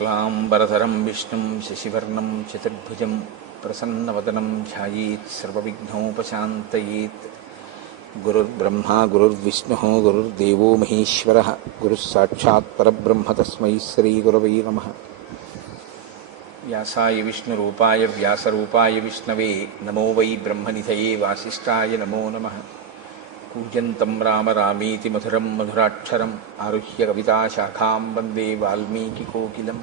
శుక్లాంబరధరం విష్ణుం శశివర్ణం చతుర్భుజం ప్రసన్నవదనం ధ్యాయేత్ సర్వవిఘ్నోపశాంతయేత్. గురుర్బ్రహ్మా గురుర్విష్ణుః గురుర్దేవో మహేశ్వరః గురుః సాక్షాత్ పరబ్రహ్మ తస్మై శ్రీగురవై నమః. వ్యాసాయ విష్ణురూపాయ వ్యాసరూపాయ విష్ణవే నమో వై బ్రహ్మనిధయే వాసిష్ఠాయ నమో నమః. కూజంతం రామ రామేతి మధురం మధురాక్షరం ఆరుహ్య కవితాశాఖాం వందే వాల్మీకికోకిలం.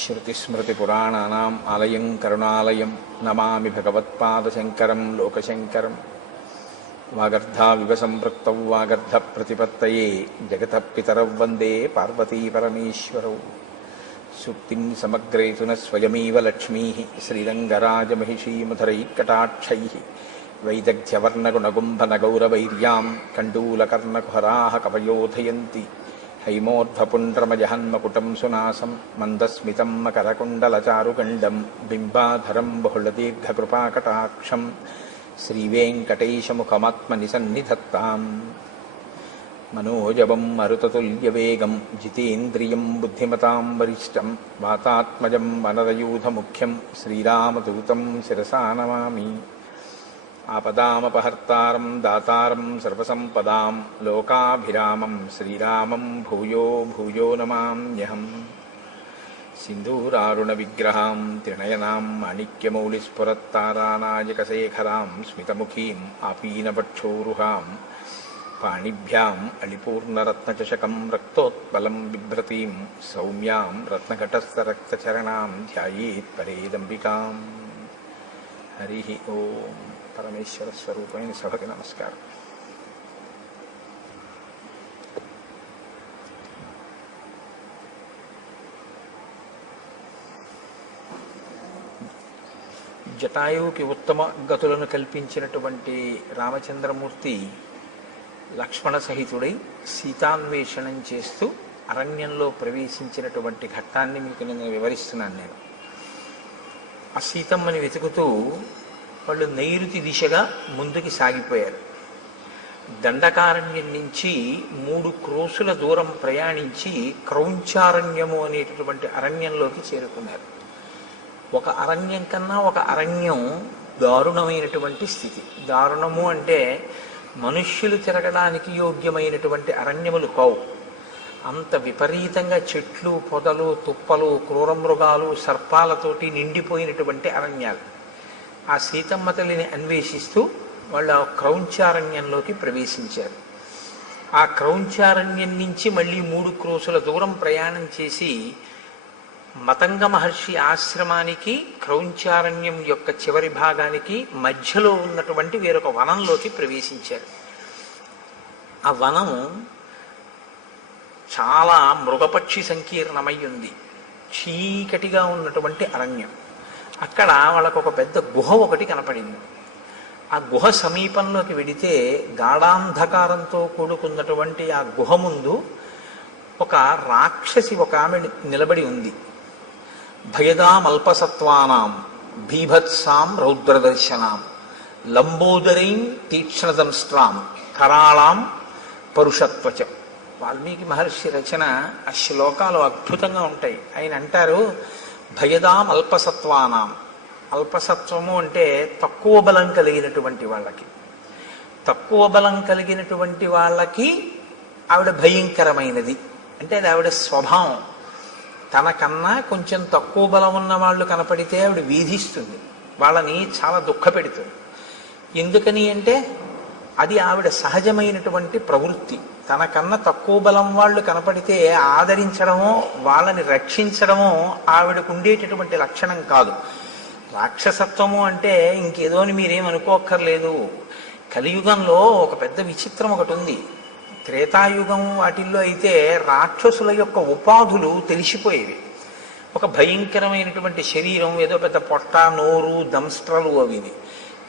శ్రుతిస్మృతిపురాణానాం ఆలయం కరుణాలయం నమామి భగవత్పాదశంకరం లోకశంకరం. వాగర్ధావివ సంపృక్తౌ వాగర్ధప్రతిపత్తయే జగతః పితరౌ వందే పార్వతీపరమేశ్వరౌ. సూక్తిం సమగ్రేతున స్వయమేవ లక్ష్మీః శ్రీరంగరాజమహిషీమధురైకటాక్షైః వైదగ్ధ్యవర్ణగుణగుంభనగౌరవైర్యాం కండూలకర్ణకుహరాः కవయోధయంతి. హైమోర్ధ్వపుండ్రమజహన్మకుటం సునాసం మందస్మితం మకరకుండలచారుగండం బింబాధరం బహుళదీర్ఘకృపాకటాక్షం శ్రీవేంకటేశముఖమాత్మనిసన్నిధత్తాం. మనోజవం మరుతతుల్యవేగం జితేంద్రియం బుద్ధిమతాం వరిష్టం వాతాత్మజం వనరయూధముఖ్యం శ్రీరామదూతం శిరసా నమామి. ఆపదామపహర్తారం దాతారం సర్వసంపదాం లోకాభిరామం శ్రీరామం భూయో భూయో నమామ్యహం. సింధూరారుణవిగ్రహాం త్రినయనాం మాణిక్యమౌళిస్ఫురత్తారానాయకశేఖరాం స్మితముఖీం ఆపీనవక్షోరుహాం పాణిభ్యాం అళిపూర్ణరత్నచషకం రక్తోత్పలం బిభ్రతీం సౌమ్యాం రత్నఘటస్థరక్తచరణాం ధ్యాయేత్ పరేదంబికాం. హరి ఓం. పరమేశ్వర స్వరూపమైన సభకి నమస్కారం. జటాయువుకి ఉత్తమ గతులను కల్పించినటువంటి రామచంద్రమూర్తి లక్ష్మణ సహితుడై సీతాన్వేషణం చేస్తూ అరణ్యంలో ప్రవేశించినటువంటి ఘట్టాన్ని మీకు నేను వివరిస్తున్నాను. నేను ఆ సీతమ్మని వెతుకుతూ వాళ్ళు నైరుతి దిశగా ముందుకి సాగిపోయారు. దండకారణ్యం నుంచి 3 క్రోసుల దూరం ప్రయాణించి క్రౌంచారణ్యము అనేటటువంటి అరణ్యంలోకి చేరుకున్నారు. ఒక అరణ్యం కన్నా ఒక అరణ్యం దారుణమైనటువంటి స్థితి. దారుణము అంటే మనుష్యులు తిరగడానికి యోగ్యమైనటువంటి అరణ్యములు కావు. అంత విపరీతంగా చెట్లు పొదలు తుప్పలు క్రూరమృగాలు సర్పాలతోటి నిండిపోయినటువంటి అరణ్యాలు. ఆ సీతమ్మ తల్లిని అన్వేషిస్తూ వాళ్ళు ఆ క్రౌంచారణ్యంలోకి ప్రవేశించారు. ఆ క్రౌంచారణ్యం నుంచి మళ్ళీ 3 క్రోసుల దూరం ప్రయాణం చేసి మతంగ మహర్షి ఆశ్రమానికి క్రౌంచారణ్యం యొక్క చివరి భాగానికి మధ్యలో ఉన్నటువంటి వేరొక వనంలోకి ప్రవేశించారు. ఆ వనం చాలా మృగపక్షి సంకీర్ణమై ఉంది. చీకటిగా ఉన్నటువంటి అరణ్యం. అక్కడ వాళ్ళకు ఒక పెద్ద గుహ ఒకటి కనపడింది. ఆ గుహ సమీపంలోకి వెడితే గాఢాంధకారంతో కూడుకున్నటువంటి ఆ గుహ ముందు ఒక రాక్షసి ఒక ఆమె నిలబడి ఉంది. భయదామల్పసత్వానాం భీభత్సాం రౌద్రదర్శనాం లంబోదరీం తీక్ష్ణదంస్ట్రాం కరాళాం పరుషత్వచం. వాల్మీకి మహర్షి రచన ఆ శ్లోకాలు అద్భుతంగా ఉంటాయి. ఆయన అంటారు, భయదాం అల్పసత్వానాం. అల్పసత్వము అంటే తక్కువ బలం కలిగినటువంటి వాళ్ళకి. తక్కువ బలం కలిగినటువంటి వాళ్ళకి ఆవిడ భయంకరమైనది. అంటే అది ఆవిడ స్వభావం. తనకన్నా కొంచెం తక్కువ బలం ఉన్న వాళ్ళు కనపడితే ఆవిడ వీధిస్తుంది, వాళ్ళని చాలా దుఃఖ పెడుతుంది. ఎందుకని అంటే అది ఆవిడ సహజమైనటువంటి ప్రవృత్తి. తనకన్నా తక్కువ బలం వాళ్ళు కనపడితే ఆదరించడమో వాళ్ళని రక్షించడమో ఆవిడకు ఉండేటటువంటి లక్షణం కాదు. రాక్షసత్వము అంటే ఇంకేదో అని మీరేమనుకోక్కర్లేదు. కలియుగంలో ఒక పెద్ద విచిత్రం ఒకటి ఉంది. త్రేతాయుగం వాటిల్లో అయితే రాక్షసుల యొక్క ఉపాధులు తెలిసిపోయేవి. ఒక భయంకరమైనటువంటి శరీరం, ఏదో పెద్ద పొట్ట నోరు దంస్ట్రలు అవి.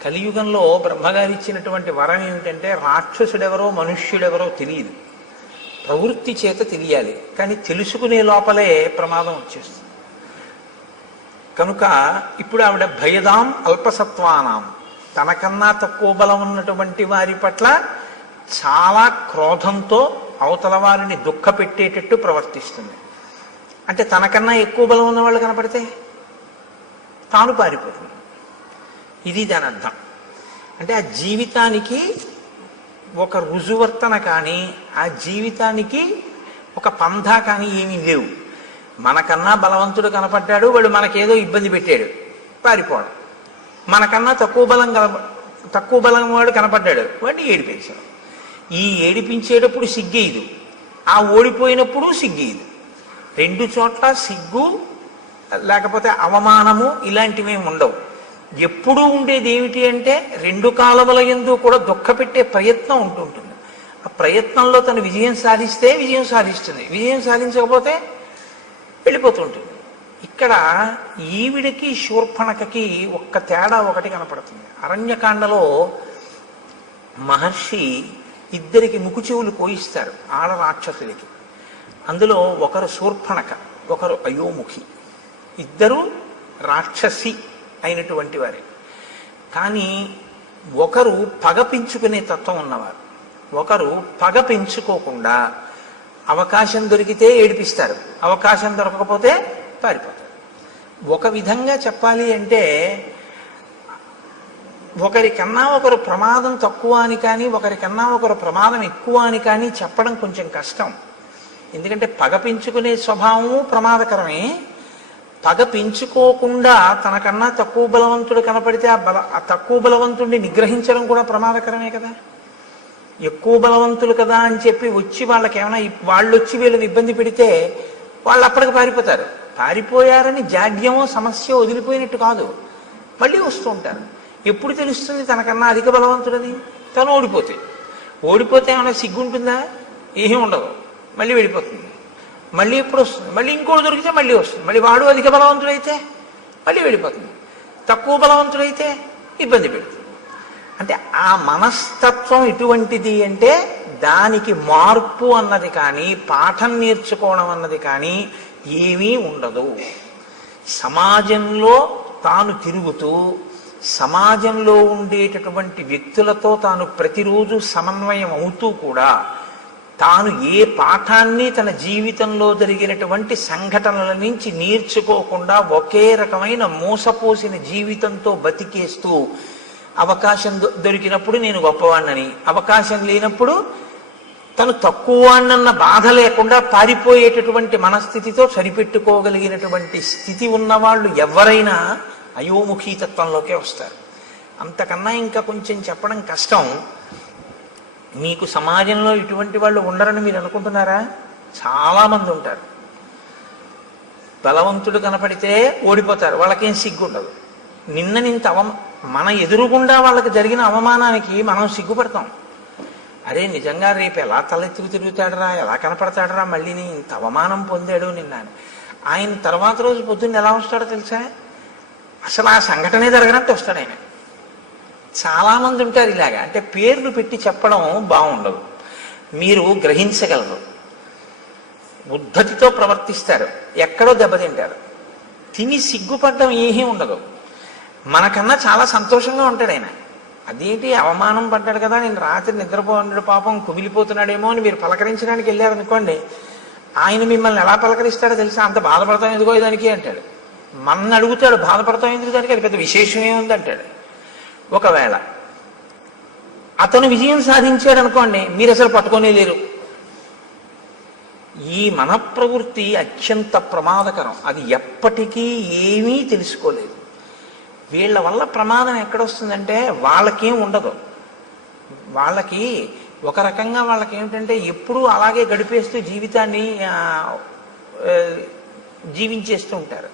కలియుగంలో బ్రహ్మగారు ఇచ్చినటువంటి వరం ఏమిటంటే రాక్షసుడెవరో మనుష్యుడెవరో తెలియదు, ప్రవృత్తి చేత తెలియాలి. కానీ తెలుసుకునే లోపలే ప్రమాదం వచ్చేస్తుంది. కనుక ఇప్పుడు ఆవిడ భయదాం అల్పసత్వానాం, తనకన్నా తక్కువ బలం ఉన్నటువంటి వారి పట్ల చాలా క్రోధంతో అవతల వారిని దుఃఖపెట్టేటట్టు ప్రవర్తిస్తుంది. అంటే తనకన్నా ఎక్కువ బలం ఉన్నవాళ్ళు కనపడితే తాను పారిపోతుంది. ఇది దాని అర్థం. అంటే ఆ జీవితానికి ఒక రుజువర్తన కానీ, ఆ జీవితానికి ఒక పంధా కానీ ఏమీ లేవు. మనకన్నా బలవంతుడు కనపడ్డాడు, వాడు మనకేదో ఇబ్బంది పెట్టాడు, పారిపోవడం. మనకన్నా తక్కువ బలం వాడు కనపడ్డాడు, వాడిని ఏడిపించడం. ఈ ఏడిపించేటప్పుడు సిగ్గేయదు, ఆ ఓడిపోయినప్పుడు సిగ్గేయదు. రెండు చోట్ల సిగ్గు లేకపోతే అవమానము ఇలాంటివి ఉండవు. ఎప్పుడూ ఉండేది ఏమిటి అంటే రెండు కాలముల యందు కూడా దుఃఖపెట్టే ప్రయత్నం ఉంటుంటుంది. ఆ ప్రయత్నంలో తను విజయం సాధిస్తే విజయం సాధిస్తుంది, విజయం సాధించకపోతే వెళ్ళిపోతుంటుంది. ఇక్కడ ఈవిడికి శూర్పణఖకి ఒక్క తేడా ఒకటి కనపడుతుంది. అరణ్యకాండలో మహర్షి ఇద్దరికి ముక్కు చెవులు కోయిస్తారు ఆడ రాక్షసులకి. అందులో ఒకరు శూర్పణఖ, ఒకరు అయోముఖి. ఇద్దరు రాక్షసి అయినటువంటి వారే. కానీ ఒకరు పగ పెంచుకునే తత్వం ఉన్నవారు, ఒకరు పగ పెంచుకోకుండా అవకాశం దొరికితే ఏడిపిస్తారు, అవకాశం దొరకకపోతే పారిపోతారు. ఒక విధంగా చెప్పాలి అంటే ఒకరికన్నా ఒకరు ప్రమాదం తక్కువ అని కానీ, ఒకరికన్నా ఒకరు ప్రమాదం ఎక్కువ అని కానీ చెప్పడం కొంచెం కష్టం. ఎందుకంటే పగ పెంచుకునే స్వభావము ప్రమాదకరమే. పగ పెంచుకోకుండా తనకన్నా తక్కువ బలవంతుడు కనపడితే ఆ తక్కువ బలవంతుడిని నిగ్రహించడం కూడా ప్రమాదకరమే కదా. ఎక్కువ బలవంతులు కదా అని చెప్పి వచ్చి వాళ్ళకి ఏమైనా వాళ్ళు వచ్చి వీళ్ళని ఇబ్బంది పెడితే వాళ్ళు అప్పటికి పారిపోతారు. పారిపోయారని జాడ్యమో సమస్య వదిలిపోయినట్టు కాదు, మళ్ళీ వస్తూ ఉంటారు. ఎప్పుడు తెలుస్తుంది తనకన్నా అధిక బలవంతుడని? తను ఓడిపోతే ఏమైనా సిగ్గుంటుందా? ఏమీ ఉండదు, మళ్ళీ వెళ్ళిపోతుంది. మళ్ళీ ఎప్పుడు వస్తుంది? మళ్ళీ ఇంకోటి దొరికితే మళ్ళీ వస్తుంది. మళ్ళీ వాడు అధిక బలవంతుడైతే మళ్ళీ వెళ్ళిపోతుంది. తక్కువ బలవంతుడైతే ఇబ్బంది పెడుతుంది. అంటే ఆ మనస్తత్వం ఎటువంటిది అంటే దానికి మార్పు అన్నది కానీ, పాఠం నేర్చుకోవడం అన్నది కానీ ఏమీ ఉండదు. సమాజంలో తాను తిరుగుతూ సమాజంలో ఉండేటటువంటి వ్యక్తులతో తాను ప్రతిరోజు సమన్వయం అవుతూ కూడా తాను ఏ పాఠాన్ని తన జీవితంలో జరిగినటువంటి సంఘటనల నుంచి నేర్చుకోకుండా ఒకే రకమైన మోసపోసిన జీవితంతో బతికేస్తూ అవకాశం దొరికినప్పుడు నేను గొప్పవాణ్ణని, అవకాశం లేనప్పుడు తను తక్కువవాణ్ణన్న బాధ లేకుండా పారిపోయేటటువంటి మనస్థితితో సరిపెట్టుకోగలిగినటువంటి స్థితి ఉన్నవాళ్ళు ఎవరైనా అయోముఖీ తత్వంలోకే వస్తారు. అంతకన్నా ఇంకా కొంచెం చెప్పడం కష్టం. మీకు సమాజంలో ఇటువంటి వాళ్ళు ఉండరని మీరు అనుకుంటున్నారా? చాలామంది ఉంటారు. బలవంతుడు కనపడితే ఓడిపోతారు, వాళ్ళకేం సిగ్గుండదు. నింత మన ఎదురుగుండా వాళ్ళకి జరిగిన అవమానానికి మనం సిగ్గుపడతాం. అరే నిజంగా రేపు ఎలా తలెత్తుకు తిరుగుతాడరా, ఎలా కనపడతాడరా, మళ్ళీ ఇంత అవమానం పొందాడు నిన్న. ఆయన తర్వాత రోజు పొద్దున్న ఎలా వస్తాడో తెలుసా? అసలు ఆ సంఘటనే జరగనట్టు వస్తాడు ఆయన. చాలామంది ఉంటారు ఇలాగా. అంటే పేర్లు పెట్టి చెప్పడం బాగుండదు, మీరు గ్రహించగలరు. ఉద్ధతితో ప్రవర్తిస్తారు, ఎక్కడో దెబ్బతింటారు. తిని సిగ్గుపడడం ఏమీ ఉండదు. మనకన్నా చాలా సంతోషంగా ఉంటాడు ఆయన. అదేంటి అవమానం పడ్డాడు కదా, నేను రాత్రి నిద్రపోన్నాడు పాపం కుమిలిపోతున్నాడేమో అని మీరు పలకరించడానికి వెళ్ళారనుకోండి, ఆయన మిమ్మల్ని ఎలా పలకరిస్తాడో తెలుసా? అంత బాధపడతాం ఎందుకో దానికి అంటాడు. మన అడుగుతాడు బాధపడతాం ఎందుకు దానికి, అది పెద్ద విశేషమే ఉంది అంటాడు. ఒకవేళ అతను విజయం సాధించాడు అనుకోండి, మీరు అసలు పట్టుకొనే లేరు. ఈ మనఃప్రవృత్తి అత్యంత ప్రమాదకరం. అది ఎప్పటికీ ఏమీ తెలుసుకోలేదు. వీళ్ళ వల్ల ప్రమాదం ఎక్కడొస్తుందంటే వాళ్ళకేం ఉండదు. వాళ్ళకి ఒక రకంగా వాళ్ళకి ఏమిటంటే ఎప్పుడూ అలాగే గడిపేస్తూ జీవితాన్ని జీవించేస్తూ ఉంటారు.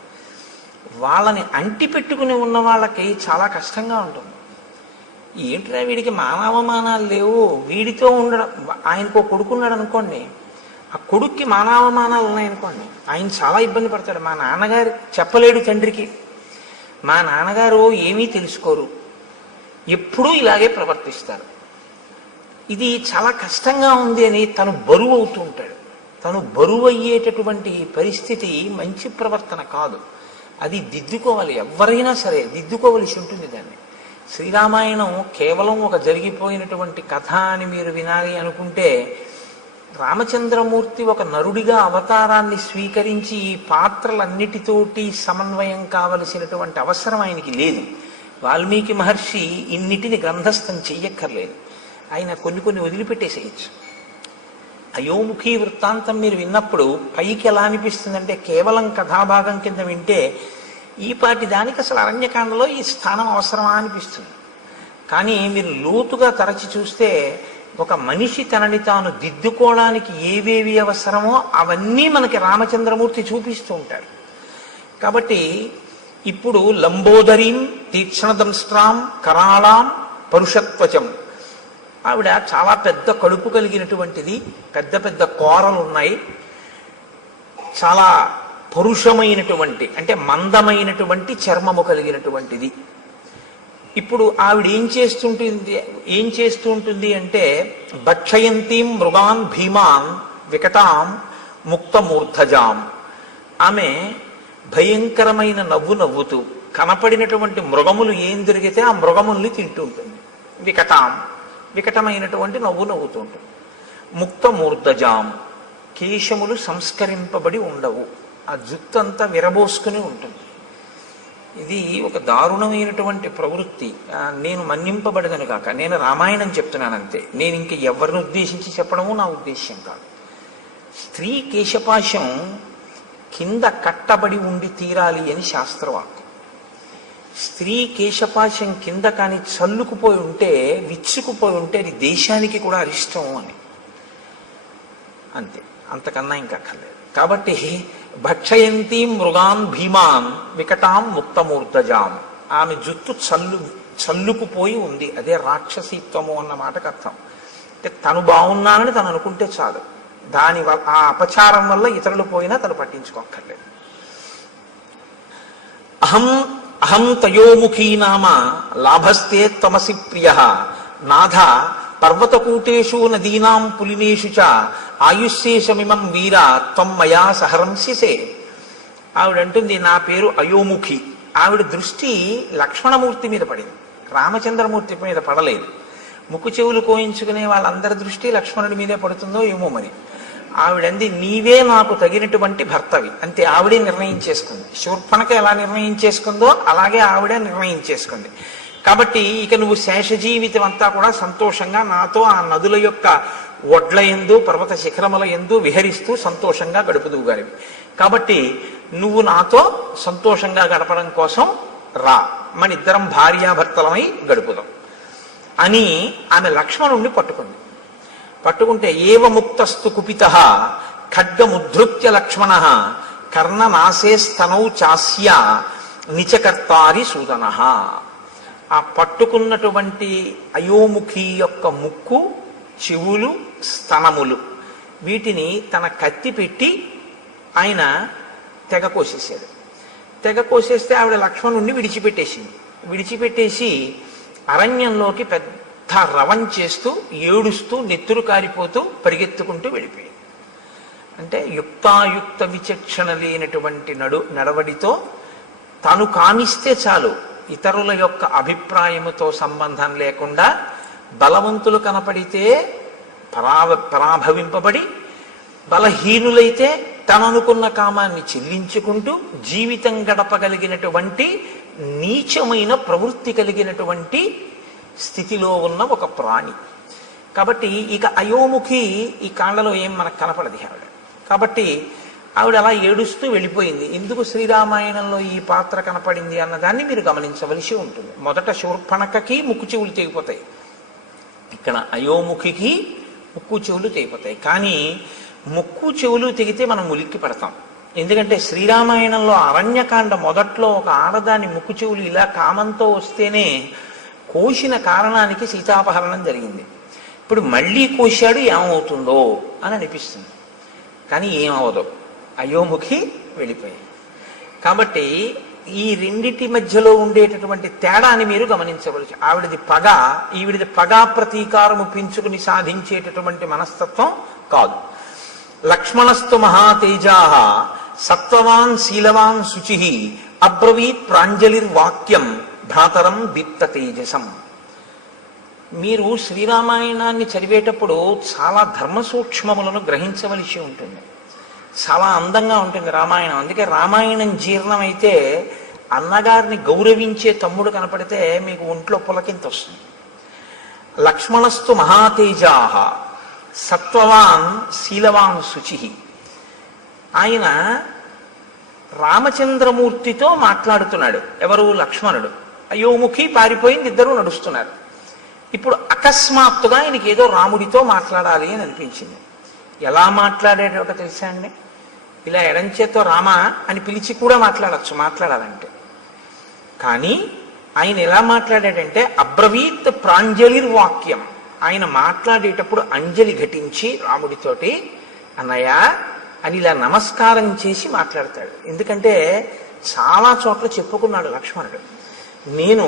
వాళ్ళని అంటి పెట్టుకుని ఉన్న వాళ్ళకి చాలా కష్టంగా ఉంటుంది. ఏంట్రా వీడికి మానవమానాలు లేవు, వీడితో ఉండడం. ఆయనకు కొడుకున్నాడు అనుకోండి, ఆ కొడుక్కి మానవమానాలు ఉన్నాయనుకోండి, ఆయన చాలా ఇబ్బంది పడతాడు. మా నాన్నగారు చెప్పలేడు తండ్రికి, మా నాన్నగారు ఏమీ తెలుసుకోరు, ఎప్పుడూ ఇలాగే ప్రవర్తిస్తారు. ఇది చాలా కష్టంగా ఉంది అని తను బరువు అవుతూ ఉంటాడు. తను బరువు అయ్యేటటువంటి పరిస్థితి మంచి ప్రవర్తన కాదు. అది దిద్దుకోవాలి, ఎవరైనా సరే దిద్దుకోవలసి ఉంటుంది దాన్ని. శ్రీరామాయణం కేవలం ఒక జరిగిపోయినటువంటి కథ అని మీరు వినాలి అనుకుంటే రామచంద్రమూర్తి ఒక నరుడిగా అవతారాన్ని స్వీకరించి ఈ పాత్రలన్నిటితోటి సమన్వయం కావలసినటువంటి అవసరం ఆయనకి లేదు. వాల్మీకి మహర్షి ఇన్నిటిని గ్రంథస్థం చెయ్యక్కర్లేదు, ఆయన కొన్ని కొన్ని వదిలిపెట్టేసేయచ్చు. అయోముఖి వృత్తాంతం మీరు విన్నప్పుడు పైకి ఎలా అనిపిస్తుందంటే కేవలం కథాభాగం కింద వింటే ఈ పాటి దానికి అసలు అరణ్యకాండలో ఈ స్థానం అవసరమా అనిపిస్తుంది. కానీ మీరు లోతుగా తరచి చూస్తే ఒక మనిషి తనని తాను దిద్దుకోవడానికి ఏవేవి అవసరమో అవన్నీ మనకి రామచంద్రమూర్తి చూపిస్తూ ఉంటారు. కాబట్టి ఇప్పుడు లంబోదరీం తీక్షణదంష్ట్రాం కరాళాం పరుషత్వచం, ఆవిడ చాలా పెద్ద కడుపు కలిగినటువంటిది, పెద్ద పెద్ద కోరలు ఉన్నాయి, చాలా పరుషమైనటువంటి అంటే మందమైనటువంటి చర్మము కలిగినటువంటిది. ఇప్పుడు ఆవిడ ఏం చేస్తూ ఉంటుంది అంటే భక్షయంతీం మృగాన్ భీమాన్ వికటాం ముక్తమూర్ధజాం. ఆమె భయంకరమైన నవ్వు నవ్వుతూ కనపడినటువంటి మృగములు ఏం దొరికితే ఆ మృగముల్ని తింటూ ఉంటుంది. వికటమైనటువంటి నవ్వు నవ్వుతూ ఉంటుంది. ముక్తమూర్ధజాం, కేశములు సంస్కరింపబడి ఉండవు, ఆ జుత్తు అంతా విరబోసుకుని ఉంటుంది. ఇది ఒక దారుణమైనటువంటి ప్రవృత్తి. నేను మన్నింపబడదని కాక నేను రామాయణం చెప్తున్నానంతే, నేను ఇంక ఎవరిని ఉద్దేశించి చెప్పడము నా ఉద్దేశ్యం కాదు. స్త్రీ కేశపాశం కింద కట్టబడి ఉండి తీరాలి అని శాస్త్రవాక్యం. స్త్రీ కేశపాశం కింద కానీ చల్లుకుపోయి ఉంటే, విచ్చుకుపోయి ఉంటే అది దేశానికి కూడా అరిష్టం అని, అంతే, అంతకన్నా ఇంకా అక్కర్లేదు. కాబట్టి భక్షయంతి మృగాన్ భీమాన్ వికటాం ముక్తమూర్ధజాం, ఆమె జుత్తు చల్లుకుపోయి ఉంది, అదే రాక్షసీత్వము అన్న మాటకు అర్థం. అంటే తను బాగున్నానని తను అనుకుంటే చాలు, దాని ఆ అపచారం వల్ల ఇతరులు పోయినా తను పట్టించుకోక్కర్లేదు. అహం తయోముఖీ నామ లాభస్తే తమసి ప్రియ నాథ పర్వతకూటేషు నదీనాం పులినేషు చ ఆయుష్యేషమిమం వీర త్వం మయా సహరంసిసే. ఆవిడంటుంది నా పేరు అయోముఖి. ఆవిడ దృష్టి లక్ష్మణమూర్తి మీద పడింది, రామచంద్రమూర్తి మీద పడలేదు. ముక్కు చెవులు కోయించుకునే వాళ్ళందరి దృష్టి లక్ష్మణుడి మీదే పడుతుందో ఏమో మరి. ఆవిడంది నీవే నాకు తగినటువంటి భర్తవి, అంతే. ఆవిడే నిర్ణయం చేసుకుంది. శూర్పణఖ ఎలా నిర్ణయం చేసుకుందో అలాగే ఆవిడే నిర్ణయం చేసుకుంది. కాబట్టి ఇక నువ్వు శేష జీవితం అంతా కూడా సంతోషంగా నాతో ఆ నదుల యొక్క ఒడ్ల యందు పర్వత శిఖరముల యందు విహరిస్తూ సంతోషంగా గడుపుదువు గారివి. కాబట్టి నువ్వు నాతో సంతోషంగా గడపడం కోసం రా, మన ఇద్దరం భార్యాభర్తలమై గడుపుదాం అని ఆమె లక్ష్మణుణ్ణి పట్టుకుంది. పట్టుకుంటే ఏవ ముక్తస్తు కుపిత ఖడ్గముద్ధృత్య లక్ష్మణ కర్ణనాశే స్తనౌ చాస్య నిచకర్తారి సూదన. ఆ పట్టుకున్నటువంటి అయోముఖి యొక్క ముక్కు, చెవులు, స్తనములు వీటిని తన కత్తి పెట్టి ఆయన తెగ కోసేసాడు. తెగ కోసేస్తే ఆవిడ లక్ష్మణుణ్ణి విడిచిపెట్టేసి అరణ్యంలోకి పెద్ద రవం చేస్తూ ఏడుస్తూ నెత్తురు కారిపోతూ పరిగెత్తుకుంటూ వెళ్ళిపోయింది. అంటే యుక్తాయుక్త విచక్షణ లేనటువంటి నడవడితో తను కామిస్తే చాలు, ఇతరుల యొక్క అభిప్రాయముతో సంబంధం లేకుండా బలవంతులు కనపడితే పరాభవింపబడి, బలహీనులైతే తననుకున్న కామాన్ని చెల్లించుకుంటూ జీవితం గడపగలిగినటువంటి నీచమైన ప్రవృత్తి కలిగినటువంటి స్థితిలో ఉన్న ఒక ప్రాణి. కాబట్టి ఇక అయోముఖి ఈ కాండలో ఏం మనకు కనపడది ఆవిడ. కాబట్టి ఆవిడ అలా ఏడుస్తూ వెళ్ళిపోయింది. ఎందుకు శ్రీరామాయణంలో ఈ పాత్ర కనపడింది అన్నదాన్ని మీరు గమనించవలసి ఉంటుంది. మొదట శూర్పణఖకి ముక్కు చెవులు తెగిపోతాయి, ఇక్కడ అయోముఖికి ముక్కు చెవులు తెగిపోతాయి. కానీ ముక్కు చెవులు తెగితే మనం ఉలిక్కి పడతాం. ఎందుకంటే శ్రీరామాయణంలో అరణ్యకాండ మొదట్లో ఒక ఆడదాని ముక్కు చెవులు ఇలా కామంతో వస్తేనే కోసిన కారణానికి సీతాపహరణం జరిగింది. ఇప్పుడు మళ్ళీ కోశాడు, ఏమవుతుందో అని అనిపిస్తుంది. కానీ ఏమవదు, అయోముఖి వెళ్ళిపోయింది. కాబట్టి ఈ రెండిటి మధ్యలో ఉండేటటువంటి తేడాని మీరు గమనించవచ్చు. ఆవిడది పగ, ఈవిడిది పగా ప్రతీకారము పెంచుకుని సాధించేటటువంటి మనస్తత్వం కాదు. లక్ష్మణస్తు మహాతేజా సత్వవాన్ శీలవాన్ శుచి అబ్రవీత్ ప్రాంజలిర్వాక్యం భ్రాతరం దీప్త తేజసం. మీరు శ్రీరామాయణాన్ని చదివేటప్పుడు చాలా ధర్మ సూక్ష్మములను గ్రహించవలసి ఉంటుంది. చాలా అందంగా ఉంటుంది రామాయణం. అందుకే రామాయణం జీర్ణమైతే అన్నగారిని గౌరవించే తమ్ముడు కనపడితే మీకు ఒంట్లో పులకింత వస్తుంది. లక్ష్మణస్తు మహాతేజాహ సత్వవాన్ శీలవాన్ శుచి. ఆయన రామచంద్రమూర్తితో మాట్లాడుతున్నాడు. ఎవరు? లక్ష్మణుడు. అయోముఖి పారిపోయింది, ఇద్దరు నడుస్తున్నారు. ఇప్పుడు అకస్మాత్తుగా ఆయనకి ఏదో రాముడితో మాట్లాడాలి అని అనిపించింది. ఎలా మాట్లాడేటో తెలుసా అండి? ఇలా ఎడంచేతో రామ అని పిలిచి కూడా మాట్లాడాలంటే. కానీ ఆయన ఎలా మాట్లాడాడంటే అబ్రవీత్ ప్రాంజలిర్వాక్యం. ఆయన మాట్లాడేటప్పుడు అంజలి ఘటించి రాముడితోటి అన్నయ్య అని ఇలా నమస్కారం చేసి మాట్లాడతాడు. ఎందుకంటే చాలా చోట్ల చెప్పుకున్నాడు లక్ష్మణుడు, నేను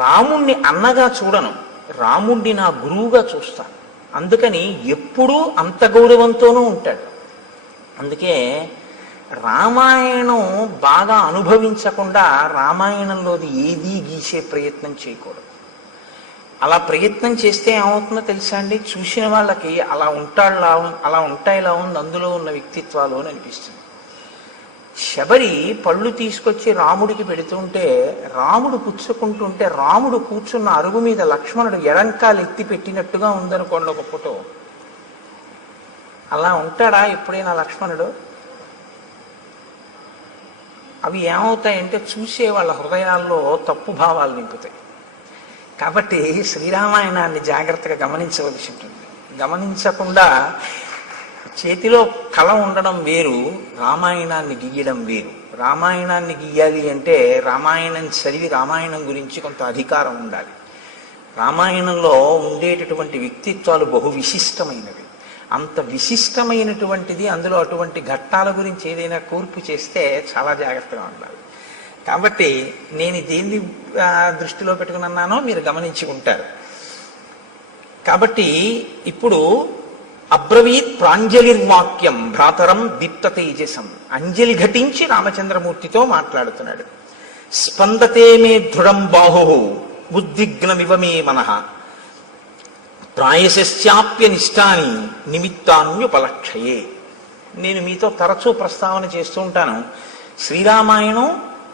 రాముణ్ణి అన్నగా చూడను, రాముణ్ణి నా గురువుగా చూస్తాను. అందుకని ఎప్పుడూ అంత గౌరవంతోనూ ఉంటాడు. అందుకే రామాయణం బాగా అనుభవించకుండా రామాయణంలోది ఏదీ గీసే ప్రయత్నం చేయకూడదు. అలా ప్రయత్నం చేస్తే ఏమవుతుందో తెలుసా అండి? చూసిన వాళ్ళకి అలా ఉంటాయిలా ఉంది అందులో ఉన్న వ్యక్తిత్వాలు అని అనిపిస్తుంది. శబరి పళ్ళు తీసుకొచ్చి రాముడికి పెడుతుంటే రాముడు పుచ్చుకుంటుంటే రాముడు కూర్చున్న అరుగు మీద లక్ష్మణుడు ఎడంకాలు ఎత్తి పెట్టినట్టుగా ఉందనుకోండి ఒక ఫోటో. అలా ఉంటాడా ఎప్పుడైనా లక్ష్మణుడు? అవి ఏమవుతాయంటే చూసే వాళ్ళ హృదయాల్లో తప్పు భావాలు నింపుతాయి. కాబట్టి శ్రీరామాయణాన్ని జాగ్రత్తగా గమనించవలసి ఉంటుంది. గమనించకుండా చేతిలో కలం ఉండడం వేరు, రామాయణాన్ని గీయడం వేరు. రామాయణాన్ని గీయాలి అంటే రామాయణం చదివి రామాయణం గురించి కొంత అధికారం ఉండాలి. రామాయణంలో ఉండేటటువంటి వ్యక్తిత్వాలు బహు విశిష్టమైనవి. అంత విశిష్టమైనటువంటిది, అందులో అటువంటి ఘట్టాల గురించి ఏదైనా కూర్పు చేస్తే చాలా జాగ్రత్తగా ఉండాలి. కాబట్టి నేను దేన్ని దృష్టిలో పెట్టుకున్నానో మీరు గమనించుకుంటారు. కాబట్టి ఇప్పుడు అబ్రవీత్ ప్రాంజలిర్వాక్యం భ్రాతరం దీప్త తేజసం. అంజలి ఘటించి రామచంద్రమూర్తితో మాట్లాడుతున్నాడు. స్పందతే మే దృఢం బాహు ఉద్విగ్నమివ మే మనః ప్రాయశ్చాప్య నిష్టాని నిమిత్తాన్యుపలక్షయే. నేను మీతో తరచూ ప్రస్తావన చేస్తూ ఉంటాను. శ్రీరామాయణం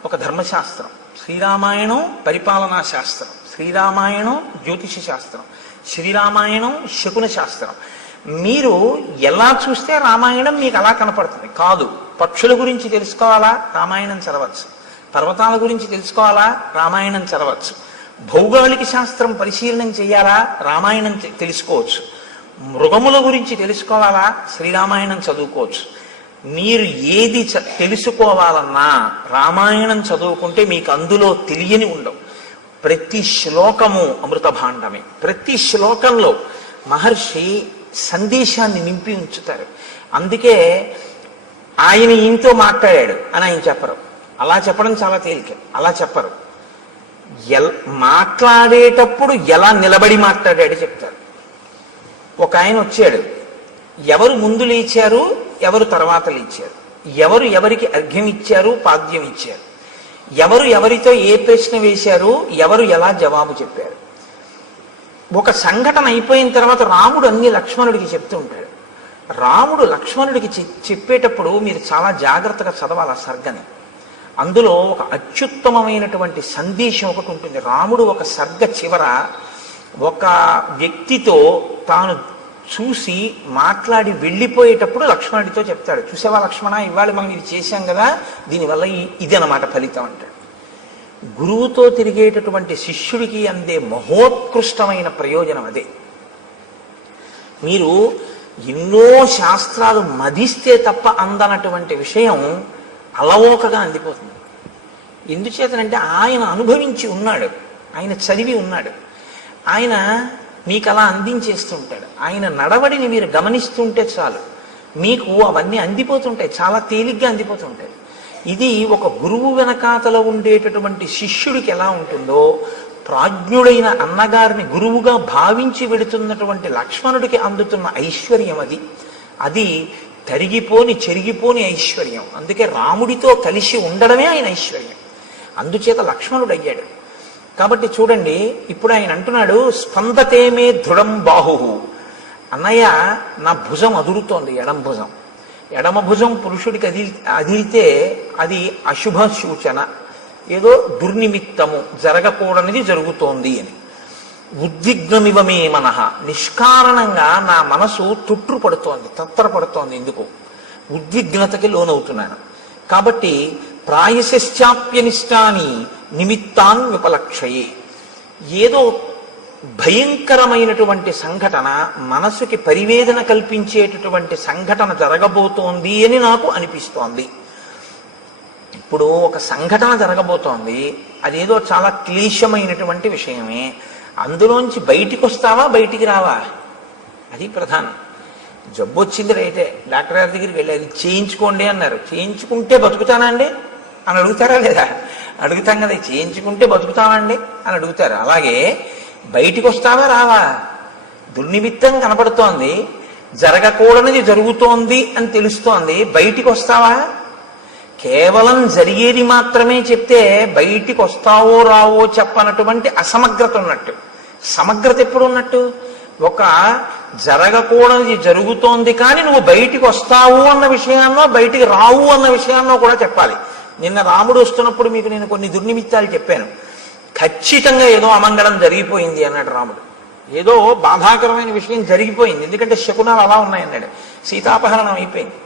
ఒక ధర్మశాస్త్రం, శ్రీరామాయణం పరిపాలనా శాస్త్రం, శ్రీరామాయణం జ్యోతిష శాస్త్రం, శ్రీరామాయణం శకున శాస్త్రం. మీరు ఎలా చూస్తే రామాయణం మీకు అలా కనపడుతుంది. కాదు, పక్షుల గురించి తెలుసుకోవాలా? రామాయణం చదవచ్చు. పర్వతాల గురించి తెలుసుకోవాలా? రామాయణం చదవచ్చు. భౌగోళిక శాస్త్రం పరిశీలనం చేయాలా? రామాయణం తెలుసుకోవచ్చు. మృగముల గురించి తెలుసుకోవాలా? శ్రీరామాయణం చదువుకోవచ్చు. మీరు ఏది తెలుసుకోవాలన్నా రామాయణం చదువుకుంటే మీకు అందులో తెలియని ఉండవు. ప్రతి శ్లోకము అమృత భాండమే. ప్రతి శ్లోకంలో మహర్షి సందేశాన్ని నింపి ఉంచుతారు. అందుకే ఆయన ఈయనతో మాట్లాడాడు అని ఆయన చెప్పరు. అలా చెప్పడం చాలా తేలిక. అలా చెప్పరు. మాట్లాడేటప్పుడు ఎలా నిలబడి మాట్లాడాడు చెప్తారు. ఒక ఆయన వచ్చాడు, ఎవరు ముందు లేచారు, ఎవరు తర్వాత లేచారు, ఎవరు ఎవరికి అర్ఘ్యం ఇచ్చారు, పాద్యం ఇచ్చారు, ఎవరు ఎవరితో ఏ ప్రశ్న వేశారు, ఎవరు ఎలా జవాబు చెప్పారు. ఒక సంఘటన అయిపోయిన తర్వాత రాముడు అన్ని లక్ష్మణుడికి చెప్తూ ఉంటాడు. రాముడు లక్ష్మణుడికి చెప్పేటప్పుడు మీరు చాలా జాగ్రత్తగా చదవాలి ఆ సర్గని. అందులో ఒక అత్యుత్తమమైనటువంటి సందేశం ఒకటి ఉంటుంది. రాముడు ఒక సర్గ చివర ఒక వ్యక్తితో తాను చూసి మాట్లాడి వెళ్ళిపోయేటప్పుడు లక్ష్మణుడితో చెప్తాడు, చూసావా లక్ష్మణ, ఇవాళ మనం ఇది చేశాం కదా, దీనివల్ల ఇది అన్నమాట ఫలితం అంటాడు. గురువుతో తిరిగేటటువంటి శిష్యుడికి అందే మహోత్కృష్టమైన ప్రయోజనం అదే. మీరు ఎన్నో శాస్త్రాలు మదిస్తే తప్ప అందనటువంటి విషయం అలవోకగా అందిపోతుంది. ఎందుచేతనంటే ఆయన అనుభవించి ఉన్నాడు, ఆయన చదివి ఉన్నాడు, ఆయన మీకు అలా అందించేస్తుంటాడు. ఆయన నడవడిని మీరు గమనిస్తుంటే చాలు, మీకు అవన్నీ అందిపోతుంటాయి, చాలా తేలిగ్గా అందిపోతుంటాయి. ఇది ఒక గురువు వెనకాతలో ఉండేటటువంటి శిష్యుడికి ఎలా ఉంటుందో, ప్రాజ్ఞుడైన అన్నగారిని గురువుగా భావించి వెడుతున్నటువంటి లక్ష్మణుడికి అందుతున్న ఐశ్వర్యం అది. అది తరిగిపోని చెరిగిపోని ఐశ్వర్యం. అందుకే రాముడితో కలిసి ఉండడమే ఆయన ఐశ్వర్యం. అందుచేత లక్ష్మణుడు అయ్యాడు. కాబట్టి చూడండి, ఇప్పుడు ఆయన అంటున్నాడు, స్పందతేమే దృఢం బాహు. అన్నయ్య, నా భుజం అదురుతోంది, ఎడం భుజం. ఎడమ భుజం పురుషుడికి అదిరితే అది అశుభ సూచన, ఏదో దుర్నిమిత్తము, జరగకూడనిది జరుగుతోంది అని. ఉద్విగ్నమివమే మనః, నిష్కారణంగా నా మనసు తుట్రుపడుతోంది, తత్తరపడుతోంది. ఎందుకు? ఉద్విగ్నతకి లోనవుతున్నాను. కాబట్టి ప్రాయశ్చాప్యనిష్టాని నిమిత్తాన్ విపలక్షయే, ఏదో భయంకరమైనటువంటి సంఘటన, మనసుకి పరివేదన కల్పించేటటువంటి సంఘటన జరగబోతోంది అని నాకు అనిపిస్తోంది. ఇప్పుడు ఒక సంఘటన జరగబోతోంది, అదేదో చాలా క్లేశమైనటువంటి విషయమే. అందులోంచి బయటికి వస్తావా, బయటికి రావా? అది ప్రధానం. జబ్బు వచ్చింది రైతే, డాక్టర్ గారి దగ్గరికి వెళ్ళి అది చేయించుకోండి అన్నారు. చేయించుకుంటే బతుకుతానా అండి అని అడుగుతారా లేదా? అడుగుతాం కదా. చేయించుకుంటే బతుకుతామండి అని అడుగుతారు. అలాగే బయటికి వస్తావా, రావా? దుర్నిమిత్తం కనపడుతోంది, జరగకూడనిది జరుగుతోంది అని తెలుస్తోంది, బయటికి వస్తావా? కేవలం జరిగేది మాత్రమే చెప్తే బయటికి వస్తావో రావో చెప్పనటువంటి అసమగ్రత ఉన్నట్టు. సమగ్రత ఎప్పుడు ఉన్నట్టు? ఒక జరగకూడనిది జరుగుతోంది కానీ నువ్వు బయటికి వస్తావు అన్న విషయాన్నో బయటికి రావు అన్న విషయాన్నో కూడా చెప్పాలి. నిన్న రాముడు వస్తున్నప్పుడు మీకు నేను కొన్ని దుర్నిమిత్తాలు చెప్పాను. ఖచ్చితంగా ఏదో అమంగళం జరిగిపోయింది అన్నాడు రాముడు. ఏదో బాధాకరమైన విషయం జరిగిపోయింది, ఎందుకంటే శకునాలు అలా ఉన్నాయన్నాడు. సీతాపహరణం అయిపోయింది.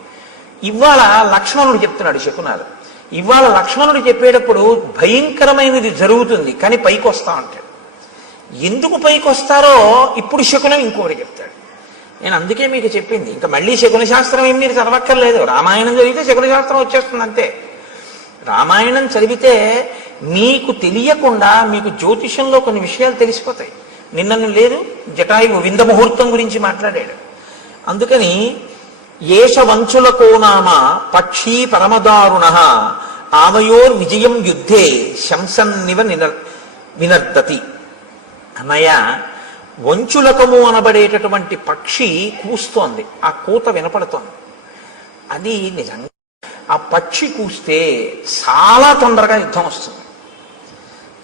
ఇవాళ లక్ష్మణుడు చెప్తున్నాడు శకునాలు. ఇవాళ లక్ష్మణుడు చెప్పేటప్పుడు భయంకరమైనది జరుగుతుంది కానీ పైకి వస్తా అంటాడు. ఎందుకు పైకి వస్తారో ఇప్పుడు శకునం ఇంకోటి చెప్తాడు. నేను అందుకే మీకు చెప్పింది, ఇంకా మళ్ళీ శకున శాస్త్రం ఏం మీరు చదవక్కర్లేదు. రామాయణం చదివితే శకున శాస్త్రం వచ్చేస్తుంది అంతే. రామాయణం చదివితే మీకు తెలియకుండా మీకు జ్యోతిషంలో కొన్ని విషయాలు తెలిసిపోతాయి. నిన్నను లేదు, జటాయువు వింద ముహూర్తం గురించి మాట్లాడాడు. అందుకని ఏష వంచులకో నామ పక్షీ పరమదారుణ ఆవయోర్ విజయం యుద్ధే శంసన్నివ వినర్దతి. అన్నయ్య, వంచులకము అనబడేటటువంటి పక్షి కూస్తోంది, ఆ కూత వినపడుతోంది. అది నిజంగా ఆ పక్షి కూస్తే చాలా తొందరగా యుద్ధం వస్తుంది,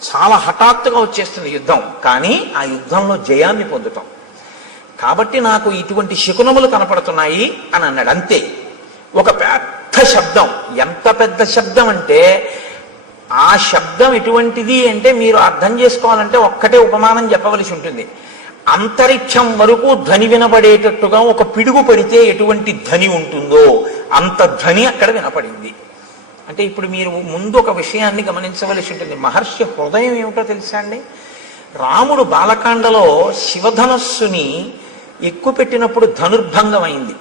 చాలా హఠాత్తుగా వచ్చేస్తుంది యుద్ధం. కానీ ఆ యుద్ధంలో జయాన్ని పొందుతాం. కాబట్టి నాకు ఇటువంటి శకునములు కనపడుతున్నాయి అని అన్నాడు. అంతే. ఒక పెద్ద శబ్దం, ఎంత పెద్ద శబ్దం అంటే, ఆ శబ్దం ఎటువంటిది అంటే మీరు అర్థం చేసుకోవాలంటే ఒక్కటే ఉపమానం చెప్పవలసి ఉంటుంది. అంతరిక్షం వరకు ధ్వని వినపడేటట్టుగా ఒక పిడుగు పడితే ఎటువంటి ధ్వని ఉంటుందో అంత ధ్వని అక్కడ వినపడింది. అంటే ఇప్పుడు మీరు ముందు ఒక విషయాన్ని గమనించవలసి ఉంటుంది. మహర్షి హృదయం ఏమిటో తెలుసా అండి? రాముడు బాలకాండలో శివధనస్సుని ఎక్కుపెట్టినప్పుడు ధనుర్భంగం అయింది.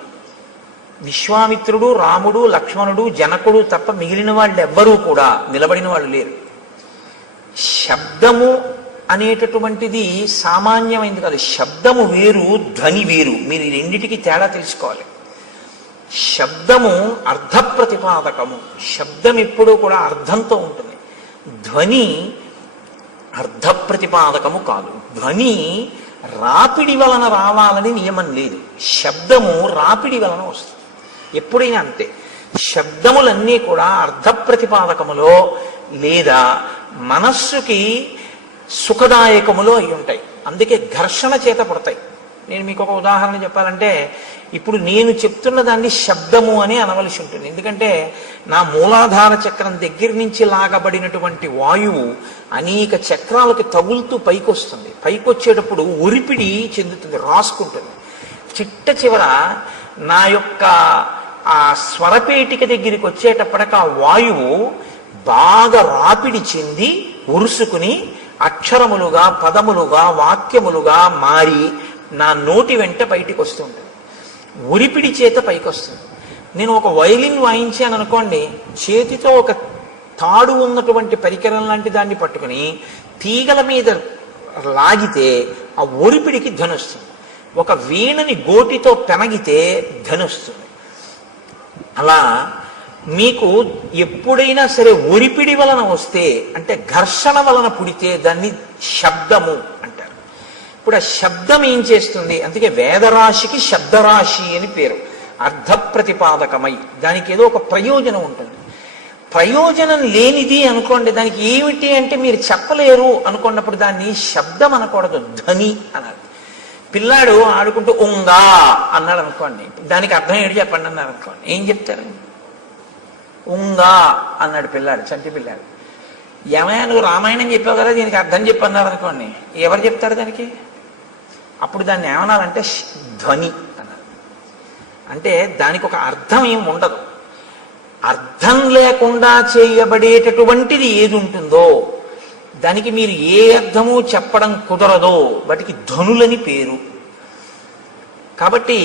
విశ్వామిత్రుడు, రాముడు, లక్ష్మణుడు, జనకుడు తప్ప మిగిలిన వాళ్ళు ఎవ్వరూ కూడా నిలబడిన వాళ్ళు లేరు. శబ్దము అనేటటువంటిది సామాన్యమైంది కాదు. శబ్దము వేరు, ధ్వని వేరు. మీరు ఈ రెండిటికి తేడా తెలుసుకోవాలి. శబ్దము అర్థప్రతిపాదకము. శబ్దం ఎప్పుడూ కూడా అర్థంతో ఉంటుంది. ధ్వని అర్థప్రతిపాదకము కాదు. ధ్వని రాపిడి వలన రావాలని నియమం లేదు. శబ్దము రాపిడి వలన వస్తుంది ఎప్పుడైనా అంతే. శబ్దములన్నీ కూడా అర్థప్రతిపాదకములో లేదా మనస్సుకి సుఖదాయకములో అయి ఉంటాయి. అందుకే ఘర్షణ చేత పడతాయి. నేను మీకు ఒక ఉదాహరణ చెప్పాలంటే, ఇప్పుడు నేను చెప్తున్న దాన్ని శబ్దము అని అనవలసి ఉంటుంది. ఎందుకంటే నా మూలాధార చక్రం దగ్గర నుంచి లాగబడినటువంటి వాయువు అనేక చక్రాలకి తగులుతూ పైకి వస్తుంది. పైకి వచ్చేటప్పుడు ఒరిపిడి చెందుతుంది, రాసుకుంటుంది. చిట్ట చివర నా యొక్క ఆ స్వరపేటిక దగ్గరికి వచ్చేటప్పటికి ఆ వాయువు బాగా రాపిడి చెంది ఉరుసుకుని అక్షరములుగా, పదములుగా, వాక్యములుగా మారి నా నోటి వెంట బయటికి వస్తుంది. ఉరిపిడి చేత పైకి వస్తుంది. నేను ఒక వయలిన్ వాయించాను అనుకోండి, చేతితో ఒక తాడు ఉన్నటువంటి పరికరం లాంటి దాన్ని పట్టుకుని తీగల మీద లాగితే ఆ ఒరిపిడికి ధనొస్తుంది. ఒక వీణని గోటితో పెనగితే ధనొస్తుంది. అలా మీకు ఎప్పుడైనా సరే ఒరిపిడి వలన వస్తే, అంటే ఘర్షణ వలన పుడితే దాన్ని శబ్దము అంటారు. ఇప్పుడు ఆ శబ్దం ఏం చేస్తుంది? అందుకే వేదరాశికి శబ్దరాశి అని పేరు. అర్థప్రతిపాదకమై దానికి ఏదో ఒక ప్రయోజనం ఉంటుంది. ప్రయోజనం లేనిది అనుకోండి, దానికి ఏమిటి అంటే మీరు చెప్పలేరు అనుకున్నప్పుడు దాన్ని శబ్దం అనకూడదు, ధ్వని అనాలి. పిల్లాడు ఆడుకుంటూ ఉంగా అన్నాడు అనుకోండి, దానికి అర్థం ఏంటి చెప్పండి అన్నారు అనుకోండి, ఏం చెప్తారు? ఉంగా అన్నాడు పిల్లాడు, చంటి పిల్లాడు. ఏమయ్యా నువ్వు రామాయణం చెప్పావు కదా, దీనికి అర్థం చెప్పన్నారు అనుకోండి, ఎవరు చెప్తారు దానికి? అప్పుడు దాన్ని ఏమన్నారంటే ధ్వని అన్నారు. అంటే దానికి ఒక అర్థం ఏం ఉండదు. అర్థం లేకుండా చేయబడేటటువంటిది ఏది ఉంటుందో దానికి మీరు ఏ అర్థము చెప్పడం కుదరదో వాటికి ధ్వనులని పేరు. కాబట్టి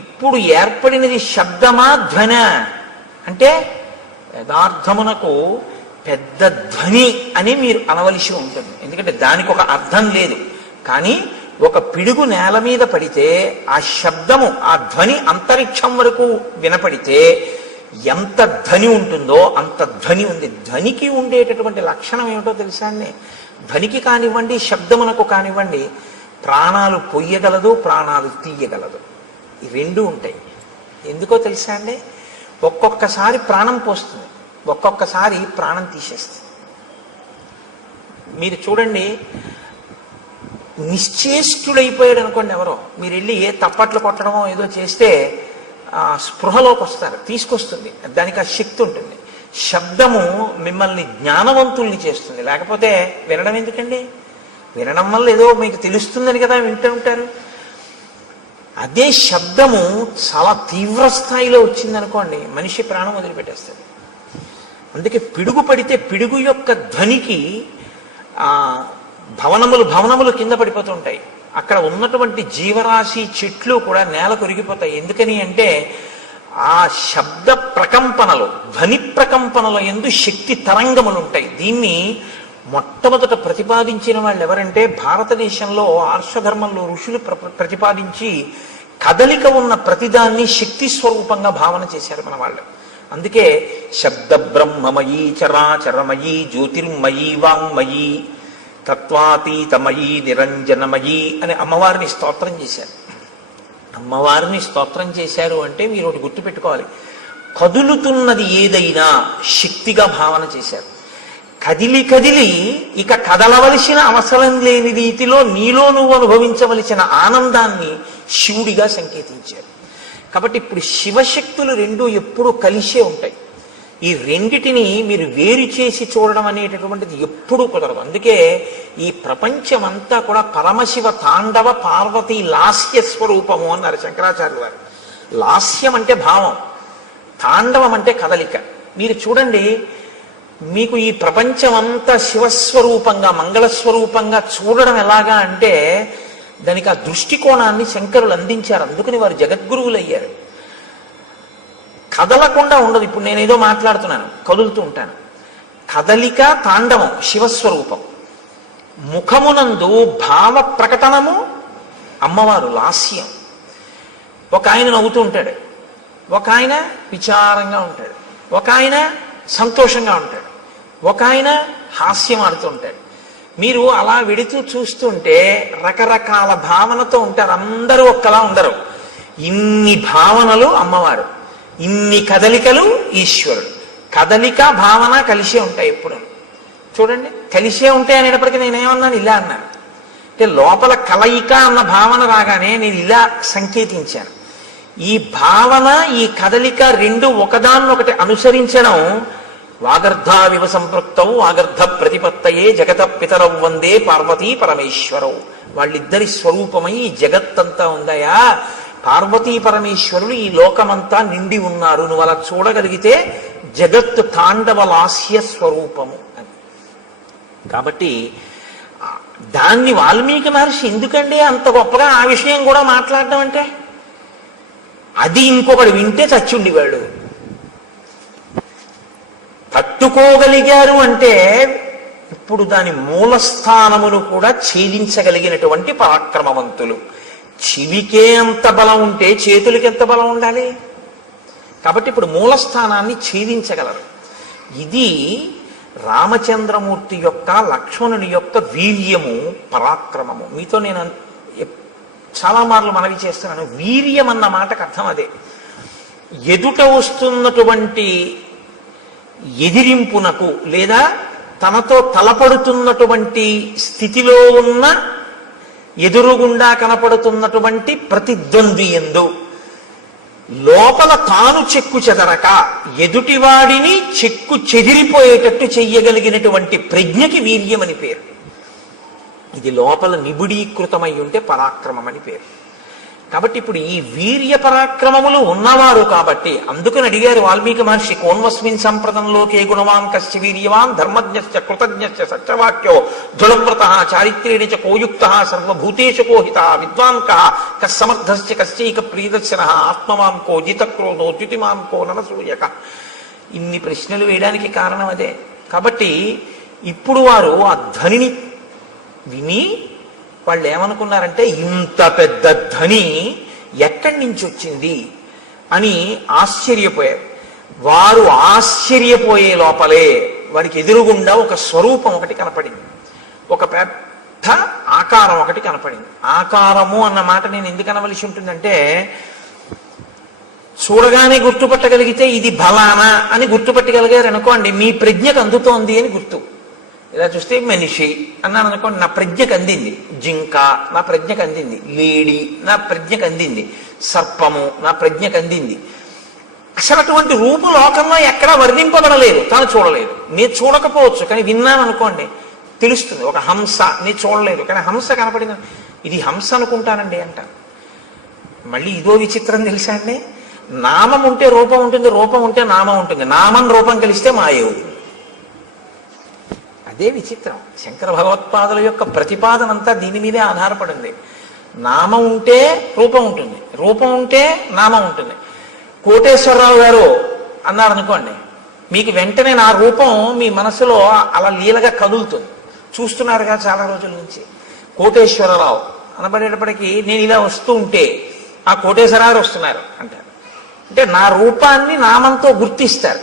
ఇప్పుడు ఏర్పడినది శబ్దమా ధ్వన అంటే యథార్థమునకు పెద్ద ధ్వని అని మీరు అనవలసి ఉంటుంది. ఎందుకంటే దానికి ఒక అర్థం లేదు. కానీ ఒక పిడుగు నేల మీద పడితే ఆ శబ్దము, ఆ ధ్వని అంతరిక్షం వరకు వినపడితే ఎంత ధ్వని ఉంటుందో అంత ధ్వని ఉంది. ధ్వనికి ఉండేటటువంటి లక్షణం ఏమిటో తెలుసా అండి? ధ్వనికి కానివ్వండి, శబ్దమునకు కానివ్వండి, ప్రాణాలు పొయ్యగలదు, ప్రాణాలు తీయగలదు. ఈ రెండు ఉంటాయి. ఎందుకో తెలుసా అండి? ఒక్కొక్కసారి ప్రాణం పోస్తుంది, ఒక్కొక్కసారి ప్రాణం తీసేస్తుంది. మీరు చూడండి, నిశ్చేష్టుడైపోయాడు అనుకోండి ఎవరో, మీరు వెళ్ళి ఏ తప్పట్లు కొట్టడమో ఏదో చేస్తే స్పృహలోకి వస్తారు, తీసుకొస్తుంది, దానికి ఆ శక్తి ఉంటుంది. శబ్దము మిమ్మల్ని జ్ఞానవంతుల్ని చేస్తుంది, లేకపోతే వినడం ఎందుకండి? వినడం వల్ల ఏదో మీకు తెలుస్తుందని కదా వింటూ ఉంటారు. అదే శబ్దము చాలా తీవ్ర స్థాయిలో వచ్చిందనుకోండి, మనిషి ప్రాణం వదిలిపెట్టేస్తుంది. అందుకే పిడుగు పడితే పిడుగు యొక్క ధ్వనికి భవనములు కింద పడిపోతూ ఉంటాయి. అక్కడ ఉన్నటువంటి జీవరాశి, చెట్లు కూడా నేల కొరిగిపోతాయి. ఎందుకని అంటే ఆ శబ్ద ప్రకంపనలు, ధ్వని ప్రకంపనల యందు శక్తి తరంగములు ఉంటాయి. దీన్ని మొట్టమొదట ప్రతిపాదించిన వాళ్ళు ఎవరంటే భారతదేశంలో ఆర్షధర్మంలో ఋషులు ప్రతిపాదించి కదలిక ఉన్న ప్రతిదాన్ని శక్తి స్వరూపంగా భావన చేశారు మన వాళ్ళు. అందుకే శబ్ద బ్రహ్మమయీ చరాచరమయీ జ్యోతిర్మయీ వాంగ్మయీ తత్వాతీతమయీ నిరంజనమయీ అని అమ్మవారిని స్తోత్రం చేశారు. అమ్మవారిని స్తోత్రం చేశారు అంటే మీరు ఒకటి గుర్తుపెట్టుకోవాలి, కదులుతున్నది ఏదైనా శక్తిగా భావన చేశారు. కదిలి కదిలి ఇక కదలవలసిన అవసరం లేని రీతిలో నీలో నువ్వు అనుభవించవలసిన ఆనందాన్ని శివుడిగా సంకేతించారు. కాబట్టి ఇప్పుడు శివశక్తులు రెండు ఎప్పుడూ కలిసే ఉంటాయి. ఈ రెండిటిని మీరు వేరు చేసి చూడడం అనేటటువంటిది ఎప్పుడూ కుదరదు. అందుకే ఈ ప్రపంచమంతా కూడా పరమశివ తాండవ పార్వతీ లాస్య స్వరూపము అన్నారు శంకరాచార్యులు వారు. లాస్యం అంటే భావం, తాండవం అంటే కదలిక. మీరు చూడండి, మీకు ఈ ప్రపంచమంతా శివస్వరూపంగా, మంగళస్వరూపంగా చూడడం ఎలాగా అంటే దానికి ఆ దృష్టికోణాన్ని శంకరులు అందించారు. అందుకని వారు జగద్గురువులు అయ్యారు. కదలకుండా ఉండదు. ఇప్పుడు నేనేదో మాట్లాడుతున్నాను, కదులుతూ ఉంటాను. కదలిక తాండవం శివస్వరూపం. ముఖమునందు భావ ప్రకటనము అమ్మవారు లాస్యం. ఒక ఆయన నవ్వుతూ ఉంటాడు, ఒక ఆయన విచారంగా ఉంటాడు, ఒక ఆయన సంతోషంగా ఉంటాడు, ఒక ఆయన హాస్యం ఆడుతూ ఉంటాడు. మీరు అలా విడుతూ చూస్తుంటే రకరకాల భావనతో ఉంటారు. అందరూ ఒక్కలా ఉండరు. ఇన్ని భావనలు అమ్మవారు, ఇన్ని కదలికలు ఈశ్వరుడు. కదలిక భావన కలిసే ఉంటాయి ఎప్పుడు. చూడండి, కలిసే ఉంటాయి అనేటప్పటికీ నేనేమన్నాను, ఇలా అన్నాను. అంటే లోపల కలయిక అన్న భావన రాగానే నేను ఇలా సంకేతించాను. ఈ భావన, ఈ కదలిక రెండు ఒకదాన్నొకటి అనుసరించడం. వాగర్ధావివ సంపృక్తవు వాగర్ధ ప్రతిపత్తయే జగత పితరౌ వందే పార్వతీ పరమేశ్వరవు. వాళ్ళిద్దరి స్వరూపమై ఈ జగత్తంతా ఉందయా. పార్వతీ పరమేశ్వరులు ఈ లోకమంతా నిండి ఉన్నారు. నువ్వు అలా చూడగలిగితే జగత్తు తాండవ లాస్య స్వరూపము అని. కాబట్టి దాన్ని వాల్మీకి మహర్షి ఎందుకండి అంత గొప్పగా ఆ విషయం కూడా మాట్లాడడం అంటే, అది ఇంకొకడు వింటే చచ్చుండివాడు. తట్టుకోగలిగారు అంటే ఇప్పుడు దాని మూలస్థానమును కూడా ఛేదించగలిగినటువంటి పరాక్రమవంతులు. చెవికే అంత బలం ఉంటే చేతులకి ఎంత బలం ఉండాలి? కాబట్టి ఇప్పుడు మూలస్థానాన్ని ఛేదించగలరు. ఇది రామచంద్రమూర్తి యొక్క, లక్ష్మణుని యొక్క వీర్యము, పరాక్రమము. మీతో నేను చాలా మార్లు మనవి చేస్తున్నాను, వీర్యం అన్న మాటకు అర్థం అదే. ఎదుట వస్తున్నటువంటి ఎదిరింపునకు లేదా తనతో తలపడుతున్నటువంటి స్థితిలో ఉన్న ఎదురుగుండా కనపడుతున్నటువంటి ప్రతిద్వంద్వి యందు లోపల తాను చెక్కు చెదరక ఎదుటివాడిని చెక్కు చెదిరిపోయేటట్టు చెయ్యగలిగినటువంటి ప్రజ్ఞకి వీర్యమని పేరు. ఇది లోపల నిబిడీకృతమై ఉంటే పరాక్రమం అని పేరు. కాబట్టి ఇప్పుడు ఈ వీర్య పరాక్రమములు ఉన్నవారు కాబట్టి అందుకని అడిగారు వాల్మీకి మహర్షి, కోన్వస్మిన్ సంప్రదంలోకే గుణవాన్ కశ్చ వీర్యవాన్ ధర్మజ్ఞశ్చ కృతజ్ఞశ్చ సత్యవాక్యో దృఢవ్రత చారిత్ర్యేణ చ కోయుక్త సర్వభూతేషు కోహిత విద్వాన్ కస్సమర్థశ్చ కశ్చైక ప్రియదర్శన ఆత్మవాన్ కో జితక్రోధో ద్యుతిమాన్ కో ననసూయక. ఇన్ని ప్రశ్నలు వేయడానికి కారణం అదే. కాబట్టి ఇప్పుడు వారు ఆ ధ్వనిని విని వాళ్ళు ఏమనుకున్నారంటే ఇంత పెద్ద ధ్వని ఎక్కడి నుంచి వచ్చింది అని ఆశ్చర్యపోయారు. వారు ఆశ్చర్యపోయే లోపలే వారికి ఎదురుగుండా ఒక స్వరూపం ఒకటి కనపడింది, ఒక పెద్ద ఆకారం ఒకటి కనపడింది. ఆకారము అన్న మాట నేను ఎందుకు అనవలసి ఉంటుందంటే, చూడగానే గుర్తుపట్టగలిగితే ఇది బలానా అని గుర్తుపట్టగలిగారు అనుకోండి, మీ ప్రజ్ఞకు అందుతోంది అని గుర్తు. ఇలా చూస్తే మనిషి అన్నాను అనుకోండి, నా ప్రజ్ఞకు అందింది. జింక నా ప్రజ్ఞకు అందింది, లేడి నా ప్రజ్ఞకు అందింది, సర్పము నా ప్రజ్ఞకు అందింది. అసలు అటువంటి రూపు లోకంలో ఎక్కడా వర్ణింపబడలేదు, తాను చూడలేదు. నేను చూడకపోవచ్చు కానీ విన్నాను అనుకోండి తెలుస్తుంది. ఒక హంస నేను చూడలేదు కానీ హంస కనపడింది, ఇది హంస అనుకుంటానండి అంటాను. మళ్ళీ ఇదో విచిత్రం తెలుసా అండి, నామం ఉంటే రూపం ఉంటుంది, రూపం ఉంటే నామం ఉంటుంది, నామం రూపం కలిస్తే మాయ అవుతుంది. అదే విచిత్రం. శంకర భగవత్పాదుల యొక్క ప్రతిపాదన అంతా దీని మీదే ఆధారపడింది. నామం ఉంటే రూపం ఉంటుంది, రూపం ఉంటే నామం ఉంటుంది. కోటేశ్వరరావు గారు అన్నారనుకోండి, మీకు వెంటనే నా రూపం మీ మనసులో అలా లీలగా కదులుతుంది. చూస్తున్నారుగా చాలా రోజుల నుంచి. కోటేశ్వరరావు అనబడేటప్పటికీ నేను ఇలా వస్తూ ఉంటే ఆ కోటేశ్వరరావు వస్తున్నారు అంటారు. అంటే నా రూపాన్ని నామంతో గుర్తిస్తారు.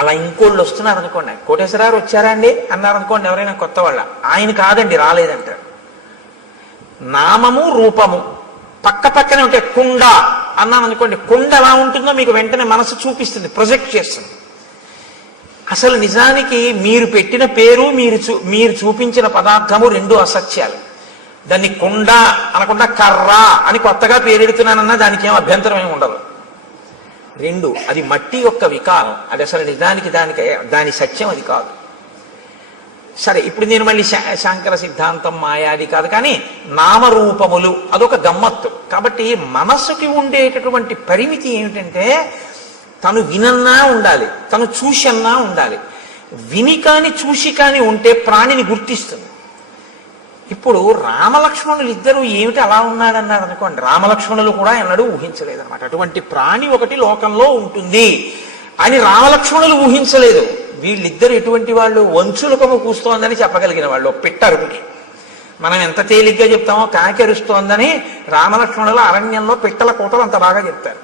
అలా ఇంకోళ్ళు వస్తున్నారు అనుకోండి, కోటేశ్వరరావు వచ్చారా అండి అన్నారనుకోండి ఎవరైనా కొత్త వాళ్ళ, ఆయన కాదండి రాలేదంటారు. నామము రూపము పక్క పక్కనే ఉంటే కుండ అన్నాను అనుకోండి, కుండ ఎలా ఉంటుందో మీకు వెంటనే మనసు చూపిస్తుంది, ప్రొజెక్ట్ చేస్తుంది. అసలు నిజానికి మీరు పెట్టిన పేరు మీరు చూపించిన పదార్థము రెండు అసత్యాలు. దాన్ని కుండ అనకుండా కర్ర అని కొత్తగా పేరెడుతున్నానన్నా దానికి ఏం అభ్యంతరం ఏమి ఉండదు. రెండు, అది మట్టి యొక్క వికారం, అది అసలు నిజానికి దాని సత్యం అది కాదు. సరే, ఇప్పుడు నేను మళ్ళీ శాంకర సిద్ధాంతం మాయాది కాదు కానీ నామరూపములు అదొక గమ్మత్తు. కాబట్టి మనస్సుకి ఉండేటటువంటి పరిమితి ఏమిటంటే తను వినన్నా ఉండాలి, తను చూసన్నా ఉండాలి. విని కాని చూసి కాని ఉంటే ప్రాణిని గుర్తిస్తుంది. ఇప్పుడు రామలక్ష్మణులు ఇద్దరు ఏమిటి అలా ఉన్నాడన్నారు అనుకోండి, రామలక్ష్మణులు కూడా ఎన్నడూ ఊహించలేదన్నమాట. అటువంటి ప్రాణి ఒకటి లోకంలో ఉంటుంది అని రామలక్ష్మణులు ఊహించలేదు. వీళ్ళిద్దరు ఎటువంటి వాళ్ళు, వంచులకము కూస్తోందని చెప్పగలిగిన వాళ్ళు. పిట్టరుకి మనం ఎంత తేలిగ్గా చెప్తామో కాకెరుస్తోందని రామలక్ష్మణులు అరణ్యంలో పిట్టల కూతలు అంత బాగా చెప్తారు.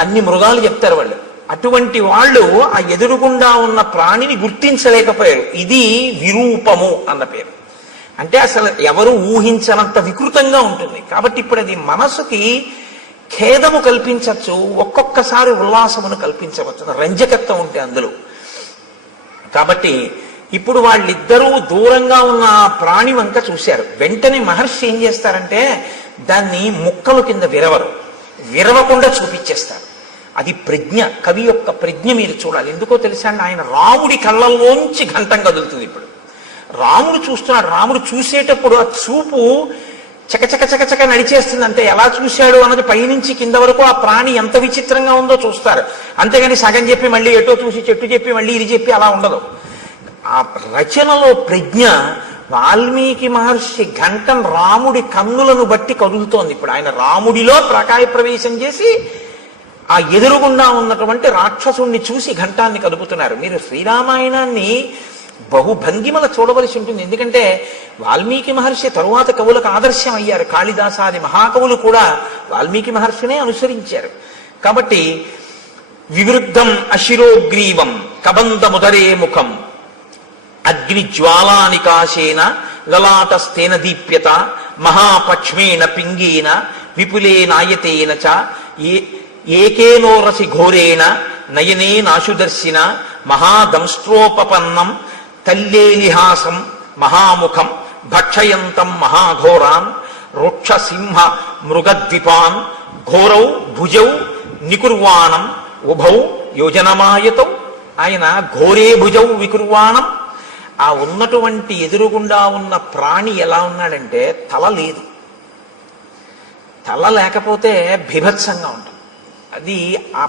అన్ని మృగాలు చెప్తారు వాళ్ళు. అటువంటి వాళ్ళు ఆ ఎదురుగుండా ఉన్న ప్రాణిని గుర్తించలేకపోయారు. ఇది విరూపము అన్న పేరు. అంటే అసలు ఎవరు ఊహించనంత వికృతంగా ఉంటుంది. కాబట్టి ఇప్పుడు అది మనసుకి ఖేదము కల్పించవచ్చు, ఒక్కొక్కసారి ఉల్లాసమును కల్పించవచ్చు, రంజకత్వం ఉంటే అందులో. కాబట్టి ఇప్పుడు వాళ్ళిద్దరూ దూరంగా ఉన్న ఆ ప్రాణి వంక చూశారు. వెంటనే మహర్షి ఏం చేస్తారంటే దాన్ని ముక్కలు కింద విరవకుండా చూపించేస్తారు. అది ప్రజ్ఞ, కవి యొక్క ప్రజ్ఞ మీరు చూడాలి. ఎందుకో తెలుసా అండి, ఆయన రాముడి కళ్ళల్లోంచి ఘంటం కదులుతుంది. ఇప్పుడు రాముడు చూస్తున్నాడు. రాముడు చూసేటప్పుడు ఆ చూపు చకచక నడిచేస్తుంది. అంటే ఎలా చూశాడు అన్నది పైనుంచి కింద వరకు ఆ ప్రాణి ఎంత విచిత్రంగా ఉందో చూస్తారు. అంతేగాని సగం చెప్పి మళ్ళీ ఎటో చూసి చెట్టు చెప్పి మళ్ళీ ఇది చెప్పి అలా ఉండదు. ఆ రచనలో ప్రజ్ఞ. వాల్మీకి మహర్షి ఘంటం రాముడి కన్నులను బట్టి కదులుతోంది. ఇప్పుడు ఆయన రాముడిలో ప్రకాయ ప్రవేశం చేసి ఆ ఎదురుగుండా ఉన్నటువంటి రాక్షసుణ్ణి చూసి ఘంటాన్ని కదుపుతున్నారు. మీరు శ్రీరామాయణాన్ని బహుభంగిమల చూడవలసి ఉంటుంది. ఎందుకంటే వాల్మీకి మహర్షి తరువాత కవులకు ఆదర్శం అయ్యారు. కాళిదాసాది మహాకవులు కూడా వాల్మీకి మహర్షినే అనుసరించారు. కాబట్టి వివృద్ధం అశిరోగ్రీవం కబంధముదరే ముఖం అగ్నిజ్వాలానికాశేన లలాటస్థేన దీప్యత మహాపక్ష్మేణ పింగేన విపులేనాయతేన చ ఏకేనోరసి ఘోరేణ నయనే నాశుదర్శిన మహాదంస్ట్రోపపన్నం తల్లేలిహాసం మహాముఖం భక్షయంతం మహాఘోరాన్ రోక్ష సింహ మృగద్విపాన్ ఘోరౌ భుజౌ నికుర్వాణం ఉభౌ యోజనమాయతౌ. ఆయన ఘోరే భుజౌ వికుర్వాణం. ఆ ఉన్నటువంటి ఎదురుగుండా ఉన్న ప్రాణి ఎలా ఉన్నాడంటే తల లేదు. తల లేకపోతే బీభత్సంగా ఉంటుంది. అది ఆ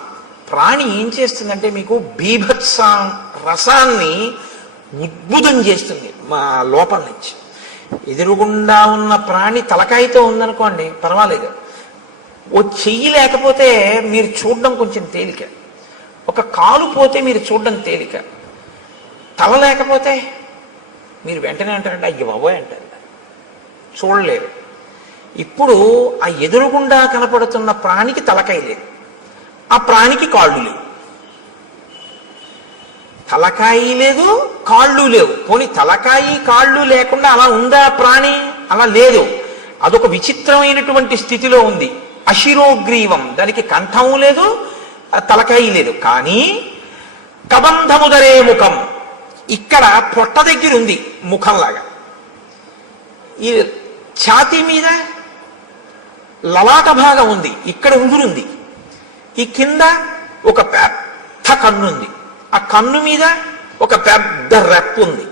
ప్రాణి ఏం చేస్తుందంటే మీకు బీభత్స రసాన్ని ఉద్భుతం చేస్తుంది మా లోపల నుంచి. ఎదురుగుండా ఉన్న ప్రాణి తలకాయతో ఉందనుకోండి పర్వాలేదు, ఓ చెయ్యి లేకపోతే మీరు చూడడం కొంచెం తేలిక, ఒక కాలు పోతే మీరు చూడడం తేలిక, తల లేకపోతే మీరు వెంటనే అంటారంటే అయ్య బాబోయ్ అంటారు, చూడలేరు. ఇప్పుడు ఆ ఎదురుగుండా కనపడుతున్న ప్రాణికి తలకాయ లేదు, ఆ ప్రాణికి కాళ్ళు లేవు. తలకాయి లేదు, కాళ్ళు లేవు. పోనీ తలకాయి కాళ్ళు లేకుండా అలా ఉందా ప్రాణి? అలా లేదు. అదొక విచిత్రమైనటువంటి స్థితిలో ఉంది. అశిరోగ్రీవం, దానికి కంఠము లేదు, తలకాయి లేదు. కానీ కబంధముదరే ముఖం, ఇక్కడ పొట్ట దగ్గర ఉంది ముఖంలాగా. ఈ ఛాతీ మీద లలాట భాగం ఉంది, ఇక్కడ ఉంగురుంది. ఈ కింద ఒక పెద్ద కన్ను ఉంది, ఆ కన్ను మీద ఒక పెద్ద రెప్ప ఉంది.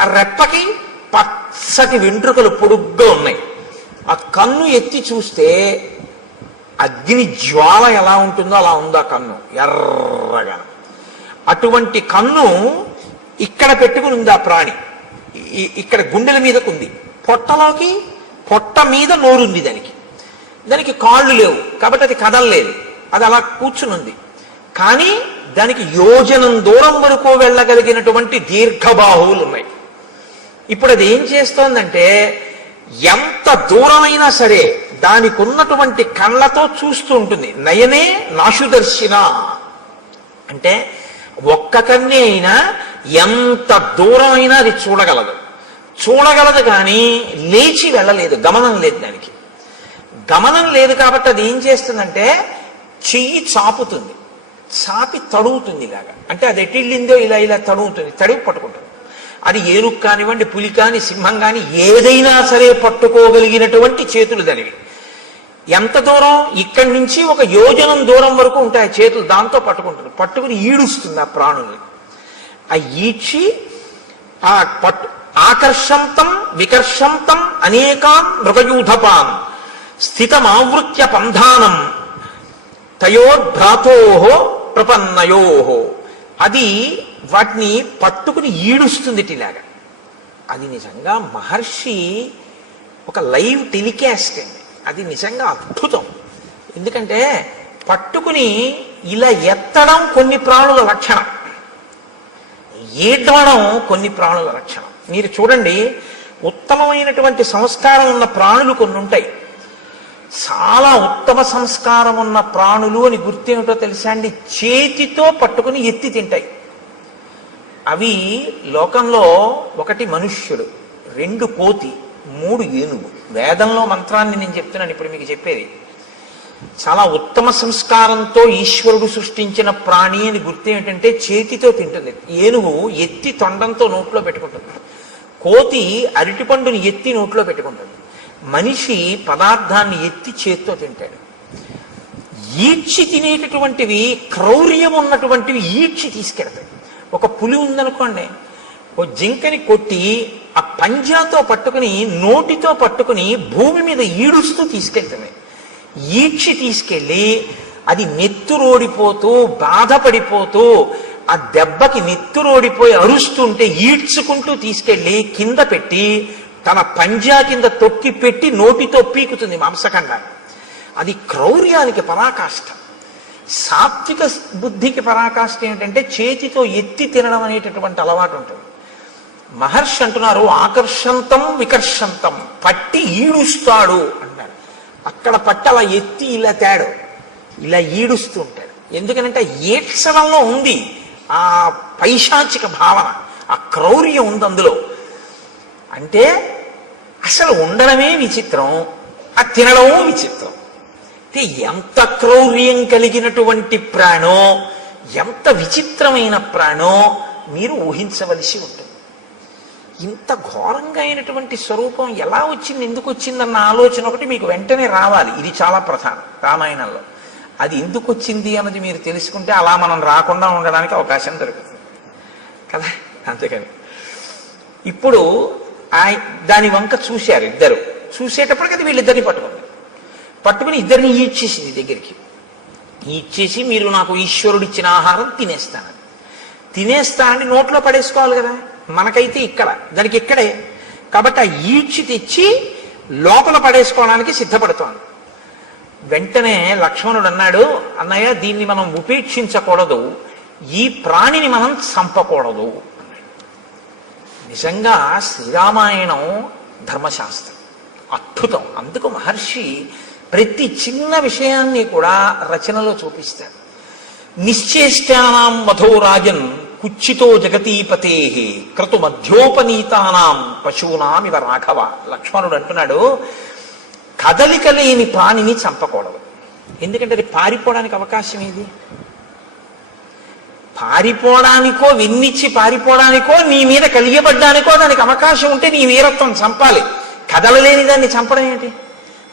ఆ రెప్పకి పచ్చటి వెంట్రుకలు పొడుగ్గా ఉన్నాయి. ఆ కన్ను ఎత్తి చూస్తే అగ్ని జ్వాల ఎలా ఉంటుందో అలా ఉంది ఆ కన్ను, ఎర్రగా. అటువంటి కన్ను ఇక్కడ పెట్టుకుని ఉంది ఆ ప్రాణి. ఇక్కడ గుండెల మీదకు ఉంది. పొట్టలోకి, పొట్ట మీద నోరుంది దానికి. దానికి కాళ్ళు లేవు కాబట్టి అది కదలలేదు, అది అలా కూర్చునుంది. కానీ దానికి యోజనం దూరం వరకు వెళ్ళగలిగినటువంటి దీర్ఘబాహువులు ఉన్నాయి. ఇప్పుడు అది ఏం చేస్తోందంటే ఎంత దూరమైనా సరే దానికి ఉన్నటువంటి కళ్ళతో చూస్తూ ఉంటుంది. నయనే నాశుదర్శిన అంటే ఒక్క కన్నే అయినా ఎంత దూరమైనా అది చూడగలదు కానీ లేచి వెళ్ళలేదు, గమనం లేదు. దానికి గమనం లేదు కాబట్టి అది ఏం చేస్తుందంటే చెయ్యి చాపుతుంది, చాపి తడుగుతుంది ఇలాగా. అంటే అది ఎటిళ్ళిందో ఇలా ఇలా తడుగుతుంది, తడివి పట్టుకుంటుంది. అది ఏనుగు కానివ్వండి, పులి కాని, సింహం కాని ఏదైనా సరే పట్టుకోగలిగినటువంటి చేతులు దానివి. ఎంత దూరం? ఇక్కడి నుంచి ఒక యోజనం దూరం వరకు ఉంటాయి చేతులు, దాంతో పట్టుకుంటుంది. పట్టుకుని ఈడుస్తుంది ఆ ప్రాణుల్ని. ఆ ఈడ్చి ఆ పట్టు ఆకర్షంతం వికర్షంతం అనేకాన్ మృగయూధపాన్ స్థితమావృత్య పంధానం తయోర్భ్రాతోహో ప్రపన్నయోహో. అది వాటిని పట్టుకుని ఈడుస్తుంది ఇలాగా. అది నిజంగా మహర్షి ఒక లైవ్ టెలికాస్ట్ అండి. అది నిజంగా అద్భుతం. ఎందుకంటే పట్టుకుని ఇలా ఎత్తడం కొన్ని ప్రాణుల లక్షణం, ఈడ్వడం కొన్ని ప్రాణుల లక్షణం. మీరు చూడండి, ఉత్తమమైనటువంటి సంస్కారం ఉన్న ప్రాణులు కొన్ని ఉంటాయి. చాలా ఉత్తమ సంస్కారం ఉన్న ప్రాణులు అని గుర్తేమిటో తెలుసా అండి? చేతితో పట్టుకుని ఎత్తి తింటాయి. అవి లోకంలో ఒకటి మనుష్యుడు, 2 కోతి, 3 ఏనుగు. వేదంలో మంత్రాన్ని నేను చెప్తున్నాను ఇప్పుడు మీకు చెప్పేది. చాలా ఉత్తమ సంస్కారంతో ఈశ్వరుడు సృష్టించిన ప్రాణి అని గుర్తు ఏమిటంటే చేతితో తింటుంది. ఏనుగు ఎత్తి తొండంతో నోట్లో పెట్టుకుంటుంది, కోతి అరటిపండుని ఎత్తి నోట్లో పెట్టుకుంటుంది, మనిషి పదార్థాన్ని ఎత్తి చేత్తో తింటాడు. ఈడ్చి తినేటటువంటివి, క్రౌర్యం ఉన్నటువంటివి ఈడ్చి తీసుకెడతాయి. ఒక పులి ఉందనుకోండి, ఓ జింకని కొట్టి ఆ పంజాతో పట్టుకుని, నోటితో పట్టుకుని భూమి మీద ఈడుస్తూ తీసుకెళ్తుంది. ఈడ్చి తీసుకెళ్ళి అది నెత్తురోడిపోతూ బాధపడిపోతూ ఆ దెబ్బకి నెత్తురోడిపోయి అరుస్తుంటే ఈడ్చుకుంటూ తీసుకెళ్ళి కింద పెట్టి తన పంజా కింద తొక్కి పెట్టి నోటితో పీకుతుంది మాంసఖండాన్ని. అది క్రౌర్యానికి పరాకాష్ఠ. సాత్విక బుద్ధికి పరాకాష్ఠ ఏంటంటే చేతితో ఎత్తి తినడం అనేటటువంటి అలవాటు ఉంటుంది. మహర్షి అంటున్నారు ఆకర్షంతం వికర్షంతం, పట్టి ఈడుస్తాడు అన్నాడు. అక్కడ పట్టి అలా ఎత్తి ఇలా తేడు, ఇలా ఈడుస్తూ ఉంటాడు. ఎందుకనంటే ఈడ్చడంలో ఉంది ఆ పైశాచిక భావన, ఆ క్రౌర్యం ఉంది అందులో. అంటే అసలు ఉండడమే విచిత్రం, ఆ తినడమూ విచిత్రం. అంటే ఎంత క్రౌర్యం కలిగినటువంటి ప్రాణో, ఎంత విచిత్రమైన ప్రాణో మీరు ఊహించవలసి ఉంటుంది. ఇంత ఘోరంగా అయినటువంటి స్వరూపం ఎలా వచ్చింది, ఎందుకు వచ్చిందన్న ఆలోచన ఒకటి మీకు వెంటనే రావాలి. ఇది చాలా ప్రధానం రామాయణంలో. అది ఎందుకు వచ్చింది అన్నది మీరు తెలుసుకుంటే అలా మనం రాకుండా ఉండడానికి అవకాశం దొరుకుతుంది కదా. అంతేకాని ఇప్పుడు దాని వంక చూశారు ఇద్దరు. చూసేటప్పటికి అది వీళ్ళిద్దరిని పట్టుకుని ఇద్దరిని ఈడ్చేసింది దగ్గరికి. ఈడ్చేసి మీరు నాకు ఈశ్వరుడు ఇచ్చిన ఆహారం తినేస్తానని నోట్లో పడేసుకోవాలి కదా. మనకైతే ఇక్కడ, దానికి ఇక్కడే. కాబట్టి ఆ ఈడ్చి తెచ్చి లోపల పడేసుకోవడానికి సిద్ధపడుతోంది. వెంటనే లక్ష్మణుడు అన్నాడు, అన్నయ్య దీన్ని మనం ఉపేక్షించకూడదు, ఈ ప్రాణిని మనం చంపకూడదు. నిజంగా శ్రీరామాయణం ధర్మశాస్త్రం అద్భుతం. అందుకు మహర్షి ప్రతి చిన్న విషయాన్ని కూడా రచనలో చూపిస్తాడు. నిశ్చేష్టానాం వధో రాజన్ కుచ్చితో జగతీపతే క్రతు మధ్యోపనీతానాం పశూనామివ రాఘవ. లక్ష్మణుడు అంటున్నాడు, కదలిక లేని ప్రాణిని చంపకూడదు. ఎందుకంటే అది పారిపోవడానికి అవకాశం ఏది? పారిపోవడానికో, విన్నిచ్చి పారిపోవడానికో, నీ మీద కలియబడ్డానికో దానికి అవకాశం ఉంటే నీ వీరత్వం చంపాలి. కదలలేని దాన్ని చంపడం ఏంటి?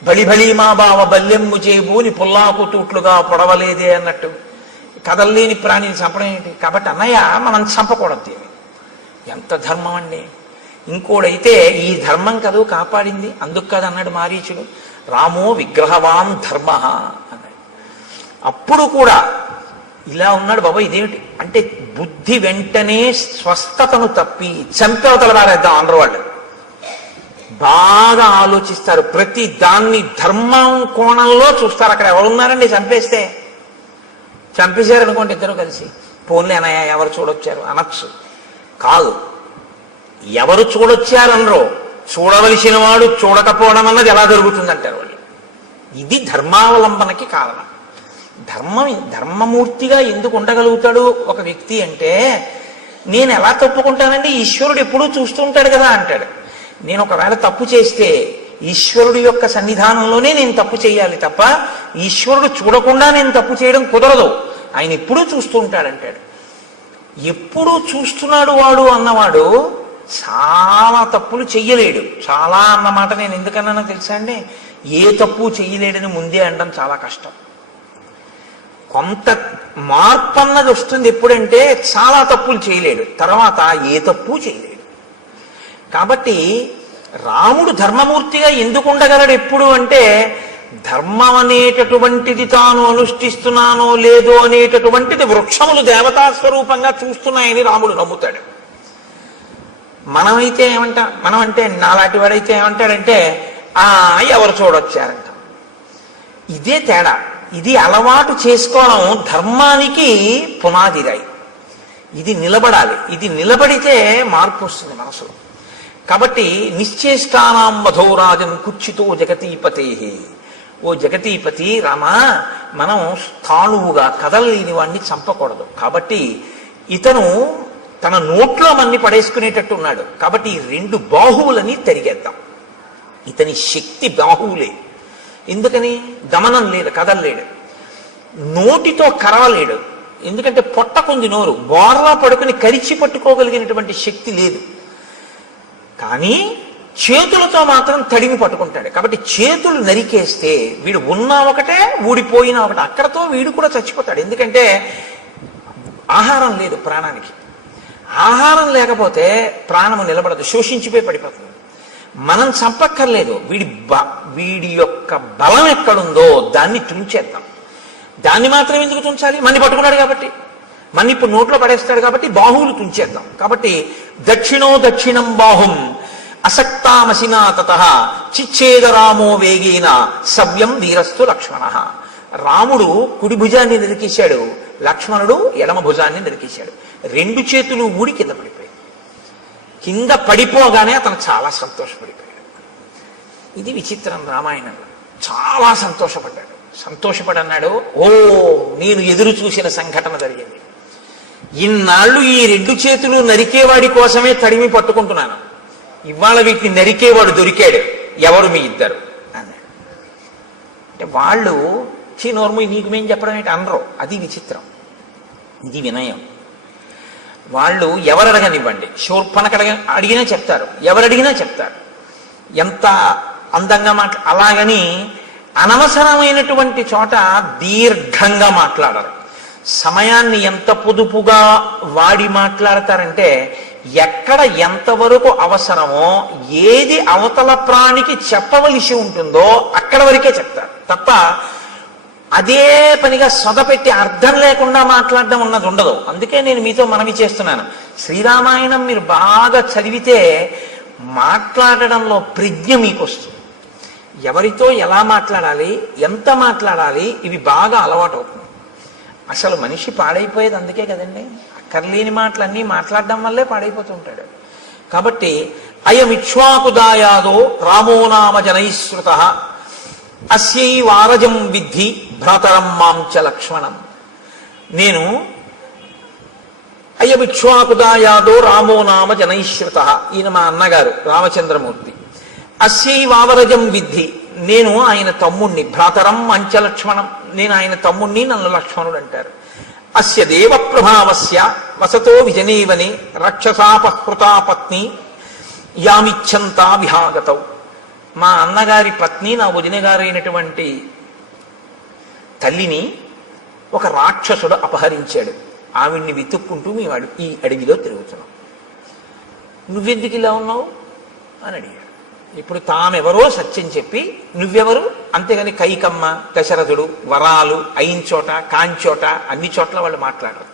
బలి బలి మా బావ బల్యమ్ము చేబూని పుల్లాకు తూట్లుగా పొడవలేదే అన్నట్టు కదలలేని ప్రాణిని చంపడం ఏంటి? కాబట్టి అన్నయ్య మనం చంపకూడదు. ఎంత ధర్మం అండి. ఇంకోడైతే ఈ ధర్మం కదూ కాపాడింది, అందుకు కాదు అన్నాడు మారీచుడు. రామో విగ్రహవాన్ ధర్మ అన్నాడు. అప్పుడు కూడా ఇలా ఉన్నాడు. బాబా ఇదేమిటి అంటే బుద్ధి వెంటనే స్వస్థతను తప్పి చంపేవతల వారేద్దాం అందరూ. వాళ్ళు బాగా ఆలోచిస్తారు, ప్రతి దాన్ని ధర్మం కోణంలో చూస్తారు. అక్కడ ఎవరున్నారండి చంపేశారనుకోండి ఇద్దరు కలిసి, పోన్లే అన్నయ్య ఎవరు చూడొచ్చారు అనొచ్చు. కాదు, ఎవరు చూడొచ్చారనరో, చూడవలసిన వాడు చూడకపోవడం అన్నది ఎలా జరుగుతుందంటారు వాళ్ళు. ఇది ధర్మావలంబనకి కారణం. ధర్మమూర్తిగా ఎందుకు ఉండగలుగుతాడు ఒక వ్యక్తి అంటే, నేను ఎలా తప్పుకుంటానండి, ఈశ్వరుడు ఎప్పుడూ చూస్తూ ఉంటాడు కదా అంటాడు. నేను ఒకవేళ తప్పు చేస్తే ఈశ్వరుడు యొక్క సన్నిధానంలోనే నేను తప్పు చేయాలి తప్ప ఈశ్వరుడు చూడకుండా నేను తప్పు చేయడం కుదరదు. ఆయన ఎప్పుడూ చూస్తూ ఉంటాడంటాడు. ఎప్పుడూ చూస్తున్నాడు వాడు అన్నవాడు చాలా తప్పులు చెయ్యలేడు. చాలా అన్నమాట నేను ఎందుకన్నానో తెలుసా అండి, ఏ తప్పు చెయ్యలేడని ముందే అనడం చాలా కష్టం. కొంత మార్పు అన్నది వస్తుంది ఎప్పుడంటే చాలా తప్పులు చేయలేడు, తర్వాత ఏ తప్పు చేయలేడు. కాబట్టి రాముడు ధర్మమూర్తిగా ఎందుకు ఉండగలడు ఎప్పుడు అంటే, ధర్మం అనేటటువంటిది తాను అనుష్ఠిస్తున్నానో లేదో అనేటటువంటిది వృక్షములు దేవతా స్వరూపంగా చూస్తున్నాయని రాముడు నమ్ముతాడు. మనం అంటే నాలాంటి వాడైతే ఏమంటాడంటే ఎవరు చూడొచ్చారంట. ఇదే తేడా. ఇది అలవాటు చేసుకోవడం ధర్మానికి పునాదిరాయి. ఇది నిలబడాలి. ఇది నిలబడితే మార్పు వస్తుంది మనసులో. కాబట్టి నిశ్చేష్టానాం వధోరాజన్ కుచ్చితో జగతీపతే. ఓ జగతీపతి రామా, మనం స్థాణువుగా కదలలేని వాడిని చంపకూడదు. కాబట్టి ఇతను తన నోట్లో మన్ని పడేసుకునేటట్టు ఉన్నాడు. కాబట్టి ఈ రెండు బాహువులని తరిగేద్దాం. ఇతని శక్తి బాహువులే. ఎందుకని? గమనం లేదు, కదలలేడు. నోటితో కరవలేడు, ఎందుకంటే పొట్టకుంది నోరు. బోర్లా పడుకుని కరిచి పట్టుకోగలిగినటువంటి శక్తి లేదు. కానీ చేతులతో మాత్రం తడిమి పట్టుకుంటాడు. కాబట్టి చేతులు నరికేస్తే వీడు ఉన్నా ఒకటే, ఊడిపోయినా ఒకటే. అక్కడతో వీడు కూడా చచ్చిపోతాడు. ఎందుకంటే ఆహారం లేదు ప్రాణానికి. ఆహారం లేకపోతే ప్రాణము నిలబడదు, శోషించిపోయి పడిపోతుంది. మనం చంపక్కర్లేదు, వీడి యొక్క బలం ఎక్కడుందో దాన్ని తుంచేద్దాం. దాన్ని మాత్రం ఎందుకు తుంచాలి? మన్ని పట్టుకున్నాడు కాబట్టి, మన్ని ఇప్పుడు నోట్లో పడేస్తాడు కాబట్టి బాహువులు తుంచేద్దాం. కాబట్టి దక్షిణం బాహుం అసక్తామసినా తతః చిచ్ఛేద రామో వేగేన సవ్యం వీరస్తు లక్ష్మణ. రాముడు కుడి భుజాన్ని నరికేశాడు, లక్ష్మణుడు ఎడమ భుజాన్ని నరికేశాడు. రెండు చేతులు ఊడి కింద పడిపోయాయి. కింద పడిపోగానే అతను చాలా సంతోషపడిపోయాడు. ఇది విచిత్రం రామాయణంలో. చాలా సంతోషపడి అన్నాడు, ఓ నేను ఎదురు చూసిన సంఘటన జరిగింది. ఇన్నాళ్ళు ఈ రెండు చేతులు నరికేవాడి కోసమే తడిమి పట్టుకుంటున్నాను, ఇవాళ వీటిని నరికేవాడు దొరికాడు. ఎవరు? మీ ఇద్దరు అన్నాడు. అంటే వాళ్ళు నోర్ము నీకు మేం చెప్పడం ఏంటి అనరు. అది విచిత్రం, ఇది వినయం. వాళ్ళు ఎవరు అడగనివ్వండి, శూర్పణఖ అడిగినా చెప్తారు, ఎవరు అడిగినా చెప్తారు, ఎంత అందంగా అలాగని అనవసరమైనటువంటి చోట దీర్ఘంగా మాట్లాడరు. సమయాన్ని ఎంత పొదుపుగా వాడి మాట్లాడతారంటే ఎక్కడ ఎంతవరకు అవసరమో, ఏది అవతల ప్రాణికి చెప్పవలసి ఉంటుందో అక్కడ వరకే చెప్తారు తప్ప అదే పనిగా సొదపెట్టి అర్థం లేకుండా మాట్లాడడం ఉన్నది ఉండదు. అందుకే నేను మీతో మనవి చేస్తున్నాను, శ్రీరామాయణం మీరు బాగా చదివితే మాట్లాడడంలో ప్రజ్ఞ మీకు వస్తుంది. ఎవరితో ఎలా మాట్లాడాలి, ఎంత మాట్లాడాలి, ఇవి బాగా అలవాటు అవుతుంది. అసలు మనిషి పాడైపోయేది అందుకే కదండి, అక్కర్లేని మాటలన్నీ మాట్లాడడం వల్లే పాడైపోతుంటాడు. కాబట్టి అయమిక్ష్వాకుదాయాదో రామో నామ జనైశ్రుత అస్యై వారజం విద్ధి భ్రాతరం మాంచ లక్ష్మణం. నేను అయమిక్ష్వాకుదాయాదో రామో నామ జనైశ్రుత, ఈయన మా అన్నగారు రామచంద్రమూర్తి. అస్యై వావరజం విద్ధి, నేను ఆయన తమ్ముణ్ణి. భ్రాతరం మంచ లక్ష్మణం, నేను ఆయన తమ్ముణ్ణి, నన్ను లక్ష్మణుడు అంటారు. అస్య దేవ ప్రభావస్య వసతో విజనీవని రక్షసాపహృతా పత్ని యామిచ్చంతా విహాగతౌ. మా అన్నగారి పత్ని, నా వదిన గారైనటువంటి తల్లిని ఒక రాక్షసుడు అపహరించాడు. ఆవిడ్ని వెతుక్కుంటూ మేము ఈ అడవిలో తిరుగుతున్నాం. నువ్వెందుకు ఇలా ఉన్నావు అని అడిగాడు. ఇప్పుడు తామెవరో సత్యం చెప్పి నువ్వెవరు, అంతేగాని కైకమ్మ, దశరథుడు, వరాలు అయిన చోట కాంచోట అన్ని చోట్ల వాళ్ళు మాట్లాడరు.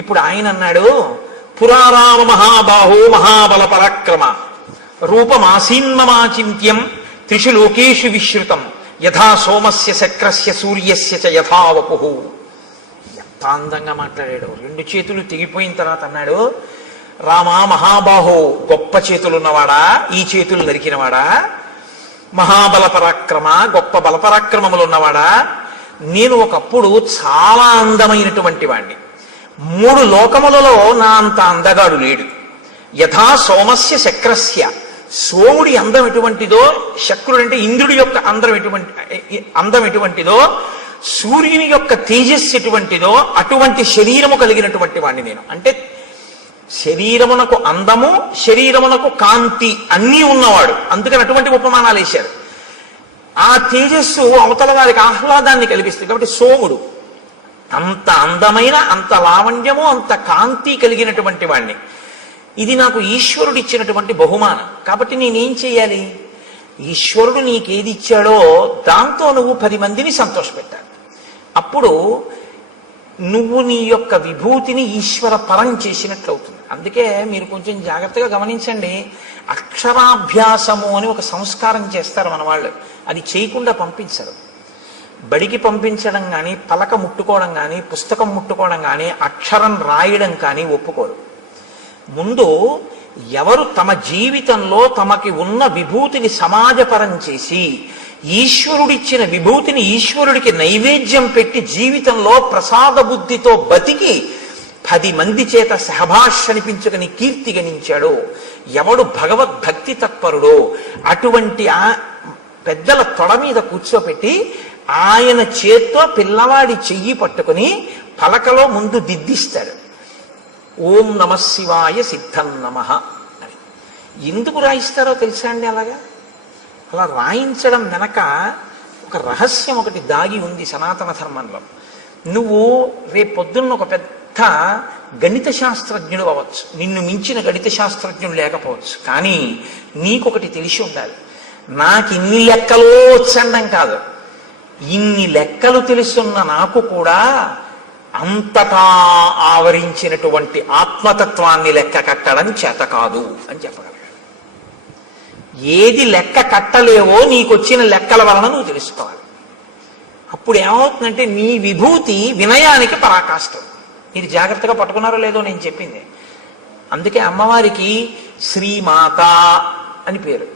ఇప్పుడు ఆయన అన్నాడు, పురారామ మహాబాహో మహాబల పరాక్రమ రూపమాసీన్మమాచింత్యం త్రిషు లోకేషు విశ్రుతం యథా సోమస్య శక్రస్య సూర్యస్య చ యథా వపుః. ఎంత అందంగా మాట్లాడాడు. రెండు చేతులు తెగిపోయిన తర్వాత అన్నాడు, రామా మహాబాహో, గొప్ప చేతులున్నవాడా, ఈ చేతులు నరికినవాడా, మహాబల పరాక్రమ, గొప్ప బలపరాక్రమములు ఉన్నవాడా, నేను ఒకప్పుడు చాలా అందమైనటువంటి వాణ్ణి. 3 లోకములలో నా అంత అందగాడు లేడు. యథా సోమస్య శక్రస్య, సోముడి అందం ఎటువంటిదో, శక్రుడు అంటే ఇంద్రుడి యొక్క అందం ఎటువంటిదో, సూర్యుని యొక్క తేజస్సు ఎటువంటిదో అటువంటి శరీరము కలిగినటువంటి వాణ్ణి నేను. అంటే శరీరమునకు అందము, శరీరమునకు కాంతి అన్నీ ఉన్నవాడు. అందుకని అటువంటి ఉపమానాలు వేశారు. ఆ తేజస్సు అవతల వారికి ఆహ్లాదాన్ని కలిగిస్తుంది. కాబట్టి సోముడు అంత అందమైన, అంత లావణ్యము, అంత కాంతి కలిగినటువంటి వాణ్ణి. ఇది నాకు ఈశ్వరుడు ఇచ్చినటువంటి బహుమానం. కాబట్టి నేనేం చేయాలి, ఈశ్వరుడు నీకేది ఇచ్చాడో దాంతో నువ్వు 10 మందిని సంతోషపెట్టాలి. అప్పుడు నువ్వు నీ యొక్క విభూతిని ఈశ్వర పరం చేసినట్లు అవుతుంది. అందుకే మీరు కొంచెం జాగ్రత్తగా గమనించండి, అక్షరాభ్యాసము అని ఒక సంస్కారం చేస్తారు మన వాళ్ళు. అది చేయకుండా పంపించరు. బడికి పంపించడం కానీ, పలక ముట్టుకోవడం కానీ, పుస్తకం ముట్టుకోవడం కానీ, అక్షరం రాయడం కానీ ఒప్పుకోరు. ముందు ఎవరు తమ జీవితంలో తమకి ఉన్న విభూతిని సమాజపరం చేసి ఈశ్వరుడిచ్చిన విభూతిని ఈశ్వరుడికి నైవేద్యం పెట్టి జీవితంలో ప్రసాద బుద్ధితో బతికి 10 మంది చేత సహభాష్ అనిపించుకుని కీర్తి గణించాడో, ఎవడు భగవద్భక్తి తత్పరుడో అటువంటి ఆ పెద్దల తొడ మీద కూర్చోపెట్టి ఆయన చేత్తో పిల్లవాడి చెయ్యి పట్టుకుని పలకలో ముందు దిద్దిస్తాడు. ఓం నమ శివాయ సిద్ధం నమః అని. ఎందుకు రాయిస్తారో తెలుసా అండి? అలా రాయించడం వెనక ఒక రహస్యం ఒకటి దాగి ఉంది సనాతన ధర్మంలో. నువ్వు రేపొద్దున్న ఒక పెద్ద గణిత శాస్త్రజ్ఞుడు అవ్వచ్చు, నిన్ను మించిన గణిత శాస్త్రజ్ఞుడు లేకపోవచ్చు, కానీ నీకొకటి తెలిసి ఉండాలి. నాకు ఇన్ని లెక్కలో వచ్చండం కాదు, ఇన్ని లెక్కలు తెలుసున్న నాకు కూడా అంతటా ఆవరించినటువంటి ఆత్మతత్వాన్ని లెక్క కట్టడం చేత కాదు అని చెప్పగలగాలి. ఏది లెక్క కట్టలేవో నీకొచ్చిన లెక్కల వలన నువ్వు తెలుసుకోవాలి. అప్పుడు ఏమవుతుందంటే నీ విభూతి వినయానికి పరాకాష్ఠం. మీరు జాగ్రత్తగా పట్టుకున్నారో లేదో నేను చెప్పింది. అందుకే అమ్మవారికి శ్రీమాత అని పేరు.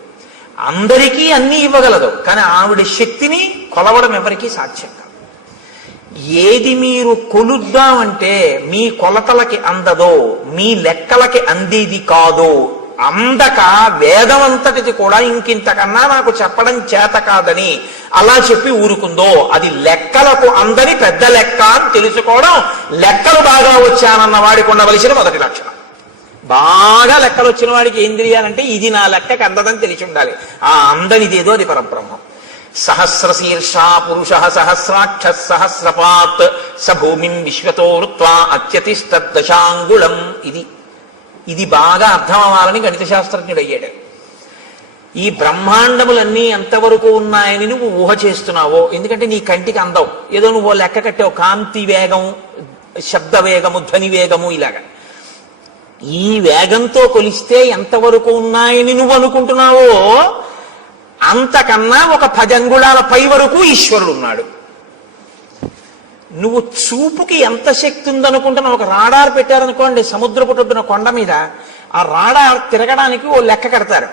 అందరికీ అన్నీ ఇవ్వగలదు, కానీ ఆవిడ శక్తిని కొలవడం ఎవరికీ సాధ్యం కాదు. ఏది మీరు కొలుద్దామంటే మీ కొలతలకి అందదో, మీ లెక్కలకి అందేది కాదో అందక వేదమంతటిది కూడా ఇంకింతకన్నా నాకు చెప్పడం చేత కాదని అలా చెప్పి ఊరుకుందో అది లెక్కలకు అందని పెద్ద లెక్క అని తెలుసుకోవడం లెక్కలు బాగా వచ్చానన్న వాడికి ఉండవలసిన మొదటి లక్షణం. బాగా లెక్కలు వచ్చిన వాడికి ఏం తెలియాలంటే ఇది నా లెక్కకి అందదని తెలిసి ఉండాలి. ఆ అందనిదేదో అది పరబ్రహ్మం. సహస్రశీర్షా పురుష సహస్రాక్ష సహస్రపాత్ స భూమిం విశ్వతో వృత్వా అత్యతిష్టదశాంగుళం. ఇది బాగా అర్థం అవ్వాలని గణిత శాస్త్రజ్ఞుడు అయ్యాడు. ఈ బ్రహ్మాండములన్నీ ఎంతవరకు ఉన్నాయని నువ్వు ఊహ చేస్తున్నావో, ఎందుకంటే నీ కంటికి అందవు, ఏదో నువ్వు లెక్క కట్టావు, కాంతి వేగము, శబ్ద వేగము, ధ్వని వేగము, ఇలాగా ఈ వేగంతో కొలిస్తే ఎంతవరకు ఉన్నాయని నువ్వు అనుకుంటున్నావో అంతకన్నా ఒక 10 అంగుళాల పై వరకు ఈశ్వరుడు ఉన్నాడు. నువ్వు చూపుకి ఎంత శక్తి ఉందనుకుంటున్నావు? ఒక రాడార్ పెట్టారనుకోండి సముద్రపుటొడ్డున కొండ మీద, ఆ రాడార్ తిరగడానికి ఓ లెక్క కడతారు.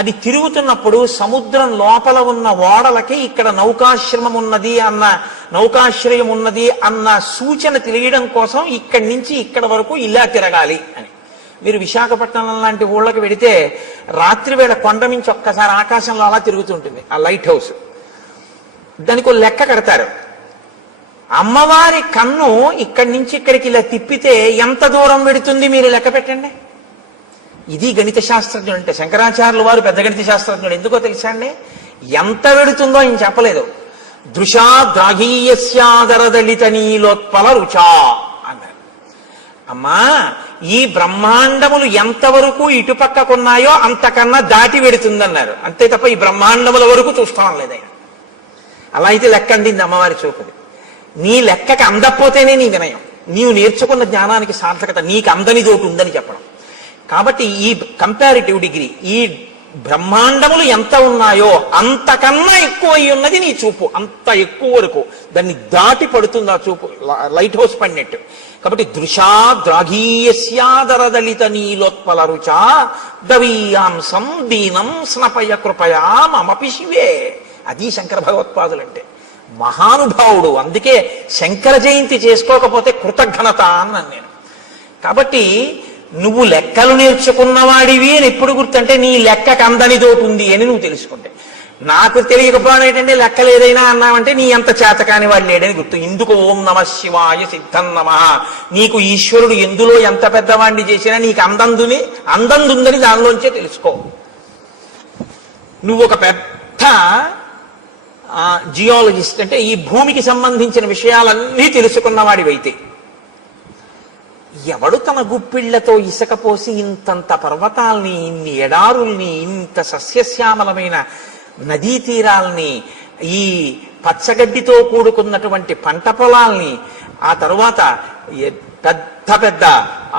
అది తిరుగుతున్నప్పుడు సముద్రం లోపల ఉన్న ఓడలకి ఇక్కడ నౌకాశ్రయం ఉన్నది అన్న సూచన తెలియడం కోసం ఇక్కడి నుంచి ఇక్కడ వరకు ఇలా తిరగాలి అని. మీరు విశాఖపట్నం లాంటి ఊళ్ళకి వెడితే రాత్రి వేళ కొండ నుంచి ఒక్కసారి ఆకాశంలో అలా తిరుగుతుంటుంది ఆ లైట్ హౌస్. దానికి ఒక లెక్క కడతారు. అమ్మవారి కన్ను ఇక్కడి నుంచి ఇక్కడికి ఇలా తిప్పితే ఎంత దూరం వెడుతుంది మీరు లెక్క పెట్టండి. ఇది గణిత శాస్త్రజ్ఞుడు అంటే. శంకరాచార్యులు వారు పెద్ద గణిత శాస్త్రజ్ఞుడు. ఎందుకో తెలుసా అండి? ఎంత వెడుతుందో ఆయన చెప్పలేదు. దృశా ద్రాఘీయస్యాదరదళిత నీలోత్పల రుచా అన్నారు. అమ్మా, ఈ బ్రహ్మాండములు ఎంతవరకు ఇటుపక్కకున్నాయో అంతకన్నా దాటి వెడుతుందన్నారు. అంతే తప్ప ఈ బ్రహ్మాండముల వరకు చూస్తాం లేదు ఆయన. అలా అయితే లెక్క అందింది అమ్మవారి చూపుది. నీ లెక్కకి అందకపోతేనే నీ వినయం, నీవు నేర్చుకున్న జ్ఞానానికి సార్థకత. నీకు అందనిదోటి ఉందని చెప్పడం. కాబట్టి ఈ కంపారిటివ్ డిగ్రీ, ఈ బ్రహ్మాండములు ఎంత ఉన్నాయో అంతకన్నా ఎక్కువ అయి ఉన్నది నీ చూపు. అంత ఎక్కువ వరకు దాన్ని దాటి పడుతుంది ఆ చూపు, లైట్ హౌస్ పడినట్టు. కాబట్టి దృశా ద్రాఘీయస్యాదరదళిత నీలోత్పల రుచా దవీయాంసం దీనం స్నపయ కృపయా మమపి శివే. అది శంకర భగవత్పాదులంటే. మహానుభావుడు. అందుకే శంకర జయంతి చేసుకోకపోతే కృతజ్ఞత అన్నాను నేను. కాబట్టి నువ్వు లెక్కలు నేర్చుకున్నవాడివి అని ఎప్పుడు గుర్తంటే నీ లెక్కకు అందనిదోటి ఉంది అని నువ్వు తెలుసుకుంటే. నాకు తెలియకపోవడం ఏంటంటే లెక్కలు ఏదైనా అన్నావంటే నీ అంత చేతకాని వాడు లేడని గుర్తు. ఇందుకు ఓం నమ శివాయ సిద్ధం నమ. నీకు ఈశ్వరుడు ఎందులో ఎంత పెద్దవాడిని చేసినా నీకు అందందుందని దానిలోంచే తెలుసుకో. నువ్వు ఒక పెద్ద జియాలజిస్ట్ అంటే ఈ భూమికి సంబంధించిన విషయాలన్నీ తెలుసుకున్నవాడివైతే ఎవడు తన గుప్పిళ్లతో ఇసుక పోసి ఇంతంత పర్వతాల్ని, ఇన్ని ఎడారుల్ని, ఇంత సస్యశ్యామలమైన నదీ తీరాల్ని, ఈ పచ్చగడ్డితో కూడుకున్నటువంటి పంట పొలాల్ని, ఆ తరువాత పెద్ద పెద్ద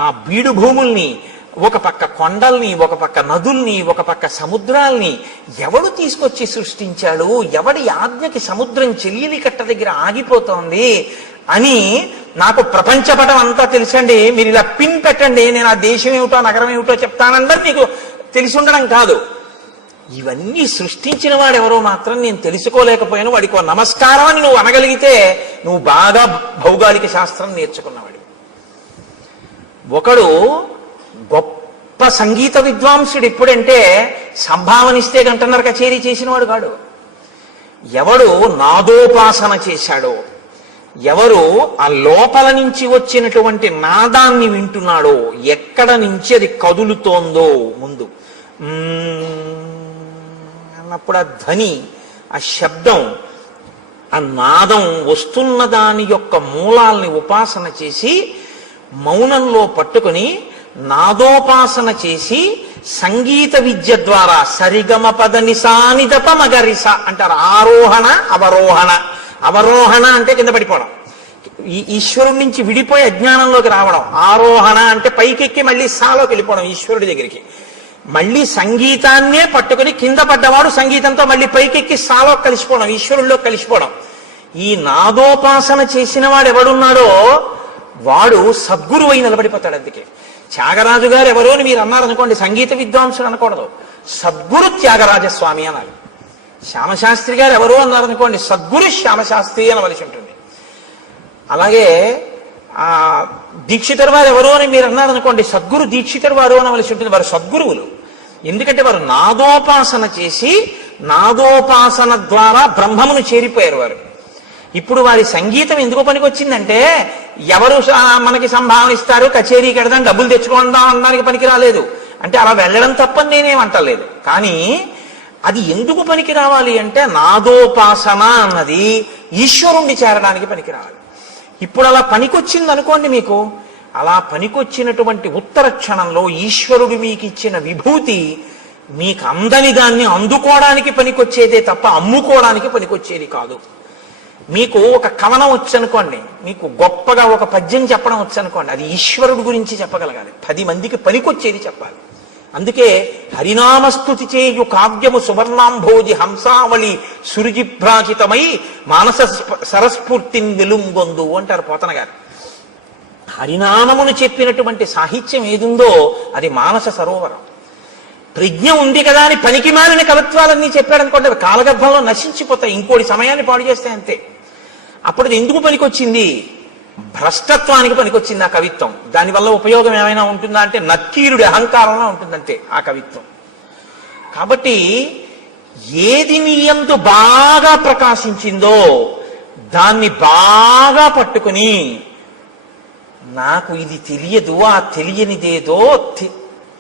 ఆ బీడు భూముల్ని, ఒక పక్క కొండల్ని, ఒక పక్క నదుల్ని, ఒక పక్క సముద్రాల్ని ఎవడు తీసుకొచ్చి సృష్టించాడు? ఎవడి ఆజ్ఞకి సముద్రం చెలియలి కట్ట దగ్గర ఆగిపోతోంది అని నాకు ప్రపంచపటం అంతా తెలుసండి. మీరు ఇలా పిన్ పెట్టండి, నేను ఆ దేశం ఏమిటో నగరం ఏమిటో చెప్తానందరూ మీకు తెలిసి ఉండడం కాదు. ఇవన్నీ సృష్టించిన వాడు ఎవరో మాత్రం నేను తెలుసుకోలేకపోయాను, వాడికి నమస్కారం అని నువ్వు అనగలిగితే నువ్వు బాగా భౌగోళిక శాస్త్రం నేర్చుకున్నవాడు. ఒకడు గొప్ప సంగీత విద్వాంసుడు ఎప్పుడంటే సంభావనిస్తే గంటన్నర కచేరీ చేసినవాడు కాడు. ఎవడు నాదోపాసన చేశాడో, ఎవరు ఆ లోపల నుంచి వచ్చినటువంటి నాదాన్ని వింటున్నాడో, ఎక్కడ నుంచి అది కదులుతోందో ముందు అన్నప్పుడు ఆ ధ్వని, ఆ శబ్దం, ఆ నాదం వస్తున్న దాని యొక్క మూలాల్ని ఉపాసన చేసి మౌనంలో పట్టుకుని నాదోపాసన చేసి సంగీత విద్య ద్వారా సరిగమ పద నిసానిదప మగరిస అంటారు. ఆరోహణ అవరోహణ. అవరోహణ అంటే కింద పడిపోవడం, ఈ ఈశ్వరుడి నుంచి విడిపోయి అజ్ఞానంలోకి రావడం. ఆరోహణ అంటే పైకెక్కి మళ్ళీ సాలోకి వెళ్ళిపోవడం ఈశ్వరుడి దగ్గరికి. మళ్ళీ సంగీతాన్నే పట్టుకుని కింద పడ్డవాడు సంగీతంతో మళ్ళీ పైకెక్కి సాలో కలిసిపోవడం, ఈశ్వరుల్లో కలిసిపోవడం. ఈ నాదోపాసన చేసిన వాడు ఎవడున్నాడో వాడు సద్గురువు అయి నిలబడిపోతాడు. అందుకే త్యాగరాజు గారు ఎవరో అని మీరు అన్నారనుకోండి, సంగీత విద్వాంసుడు అనకూడదు, సద్గురు త్యాగరాజస్వామి అనాలి. శ్యామశాస్త్రి గారు ఎవరో అన్నారనుకోండి, సద్గురు శ్యామశాస్త్రి అనవలసి ఉంటుంది. అలాగే దీక్షితుడు వారు ఎవరో అని మీరు అన్నారనుకోండి, సద్గురు దీక్షితుడు వారు అనవలసి ఉంటుంది. వారు సద్గురువులు. ఎందుకంటే వారు నాదోపాసన చేసి నాదోపాసన ద్వారా బ్రహ్మమును చేరిపోయారు వారు. ఇప్పుడు వారి సంగీతం ఎందుకు పనికొచ్చిందంటే ఎవరు మనకి సంభావన ఇస్తారు, కచేరీకి వెడదాం, డబ్బులు తెచ్చుకుందాం అనడానికి పనికి రాలేదు. అంటే అలా వెళ్ళడం తప్పని నేనేమంటలేదు. కానీ అది ఎందుకు పనికి రావాలి అంటే నాదోపాసన అన్నది ఈశ్వరుణ్ణి చేరడానికి పనికి రావాలి. ఇప్పుడు అలా పనికొచ్చింది అనుకోండి, మీకు అలా పనికొచ్చినటువంటి ఉత్తర క్షణంలో ఈశ్వరుడు మీకు ఇచ్చిన విభూతి మీకు అందని దాన్ని అందుకోవడానికి పనికొచ్చేదే తప్ప అమ్ముకోవడానికి పనికొచ్చేది కాదు. మీకు ఒక కవనం వచ్చనుకోండి, మీకు గొప్పగా ఒక పద్యం చెప్పడం వచ్చనుకోండి, అది ఈశ్వరుడు గురించి చెప్పగలగాలి, 10 మందికి పనికొచ్చేది చెప్పాలి. అందుకే హరినామస్తుతి చేయు కావ్యము సువర్ణాంభోజి హంసావళి సురుజిభ్రాజితమై మానస సరస్ఫూర్తిని వెలుంగొందు అంటారు పోతన గారు. హరినామమును చెప్పినటువంటి సాహిత్యం ఏదుందో అది మానస సరోవరం. ప్రజ్ఞ ఉంది కదా అని పనికి మాలిన కవిత్వాలన్నీ చెప్పాడనుకోండి, కాలగర్భంలో నశించిపోతాయి, ఇంకోటి సమయాన్ని పాడు చేస్తే అంతే. అప్పుడు ఎందుకు పనికొచ్చింది? భ్రష్టత్వానికి పనికొచ్చింది ఆ కవిత్వం. దానివల్ల ఉపయోగం ఏమైనా ఉంటుందా అంటే నక్కీరుడి అహంకారంలో ఉంటుందంతే ఆ కవిత్వం. కాబట్టి ఏది నీ యందు బాగా ప్రకాశించిందో దాన్ని బాగా పట్టుకుని నాకు ఇది తెలియదు, ఆ తెలియనిదేదో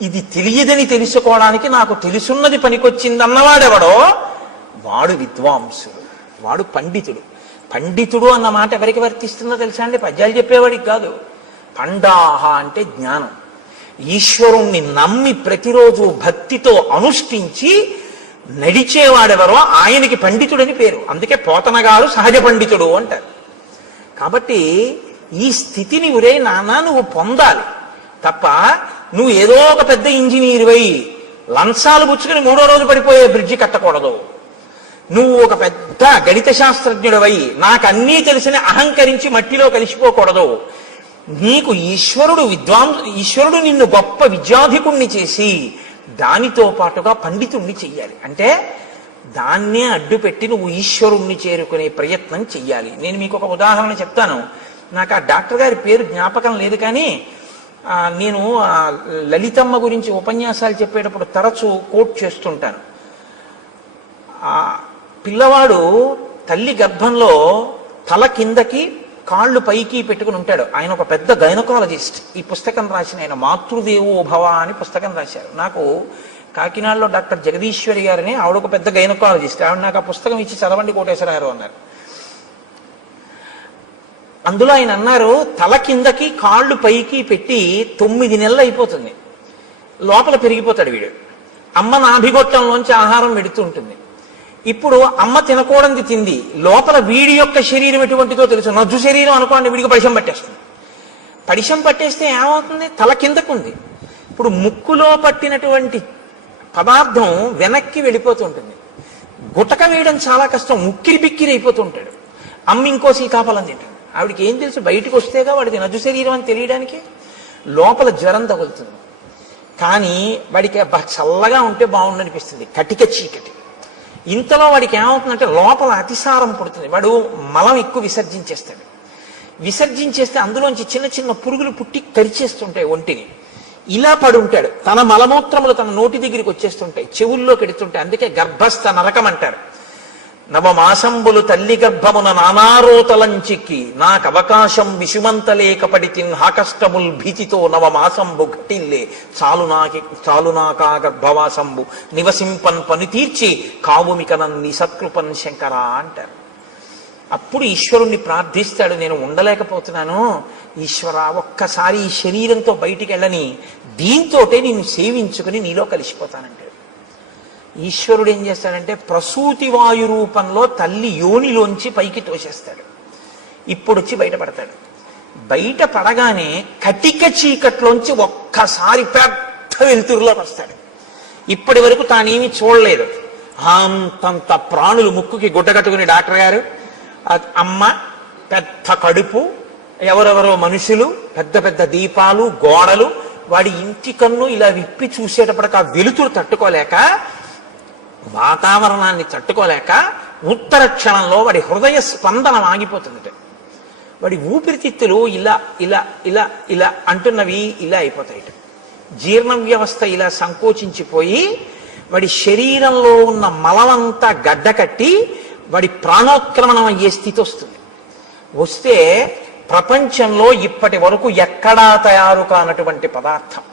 ఇది తెలియదని తెలుసుకోవడానికి నాకు తెలుసున్నది పనికొచ్చింది అన్నవాడెవడో వాడు విద్వాంసుడు, వాడు పండితుడు. పండితుడు అన్న మాట ఎవరికి వర్తిస్తుందో తెలుసా అండి? పద్యాలు చెప్పేవాడికి కాదు. పండాహ అంటే జ్ఞానం. ఈశ్వరుణ్ణి నమ్మి ప్రతిరోజు భక్తితో అనుష్ఠించి నడిచేవాడెవరో ఆయనకి పండితుడని పేరు. అందుకే పోతన గారు సహజ పండితుడు అంటారు. కాబట్టి ఈ స్థితిని ఒరే నాన్న నువ్వు పొందాలి తప్ప నువ్వు ఏదో ఒక పెద్ద ఇంజనీరువై లంచాలు పుచ్చుకుని 3వ రోజు పడిపోయే బ్రిడ్జి కట్టకూడదు. నువ్వు ఒక పెద్ద గణిత శాస్త్రజ్ఞుడివై నాకు అన్నీ తెలిసిన అహంకరించి మట్టిలో కలిసిపోకూడదు. నీకు ఈశ్వరుడు నిన్ను గొప్ప విద్యాధికుణ్ణి చేసి దానితో పాటుగా పండితుణ్ణి చెయ్యాలి. అంటే దాన్నే అడ్డుపెట్టి నువ్వు ఈశ్వరుణ్ణి చేరుకునే ప్రయత్నం చెయ్యాలి. నేను మీకు ఒక ఉదాహరణ చెప్తాను. నాకు ఆ డాక్టర్ గారి పేరు జ్ఞాపకం లేదు, కానీ నేను లలితమ్మ గురించి ఉపన్యాసాలు చెప్పేటప్పుడు తరచూ కోట్ చేస్తుంటాను. పిల్లవాడు తల్లి గర్భంలో తల కిందకి కాళ్ళు పైకి పెట్టుకుని ఉంటాడు. ఆయన ఒక పెద్ద గైనకాలజిస్ట్. ఈ పుస్తకం రాసిన ఆయన మాతృదేవో భవ అని పుస్తకం రాశారు. నాకు కాకినాడలో డాక్టర్ జగదీశ్వరి గారిని, ఆవిడ ఒక పెద్ద గైనకాలజిస్ట్. ఆవిడ నాకు ఆ పుస్తకం ఇచ్చి చదవండి కోటేశ్వరరావు అన్నారు. అందులో ఆయన అన్నారు, తల కిందకి కాళ్ళు పైకి పెట్టి 9 నెలలు అయిపోతుంది, లోపల పెరిగిపోతాడు వీడు. అమ్మ నాభిగొట్టంలోంచి ఆహారం వెడుతూ ఉంటుంది. ఇప్పుడు అమ్మ తినకూడనిది తింది, లోపల వీడి యొక్క శరీరం ఎటువంటిదో తెలుసు. నజ్జు శరీరం అనుకోండి, వీడికి పడిశం పట్టేస్తుంది. పడిశం పట్టేస్తే ఏమవుతుంది? తల కిందకు ఉంది. ఇప్పుడు ముక్కులో పట్టినటువంటి పదార్థం వెనక్కి వెళ్ళిపోతుంటుంది. గుటక వేయడం చాలా కష్టం, ఉక్కిరి బిక్కిరి అయిపోతుంటాడు. అమ్మ ఇంకో సీతాఫలం తింటాడు. ఆవిడికి ఏం తెలుసు? బయటకు వస్తేగా వాడికి నజ్జు శరీరం అని తెలియడానికి. లోపల జ్వరం తగులుతుంది, కానీ వాడికి చల్లగా ఉంటే బాగుండనిపిస్తుంది, కటిక చీకటి. ఇంతలో వాడికి ఏమవుతుందంటే లోపల అతిసారం పుడుతుంది. వాడు మలం ఎక్కువ విసర్జించేస్తాడు. విసర్జించేస్తే అందులోంచి చిన్న చిన్న పురుగులు పుట్టి కరిచేస్తుంటాయి ఒంటిని. ఇలా పడి ఉంటాడు. తన మలమూత్రములు తన నోటి దగ్గరికి వచ్చేస్తుంటాయి, చెవుల్లో కెడుతుంటాయి. అందుకే గర్భస్థ నరకం అంటారు. నవమాసంబులు తల్లి గర్భమున నానారోతలంచిక్కి నాకు అవకాశం విషుమంతలేకపడి హాకష్టముల్ భీతితో నవమాసంబు ఘటిల్లే చాలునాకా గర్భవాసంబు నివసింపన్ పని తీర్చి కావుమికనన్ని సత్కృపన్ శంకర అంటారు. అప్పుడు ఈశ్వరుణ్ణి ప్రార్థిస్తాడు, నేను ఉండలేకపోతున్నాను ఈశ్వర, ఒక్కసారి ఈ శరీరంతో బయటికి వెళ్ళని, దీంతోటే నేను సేవించుకుని నీలో కలిసిపోతానంటాడు. ఈశ్వరుడు ఏం చేస్తాడంటే ప్రసూతి వాయు రూపంలో తల్లి యోనిలోంచి పైకి తోసేస్తాడు. ఇప్పుడు వచ్చి బయటపడతాడు. బయట పడగానే కటిక చీకట్లోంచి ఒక్కసారి పెద్ద వెలుతురులోకి వస్తాడు. ఇప్పటి వరకు తానేమి చూడలేదు. అంతంత ప్రాణులు ముక్కుకి గుడ్డ కట్టుకుని డాక్టర్ గారు, అమ్మ, పెద్ద కడుపు, ఎవరెవరో మనుషులు, పెద్ద పెద్ద దీపాలు, గోడలు. వాడి ఇంటి కన్ను ఇలా విప్పి చూసేటప్పటికి ఆ వెలుతురు తట్టుకోలేక, వాతావరణాన్ని తట్టుకోలేక ఉత్తర క్షణంలో వాడి హృదయ స్పందన ఆగిపోతుంది. వాడి ఊపిరితిత్తులు ఇలా ఇలా ఇలా ఇలా అంటున్నవి ఇలా అయిపోతాయి. జీర్ణ వ్యవస్థ ఇలా సంకోచించిపోయి వాడి శరీరంలో ఉన్న మలమంతా గడ్డకట్టి వాడి ప్రాణోత్క్రమణం అయ్యే స్థితి వస్తుంది. వస్తే ప్రపంచంలో ఇప్పటి వరకు ఎక్కడా తయారు కానటువంటి పదార్థం,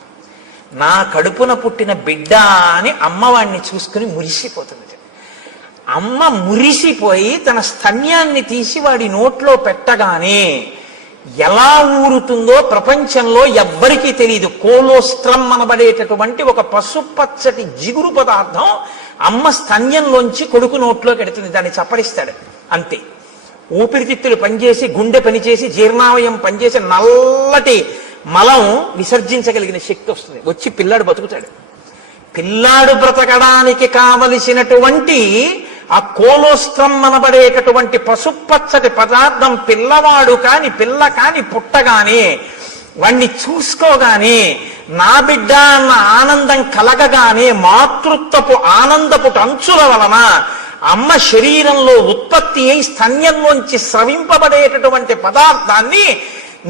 నా కడుపున పుట్టిన బిడ్డ అని అమ్మవాడిని చూసుకుని మురిసిపోతుంది. అమ్మ మురిసిపోయి తన స్తన్యాన్ని తీసి వాడి నోట్లో పెట్టగానే ఎలా ఊరుతుందో ప్రపంచంలో ఎవ్వరికీ తెలియదు. కోలోస్ట్రమ్ అనబడేటటువంటి ఒక పసుపచ్చటి జిగురు పదార్థం అమ్మ స్తన్యంలోంచి కొడుకు నోట్లోకి ఎడుతుంది. దాన్ని చప్పరిస్తాడు అంతే. ఊపిరితిత్తులు పనిచేసి, గుండె పనిచేసి, జీర్ణావయం పనిచేసి నల్లటి మలం విసర్జించగలిగిన శక్తి వస్తుంది. వచ్చి పిల్లాడు బతుకుతాడు. పిల్లాడు బ్రతకడానికి కావలసినటువంటి ఆ కోలోస్ట్రమ్ అనబడేటటువంటి పసుపచ్చటి పదార్థం పిల్లవాడు కాని పిల్ల కాని పుట్టగానే వాణ్ణి చూసుకోగానే నా బిడ్డ అన్న ఆనందం కలగగానే మాతృత్వపు ఆనందపు అంచుల వలన అమ్మ శరీరంలో ఉత్పత్తి అయి స్తన్యంలోంచి స్రవింపబడేటటువంటి పదార్థాన్ని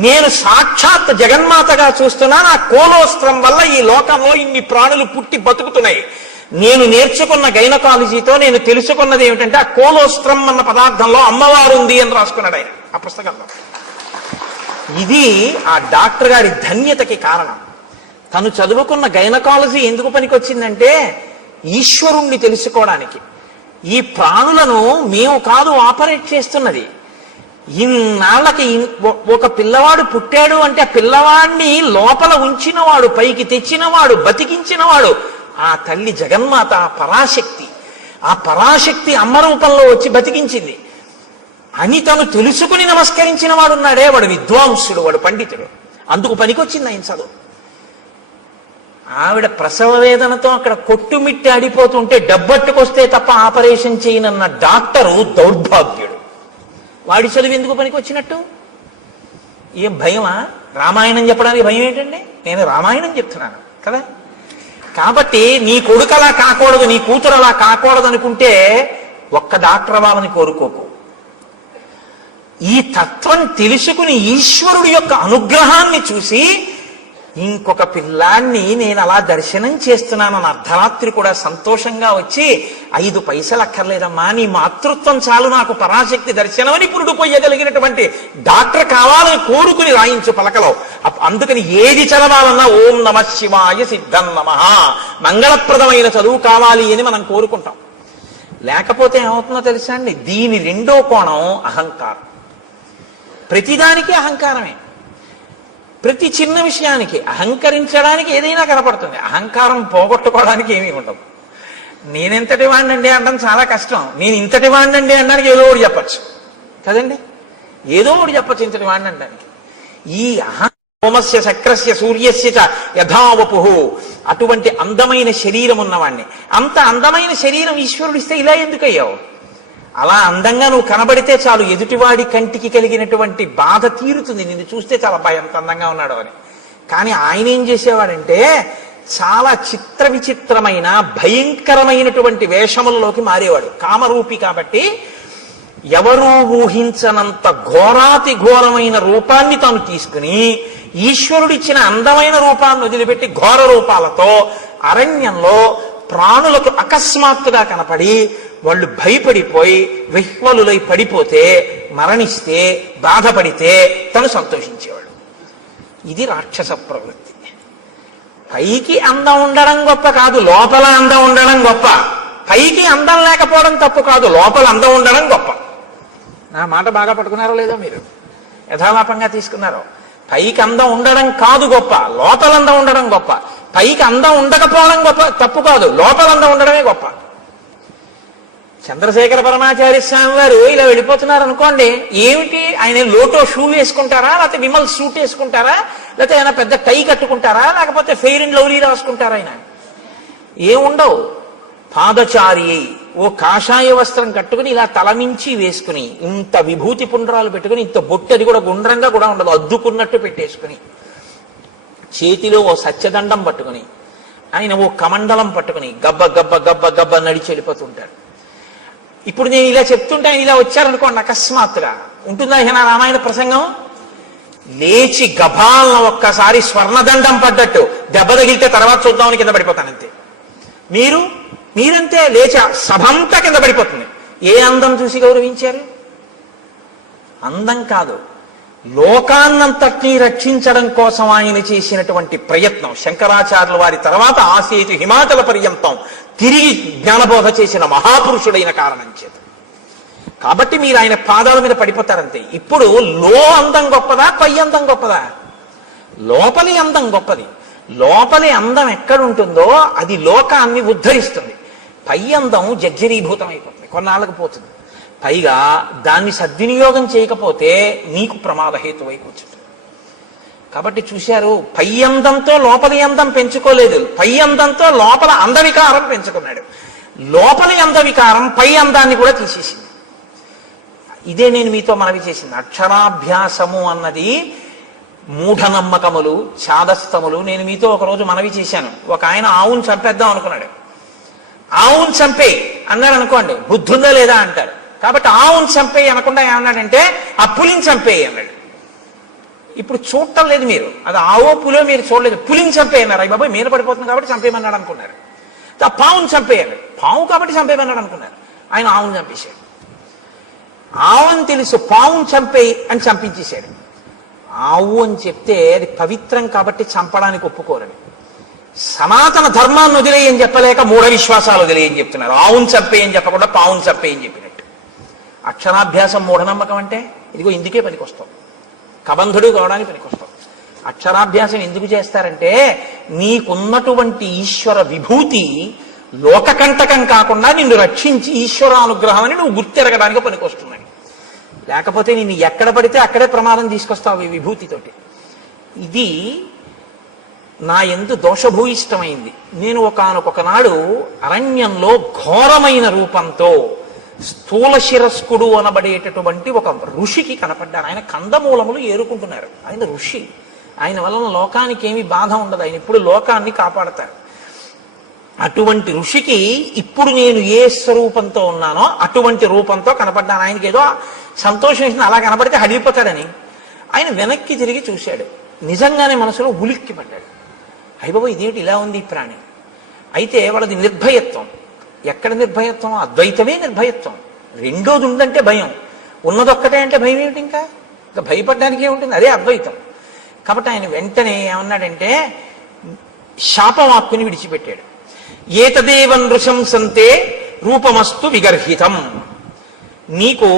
నేను సాక్షాత్ జగన్మాతగా చూస్తున్నాను. ఆ కోలోస్ట్రం వల్ల ఈ లోకంలో ఇన్ని ప్రాణులు పుట్టి బతుకుతున్నాయి. నేను నేర్చుకున్న గైనకాలజీతో నేను తెలుసుకున్నది ఏమిటంటే ఆ కోలోస్ట్రం అన్న పదార్థంలో అమ్మవారు ఉంది అని రాసుకున్నాడు ఆయన ఆ పుస్తకంలో. ఇది ఆ డాక్టర్ గారి ధన్యతకి కారణం. తను చదువుకున్న గైనకాలజీ ఎందుకు పనికొచ్చిందంటే ఈశ్వరుణ్ణి తెలుసుకోవడానికి. ఈ ప్రాణులను మేము కాదు ఆపరేట్ చేస్తున్నది. ఇన్నాళ్ళకి ఒక పిల్లవాడు పుట్టాడు అంటే ఆ పిల్లవాడిని లోపల ఉంచినవాడు, పైకి తెచ్చినవాడు, బతికించినవాడు ఆ తల్లి జగన్మాత, ఆ పరాశక్తి. ఆ పరాశక్తి అమ్మ రూపంలో వచ్చి బతికించింది అని తను తెలుసుకుని నమస్కరించిన వాడున్నాడే వాడు విద్వాంసుడు, వాడు పండితుడు. అందుకు పనికొచ్చింది ఆయన చదువు. ఆవిడ ప్రసవ వేదనతో అక్కడ కొట్టుమిట్టి ఆడిపోతుంటే డబ్బట్టుకొస్తే తప్ప ఆపరేషన్ చేయనన్న డాక్టరు దౌర్భాగ్యుడు. వాడి చదువు ఎందుకు పనికొచ్చినట్టు? ఏం భయమా? రామాయణం చెప్పడానికి భయం ఏంటండి? నేను రామాయణం చెప్తున్నాను కదా. కాబట్టి నీ కొడుకు అలా కాకూడదు, నీ కూతురు అలా కాకూడదు అనుకుంటే ఒక్క డాక్టర్ బాబుని కోరుకోకు. ఈ తత్వం తెలుసుకుని ఈశ్వరుడి యొక్క అనుగ్రహాన్ని చూసి ఇంకొక పిల్లాన్ని నేను అలా దర్శనం చేస్తున్నానని అర్ధరాత్రి కూడా సంతోషంగా వచ్చి 5 పైసలు అక్కర్లేదమ్మా, నీ మాతృత్వం చాలు నాకు పరాశక్తి దర్శనమని పురుడు పోయగలిగినటువంటి డాక్టర్ కావాలని కోరుకుని రాయించు పలకలో. అందుకని ఏది చదవాలన్నా ఓం నమ శివాయ సిద్ధం నమః, మంగళప్రదమైన చదువు కావాలి అని మనం కోరుకుంటాం. లేకపోతే ఏమవుతుందో తెలుసా అండి? దీని రెండో కోణం అహంకారం. ప్రతిదానికి అహంకారమే. ప్రతి చిన్న విషయానికి అహంకరించడానికి ఏదైనా కనపడుతుంది. అహంకారం పోగొట్టుకోవడానికి ఏమీ ఉండదు. నేనెంతటి వాడినండి అనడం చాలా కష్టం. నేను ఇంతటి వాడినండి అనడానికి ఏదో ఒకటి చెప్పచ్చు కదండి. ఏదో ఒకటి చెప్పచ్చు ఇంతటి వాడిని అనడానికి. ఈ హోమస్య శక్రస్య సూర్యస్య చ యథావపుః, అటువంటి అందమైన శరీరం ఉన్నవాణ్ణి, అంత అందమైన శరీరం ఈశ్వరుడిస్తే ఇలా ఎందుకు అయ్యావు? అలా అందంగా నువ్వు కనబడితే చాలు ఎదుటివాడి కంటికి కలిగినటువంటి బాధ తీరుతుంది. నిన్ను చూస్తే చాలా ఎంత అందంగా ఉన్నాడు అని. కానీ ఆయన ఏం చేసేవాడంటే చాలా చిత్ర విచిత్రమైన భయంకరమైనటువంటి వేషములలోకి మారేవాడు. కామరూపి కాబట్టి ఎవరూ ఊహించనంత ఘోరాతి ఘోరమైన రూపాన్ని తాను తీసుకుని ఈశ్వరుడిచ్చిన అందమైన రూపాన్ని వదిలిపెట్టి ఘోర రూపాలతో అరణ్యంలో ప్రాణులకు అకస్మాత్తుగా కనపడి వాళ్ళు భయపడిపోయి విహ్వలులై పడిపోతే, మరణిస్తే, బాధపడితే తను సంతోషించేవాడు. ఇది రాక్షస ప్రవృత్తి. పైకి అందం ఉండడం గొప్ప కాదు, లోపల అందం ఉండడం గొప్ప. పైకి అందం లేకపోవడం తప్పు కాదు, లోపల అందం ఉండడం గొప్ప. నా మాట బాగా పట్టుకున్నారో లేదో మీరు? యథాలాపంగా తీసుకున్నారో? పైకి అందం ఉండడం కాదు గొప్ప, లోపల అందం ఉండడం గొప్ప. పైకి అందం ఉండకపోవడం గొప్ప తప్పు కాదు, లోపల అందం ఉండడమే గొప్ప. చంద్రశేఖర పరమాచార్య స్వామి వారు ఇలా వెళ్ళిపోతున్నారు అనుకోండి, ఏమిటి ఆయన లోటో షూ వేసుకుంటారా, లేకపోతే విమల్ సూట్ వేసుకుంటారా, లేకపోతే ఆయన పెద్ద టై కట్టుకుంటారా, లేకపోతే ఫెయిర్ అండ్ లవ్లీ రాసుకుంటారా? ఆయన ఏముండవు. పాదచారి ఓ కాషాయ వస్త్రం కట్టుకుని ఇలా తలమించి వేసుకుని, ఇంత విభూతి పుండ్రాలు పెట్టుకుని, ఇంత బొట్టది కూడా గుండ్రంగా కూడా ఉండదు, అద్దుకున్నట్టు పెట్టేసుకుని, చేతిలో ఓ సత్యదండం పట్టుకుని, ఆయన ఓ కమండలం పట్టుకుని గబ్బ గబ్బ గబ్బ గబ్బ నడిచి వెళ్ళిపోతుంటాడు. ఇప్పుడు నేను ఇలా చెప్తుంటే ఆయన ఇలా వచ్చారనుకోండి, అకస్మాత్తుగా ఉంటుందా నా రామాయణ ప్రసంగం? లేచి గభాలను ఒక్కసారి స్వర్ణదండం పడ్డట్టు దెబ్బ తగిలితే తర్వాత చూద్దామని కింద పడిపోతానంతే. మీరంతే లేచి సభంతా కింద పడిపోతుంది. ఏ అందం చూసి గౌరవించారు? అందం కాదు, లోకాన్నంతటినీ రక్షించడం కోసం ఆయన చేసినటువంటి ప్రయత్నం. శంకరాచార్యుల వారి తర్వాత ఆసేతు హిమాచల పర్యంతం తిరిగి జ్ఞానబోధ చేసిన మహాపురుషుడైన కారణం చేత. కాబట్టి మీరు ఆయన పాదాల మీద పడిపోతారంతే. ఇప్పుడు అందం గొప్పదా, పై అందం గొప్పదా? లోపలి అందం గొప్పది. లోపలి అందం ఎక్కడుంటుందో అది లోకాన్ని ఉద్ధరిస్తుంది. పై అందం జర్జరీభూతం అయిపోతుంది, కొన్నాళ్ళకు పోతుంది. పైగా దాన్ని సద్వినియోగం చేయకపోతే నీకు ప్రమాదహేతువై కూర్చుంటుంది. కాబట్టి చూశారు, పై అందంతో లోపలి అందం పెంచుకోలేదు, పై అందంతో లోపల అందవికారం పెంచుకున్నాడు. లోపలి అందవికారం పై అందాన్ని కూడా తీసేసింది. ఇదే నేను మీతో మనవి చేసింది. అక్షరాభ్యాసము అన్నది మూఢనమ్మకములు, చాదస్తములు. నేను మీతో ఒకరోజు మనవి చేశాను. ఒక ఆయన ఆవును చంపేద్దాం అనుకున్నాడు. ఆవును చంపే అన్నాడు అనుకోండి, బుద్ధుందా లేదా అంటారు. కాబట్టి ఆవును చంపేయి అనకుండా ఏమన్నాడంటే ఆ పులిని చంపేయి అన్నాడు. ఇప్పుడు చూడటం లేదు మీరు, అది ఆవో పులో మీరు చూడలేదు. పులిని చంపేయి అన్నారు. అయ్యి బాబాయ్ మీద పడిపోతుంది కాబట్టి చంపేయమన్నాడు అనుకున్నారు. ఆ పావును చంపేయాలి, పావు కాబట్టి చంపేయమన్నాడు అనుకున్నారు. ఆయన ఆవును చంపేశాడు. ఆవుని తెలుసు, పావును చంపేయి అని చంపించేశాడు. ఆవు అని చెప్తే అది పవిత్రం కాబట్టి చంపడానికి ఒప్పుకోరని. సనాతన ధర్మాన్ని వదిలేయని చెప్పలేక మూఢ విశ్వాసాలు వదిలేయని చెప్తున్నారు. ఆవును చంపేయని చెప్పకుండా పావును చంపేయని చెప్పినట్టు. అక్షరాభ్యాసం మూఢనమ్మకం అంటే ఇదిగో ఇందుకే పనికొస్తాం, కబంధుడు కావడానికి పనికొస్తాం. అక్షరాభ్యాసం ఎందుకు చేస్తారంటే నీకున్నటువంటి ఈశ్వర విభూతి లోకకంటకం కాకుండా నిన్ను రక్షించి ఈశ్వరానుగ్రహం అని నువ్వు గుర్తెరగడానికి పనికొస్తున్నాయి. లేకపోతే నిన్ను ఎక్కడ పడితే అక్కడే ప్రమాదం తీసుకొస్తావు ఈ విభూతితోటి. ఇది నా యందు దోషభూయిష్టమైంది. నేను ఒకనొకనాడు అరణ్యంలో ఘోరమైన రూపంతో స్థూల శిరస్కుడు అనబడేటటువంటి ఒక ఋషికి కనపడ్డాను. ఆయన కందమూలములు ఏరుకుంటున్నారు. ఆయన ఋషి, ఆయన వలన లోకానికి ఏమి బాధ ఉండదు, ఆయన ఇప్పుడు లోకాన్ని కాపాడతాడు. అటువంటి ఋషికి ఇప్పుడు నేను ఏ స్వరూపంతో ఉన్నానో అటువంటి రూపంతో కనపడ్డాను. ఆయనకి ఏదో సంతోషం వేసింది, అలా కనపడితే హడిపోతాడని. ఆయన వెనక్కి తిరిగి చూశాడు. నిజంగానే మనసులో ఉలిక్కి పడ్డాడు. అయ్యబాబు ఇదేమిటి ఇలా ఉంది ఈ ప్రాణి. అయితే వాళ్ళది నిర్భయత్వం. ఎక్కడ నిర్భయత్వం? అద్వైతమే నిర్భయత్వం. రెండోది ఉందంటే భయం, ఉన్నదొక్కటే అంటే భయం ఏమిటి? ఇంకా భయపడడానికి ఏముంటుంది? అదే అద్వైతం. కాబట్టి ఆయన వెంటనే ఏమన్నాడంటే శాపవాక్కుని విడిచిపెట్టాడు. ఏతదేవ నృశంసంతే రూపమస్తు విగర్హితం. నీకు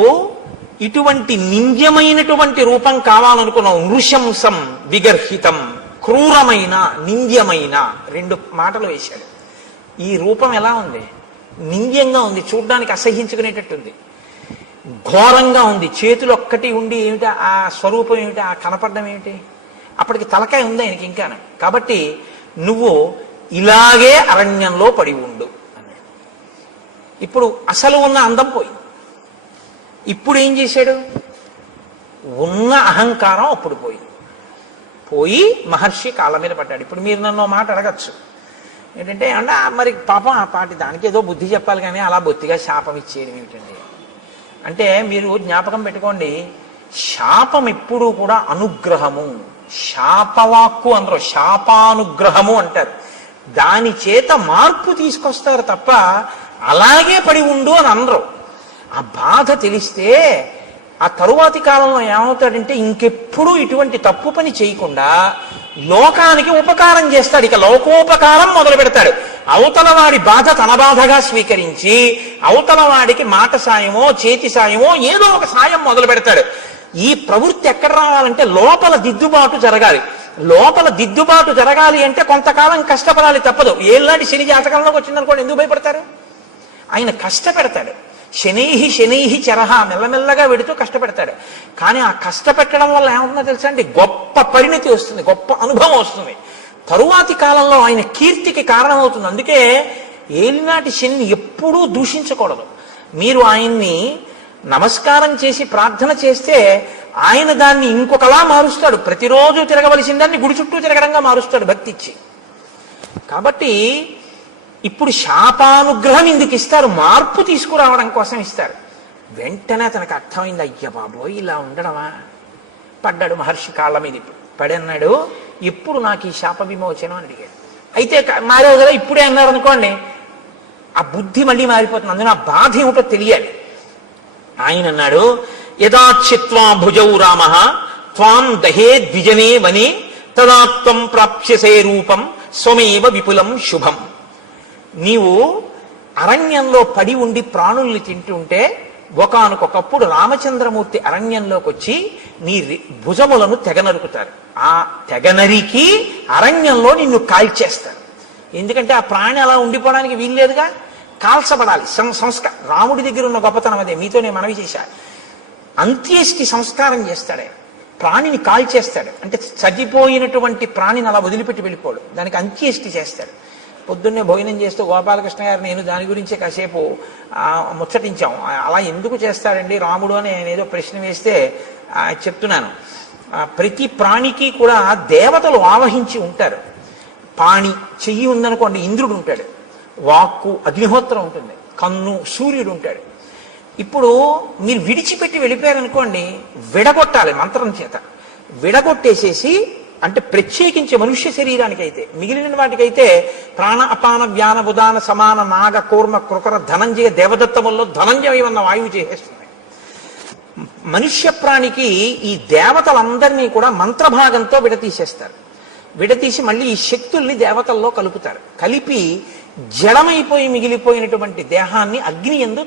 ఇటువంటి నింద్యమైనటువంటి రూపం కావాలనుకున్నావు. నృశంసం విగర్హితం, క్రూరమైన నింద్యమైన, రెండు మాటలు వేశాడు. ఈ రూపం ఎలా ఉంది? నింద్యంగా ఉంది, చూడ్డానికి అసహించుకునేటట్టుంది, ఘోరంగా ఉంది. చేతులు ఒక్కటి ఉండి ఏమిటి ఆ స్వరూపం ఏమిటి, ఆ కనపడడం ఏమిటి? అప్పటికి తలకాయ ఉంది ఆయనకి ఇంకా. కాబట్టి నువ్వు ఇలాగే అరణ్యంలో పడి ఉండు అన్నాడు. ఇప్పుడు అసలు ఉన్న అందం పోయింది. ఇప్పుడు ఏం చేశాడు? ఉన్న అహంకారం అప్పుడు పోయి మహర్షి కాళ్ళ మీద పడ్డాడు. ఇప్పుడు మీరు నన్ను మాట అడగచ్చు ఏంటంటే, అంటే మరి పాపం ఆ పాటి దానికి ఏదో బుద్ధి చెప్పాలి కానీ అలా బొత్తిగా శాపం ఇచ్చేయడం ఏమిటండి అంటే, మీరు జ్ఞాపకం పెట్టుకోండి, శాపం ఎప్పుడూ కూడా అనుగ్రహము. శాపవాక్కు అందరూ శాపానుగ్రహము అంటారు. దాని చేత మార్పు తీసుకొస్తారు తప్ప అలాగే పడి ఉండు అని అనరు. ఆ బాధ తెలిస్తే ఆ తరువాతి కాలంలో ఏమవుతాడంటే ఇంకెప్పుడు ఇటువంటి తప్పు పని చేయకుండా లోకానికి ఉపకారం చేస్తాడు. ఇక లోకోపకారం మొదలు పెడతాడు. అవతల వాడి బాధ తన బాధగా స్వీకరించి అవతల వాడికి మాట సాయమో చేతి సాయమో ఏదో ఒక సాయం మొదలు పెడతాడు. ఈ ప్రవృత్తి ఎక్కడ రావాలంటే లోపల దిద్దుబాటు జరగాలి. లోపల దిద్దుబాటు జరగాలి అంటే కొంతకాలం కష్టపడాలి, తప్పదు. ఏళ్ళనాటి శని జాతకంలోకి వచ్చిందనుకోండి, ఎందుకు భయపడతారు? ఆయన కష్టపెడతాడు. శనైహి చరహ, మెల్లమెల్లగా వెడుతూ కష్టపెడతాడు. కానీ ఆ కష్టపెట్టడం వల్ల ఏమవుతుందో తెలుసా అండి? గొప్ప పరిణతి వస్తుంది, గొప్ప అనుభవం వస్తుంది. తరువాతి కాలంలో ఆయన కీర్తికి కారణమవుతుంది. అందుకే ఏలినాటి శనిని ఎప్పుడూ దూషించకూడదు. మీరు ఆయన్ని నమస్కారం చేసి ప్రార్థన చేస్తే ఆయన దాన్ని ఇంకొకలా మారుస్తాడు. ప్రతిరోజు తిరగవలసిన దాన్ని గుడి చుట్టూ తిరగడంగా మారుస్తాడు భక్తి ఇచ్చి. కాబట్టి ఇప్పుడు శాపానుగ్రహం ఎందుకు ఇస్తారు? మార్పు తీసుకురావడం కోసం ఇస్తారు. వెంటనే తనకు అర్థమైంది, అయ్య బాబోయ్ ఇలా ఉండడమా, పడ్డాడు మహర్షి కాళ్ళ మీద. ఇప్పుడు పడన్నాడు, ఎప్పుడు నాకు ఈ శాప విమోచనం అని అడిగాడు. అయితే మారేవు కదా, ఇప్పుడే అన్నారు అనుకోండి, ఆ బుద్ధి మళ్ళీ మారిపోతుంది. అందులో ఆ బాధ ఏమిటో తెలియాలి. ఆయన అన్నాడు, యదాచిత్వా భుజౌ రామ త్వాం దహే ద్విజనే వనే తదాత్వం ప్రాప్స్యసే రూపం స్వమేవ విపులం శుభం. నీవు అరణ్యంలో పడి ఉండి ప్రాణుల్ని తింటుంటే ఒకానొకప్పుడు రామచంద్రమూర్తి అరణ్యంలోకి వచ్చి నీ భుజములను తెగనరుకుతారు. ఆ తెగనరికి అరణ్యంలో నిన్ను కాల్చేస్తారు. ఎందుకంటే ఆ ప్రాణి అలా ఉండిపోవడానికి వీల్లేదుగా, కాల్చబడాలి. సంస్కారం రాముడి దగ్గర ఉన్న గొప్పతనం అదే. మీతో నేను మనవి చేశా, అంత్యేష్టి సంస్కారం చేస్తాడే, ప్రాణిని కాల్చేస్తాడు. అంటే చనిపోయినటువంటి ప్రాణిని అలా వదిలిపెట్టి వెళ్ళిపోడు, దానికి అంత్యేష్టి చేస్తాడు. పొద్దున్నే భోజనం చేస్తూ గోపాలకృష్ణ గారు నేను దాని గురించే కాసేపు ముచ్చటించాం. అలా ఎందుకు చేస్తాడండి రాముడు అని ఆయన ఏదో ప్రశ్న వేస్తే చెప్తున్నాను. ప్రతి ప్రాణికి కూడా దేవతలు ఆవహించి ఉంటారు. పాణి చెయ్యి ఉందనుకోండి ఇంద్రుడు ఉంటాడు, వాక్కు అగ్నిహోత్రం ఉంటుంది, కన్ను సూర్యుడు ఉంటాడు. ఇప్పుడు మీరు విడిచిపెట్టి వెళ్ళిపోయారనుకోండి, విడగొట్టాలి మంత్రం చేత. విడగొట్టేసేసి, అంటే ప్రత్యేకించి మనుష్య శరీరానికి అయితే, మిగిలిన వాటికైతే ప్రాణ అపాన వ్యాన ఉదాన సమాన నాగ కూర్మ కృకర ధనంజయ దేవదత్తముల్లో ధనంజయ ఉన్న వాయువు చేసేస్తుంది. మనుష్య ప్రాణికి ఈ దేవతలందరినీ కూడా మంత్రభాగంతో విడతీసేస్తారు. విడతీసి మళ్ళీ ఈ శక్తుల్ని దేవతల్లో కలుపుతారు. కలిపి జడమైపోయి మిగిలిపోయినటువంటి దేహాన్ని అగ్ని యందు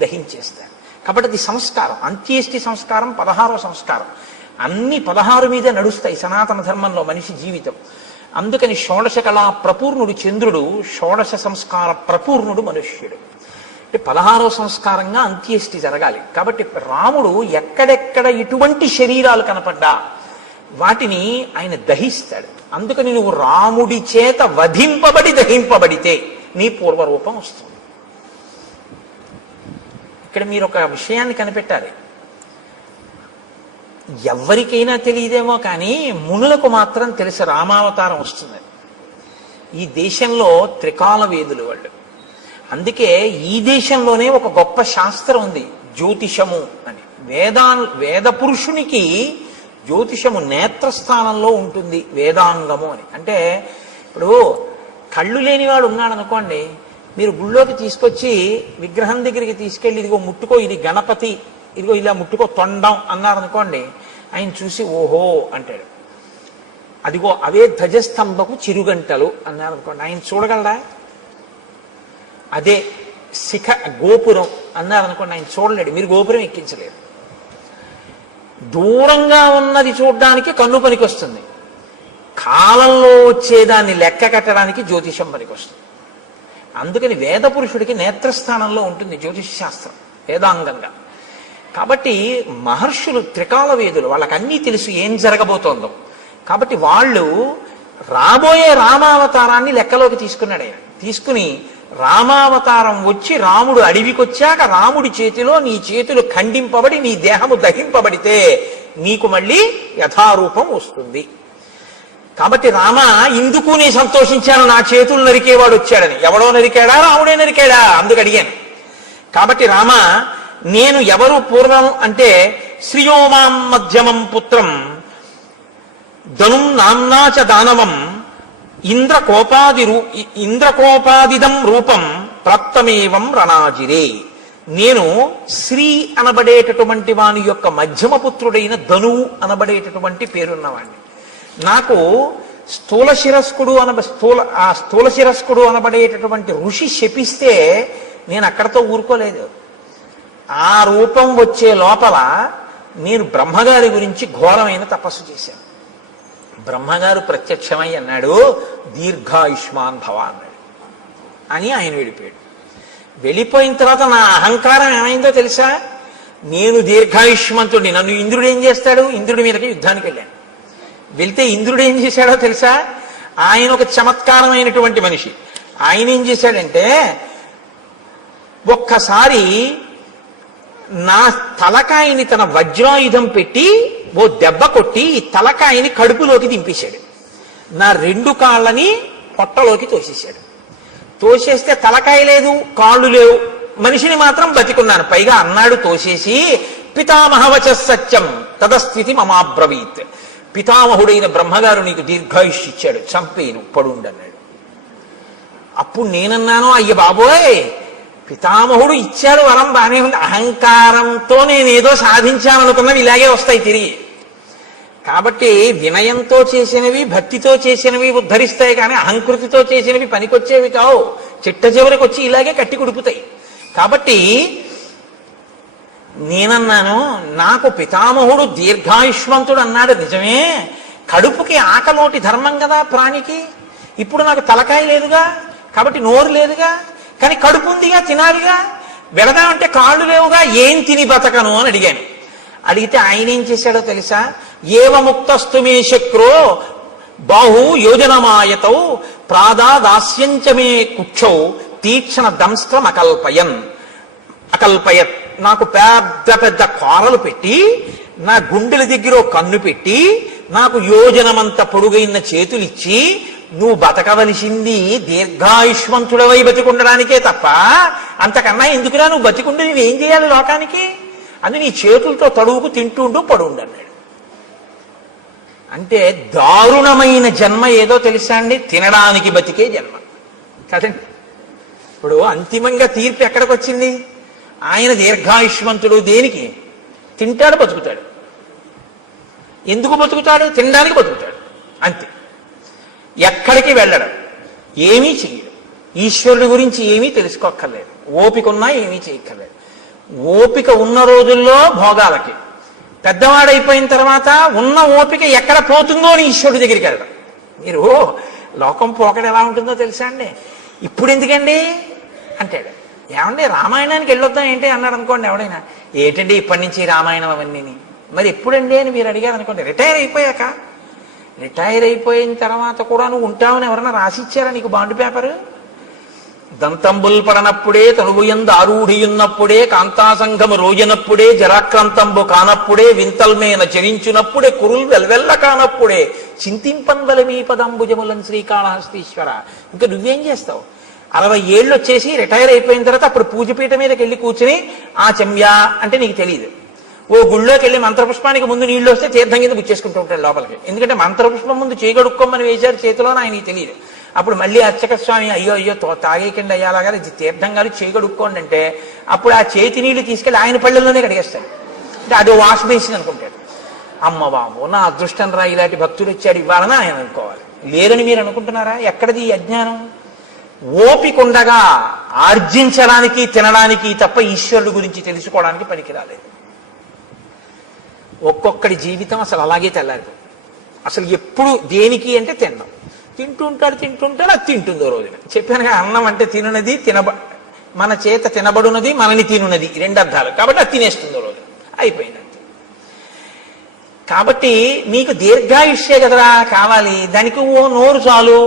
దహించేస్తారు. కాబట్టి అది సంస్కారం. అంత్యేష్టి సంస్కారం 16వ సంస్కారం. అన్ని 16 మీదే నడుస్తాయి సనాతన ధర్మంలో మనిషి జీవితం. అందుకని షోడశ కళా ప్రపూర్ణుడు చంద్రుడు, షోడశ సంస్కార ప్రపూర్ణుడు మనుష్యుడు. అంటే 16వ సంస్కారంగా అంత్యేష్టి జరగాలి. కాబట్టి రాముడు ఎక్కడెక్కడ ఎటువంటి శరీరాలు కనపడ్డా వాటిని ఆయన దహిస్తాడు. అందుకని నువ్వు రాముడి చేత వధింపబడి దహింపబడితే నీ పూర్వరూపం వస్తుంది. ఇక్కడ మీరు ఒక విషయాన్ని కనిపెట్టాలి. ఎవరికైనా తెలియదేమో కానీ మునులకు మాత్రం తెలిసి రామావతారం వస్తుంది. ఈ దేశంలో త్రికాల వేదులు వాళ్ళు. అందుకే ఈ దేశంలోనే ఒక గొప్ప శాస్త్రం ఉంది, జ్యోతిషము అని. వేద పురుషునికి జ్యోతిషము నేత్రస్థానంలో ఉంటుంది, వేదాంగము అని. అంటే ఇప్పుడు కళ్ళు లేనివాడు ఉన్నాడు అనుకోండి, మీరు గుళ్ళోకి తీసుకొచ్చి విగ్రహం దగ్గరికి తీసుకెళ్ళి ఇదిగో ముట్టుకో, ఇది గణపతి, ఇదిగో ఇలా ముట్టుకో తొండం అన్నారనుకోండి, ఆయన చూసి ఓహో అంటాడు. అదిగో అవే ధ్వజస్తంభపు చిరుగంటలు అన్నారనుకోండి, ఆయన చూడగలరా? అదే శిఖ గోపురం అన్నారనుకోండి, ఆయన చూడలేడు, మీరు గోపురం ఎక్కించలేరు. దూరంగా ఉన్నది చూడడానికి కన్ను పనికి వస్తుంది, కాలంలో వచ్చేదాన్ని లెక్క కట్టడానికి జ్యోతిషం పనికి వస్తుంది. అందుకని వేద పురుషుడికి నేత్రస్థానంలో ఉంటుంది జ్యోతిష శాస్త్రం వేదాంగంగా. కాబట్టి మహర్షులు త్రికాల వేదులు, వాళ్ళకి అన్నీ తెలుసు ఏం జరగబోతోందో. కాబట్టి వాళ్ళు రాబోయే రామావతారాన్ని లెక్కలోకి తీసుకున్నాడు ఆయన. తీసుకుని రామావతారం వచ్చి రాముడు అడవికి వచ్చాక రాముడి చేతిలో నీ చేతులు ఖండింపబడి నీ దేహము దహింపబడితే నీకు మళ్ళీ యథారూపం వస్తుంది. కాబట్టి రామ ఇందుకు నీ సంతోషించాను, నా చేతులు నరికేవాడు వచ్చాడని. ఎవడో నరికాడా? రాముడే నరికాడా? అందుకు అడిగాను. కాబట్టి రామ నేను ఎవరు పూర్వం అంటే శ్రియోమాం మధ్యమం పుత్రం ధనుం నామ్నాచ దానవం ఇంద్రకోపాదిదం రూపం ప్రాప్తమేవం రణాజిరే. నేను శ్రీ అనబడేటటువంటి వాని యొక్క మధ్యమ పుత్రుడైన ధనువు అనబడేటటువంటి పేరున్నవాడిని. నాకు స్థూల శిరస్కుడు అనబడేటటువంటి ఋషి శపిస్తే నేను అక్కడతో ఊరుకోలేదు. ఆ రూపం వచ్చే లోపల నేను బ్రహ్మగారి గురించి ఘోరమైన తపస్సు చేశాను. బ్రహ్మగారు ప్రత్యక్షమై అన్నాడు, దీర్ఘాయుష్మాన్ భవ అన్నాడు. అని ఆయన వెళ్ళిపోయాడు. వెళ్ళిపోయిన తర్వాత నా అహంకారం ఏమైందో తెలుసా? నేను దీర్ఘాయుష్మంతుడిని, నన్ను ఇంద్రుడు ఏం చేస్తాడు? ఇంద్రుడి మీదకి యుద్ధానికి వెళ్ళాను. వెళ్తే ఇంద్రుడు ఏం చేశాడో తెలుసా? ఆయన ఒక చమత్కారమైనటువంటి మనిషి. ఆయన ఏం చేశాడంటే ఒక్కసారి నా తలకాయని తన వజ్రాయుధం పెట్టి ఓ దెబ్బ కొట్టి ఈ తలకాయని కడుపులోకి దింపేశాడు. నా 2 కాళ్ళని పొట్టలోకి తోసేశాడు. తోసేస్తే తలకాయ లేదు, కాళ్ళు లేవు, మనిషిని మాత్రం బతికున్నాను. పైగా అన్నాడు తోసేసి, పితామహవచ సత్యం, తదస్థితి మమాబ్రవీత్. పితామహుడైన బ్రహ్మగారు నీకు దీర్ఘాయుష్ ఇచ్చాడు, చంపేను, పడుండన్నాడు. అప్పుడు నేనన్నాను, అయ్య బాబోయ్, పితామహుడు ఇచ్చాడు వరం, బానే ఉంది, అహంకారంతో నేనేదో సాధించాలనుకున్నవి ఇలాగే వస్తాయి తిరిగి. కాబట్టి వినయంతో చేసినవి, భక్తితో చేసినవి ఉద్ధరిస్తాయి, కానీ అహంకృతితో చేసినవి పనికొచ్చేవి కావు, చిట్ట చివరికి వచ్చి ఇలాగే కట్టి కుడుపుతాయి. కాబట్టి నేనన్నాను, నాకు పితామహుడు దీర్ఘాయుష్మంతుడు అన్నాడు నిజమే, కడుపుకి ఆకలోటి ధర్మం కదా ప్రాణికి. ఇప్పుడు నాకు తలకాయ లేదుగా, కాబట్టి నోరు లేదుగా, కానీ కడుపు ఉందిగా, తినాలిగా. వెళదామంటే కాళ్ళు లేవుగా, ఏం తిని బతకను అని అడిగాను. అడిగితే ఆయన ఏం చేశాడో తెలుసా? ఏవముక్తస్తు మే శక్రో బాహు యోజనమాయతౌ ప్రాదాదాస్యంచమే కుక్షౌ తీక్షణ దంస్త్రం అకల్పయత్. నాకు పెద్ద పెద్ద కోరలు పెట్టి, నా గుండెల దగ్గర కన్ను పెట్టి, నాకు యోజనమంత పొడుగైన చేతులిచ్చి, నువ్వు బతకవలసింది దీర్ఘాయుష్మంతుడవై బతికుండడానికే తప్ప అంతకన్నా ఎందుకురా నువ్వు బతికుండి నువ్వేం చేయాలి లోకానికి? అది నీ చేతులతో తడువుకు తింటుండు పడుండు అన్నాడు. అంటే దారుణమైన జన్మ ఏదో తెలుసా అండి? తినడానికి బతికే జన్మ కదండి. ఇప్పుడు అంతిమంగా తీర్పు ఎక్కడికి వచ్చింది? ఆయన దీర్ఘాయుష్మంతుడు దేనికి? తింటాడు, బతుకుతాడు. ఎందుకు బతుకుతాడు? తినడానికి బతుకుతాడు, అంతే. ఎక్కడికి వెళ్ళడం, ఏమీ చెయ్యడు. ఈశ్వరుడి గురించి ఏమీ తెలుసుకోక్కర్లేదు, ఓపిక ఉన్నా ఏమీ చేయక్కర్లేదు. ఓపిక ఉన్న రోజుల్లో భోగాలకి, పెద్దవాడైపోయిన తర్వాత ఉన్న ఓపిక ఎక్కడ పోతుందో అని ఈశ్వరుడి దగ్గరికి వెళ్ళడం. మీరు లోకం పోకడ ఎలా ఉంటుందో తెలుసా అండి? ఇప్పుడు ఎందుకండి అంటాడు. ఏమండి రామాయణానికి వెళ్ళొద్దాం ఏంటి అన్నాడు అనుకోండి ఎవడైనా. ఏంటండి ఇప్పటి నుంచి రామాయణం అవన్నీ, మరి ఎప్పుడండి అని మీరు అడిగారు అనుకోండి. రిటైర్ అయిపోయాక. రిటైర్ అయిపోయిన తర్వాత కూడా నువ్వు ఉంటావని ఎవరైనా రాసిచ్చారా నీకు బాండ్ పేపరు? దంతంబుల్ పడనప్పుడే తనువుయందు ఆరూఢియున్నప్పుడే కాంతాసంఘము రోజనప్పుడే జరాక్రాంతంబు కానప్పుడే వింతల్మేన చరించునప్పుడే కురుల్ వెల్వెల్ల కానప్పుడే చింతింపన్వల మీ పదంబుజములం శ్రీకాళహస్తీశ్వర. ఇంకా నువ్వేం చేస్తావు? 60 ఏళ్ళు వచ్చేసి రిటైర్ అయిపోయిన తర్వాత అప్పుడు పూజపీఠ మీదకి వెళ్ళి కూర్చుని ఆ చెమ్యా అంటే నీకు తెలియదు. ఓ గుళ్ళోకి వెళ్ళి మంత్రపుష్పానికి ముందు నీళ్లు వస్తే తీర్థం కింద గుచ్చేసుకుంటూ ఉంటాడు లోపలికి. ఎందుకంటే మంత్రపుష్పం ముందు చేయగడుక్కోమని వేశారు చేతిలో, ఆయనకి తెలియదు. అప్పుడు మళ్ళీ అర్చక స్వామి అయ్యో అయ్యో తాగేకండి అయ్యాలాగా తీర్థం గారు చేయగడుక్కోండి అంటే అప్పుడు ఆ చేతి నీళ్లు తీసుకెళ్ళి ఆయన పళ్ళల్లోనే కడిగేస్తాడు. అంటే అదో వాష్ బేసిన్ అనుకుంటాడు. అమ్మ బాబు నా అదృష్టం రా, ఇలాంటి భక్తుడు వచ్చాడు ఇవ్వాలని ఆయన అనుకోవాలి. లేరని మీరు అనుకుంటున్నారా? ఎక్కడిది ఈ అజ్ఞానం? ఓపికండగా ఆర్జించడానికి తినడానికి తప్ప ఈశ్వరుడు గురించి తెలుసుకోవడానికి పనికి రాలేదు. ఒక్కొక్కడి జీవితం అసలు అలాగే తెల్లారు. అసలు ఎప్పుడు దేనికి అంటే తినడం. తింటుంటాడు అది తింటుందో రోజున. చెప్పానుగా, అన్నం అంటే తినున్నది, మన చేత తినబడున్నది, మనని తినున్నది, 2 అర్థాలు. కాబట్టి అది తినేస్తుందో రోజు అయిపోయింది. కాబట్టి నీకు దీర్ఘాయుష్యే కదరా కావాలి. దానికి ఓ నోరు చాలు,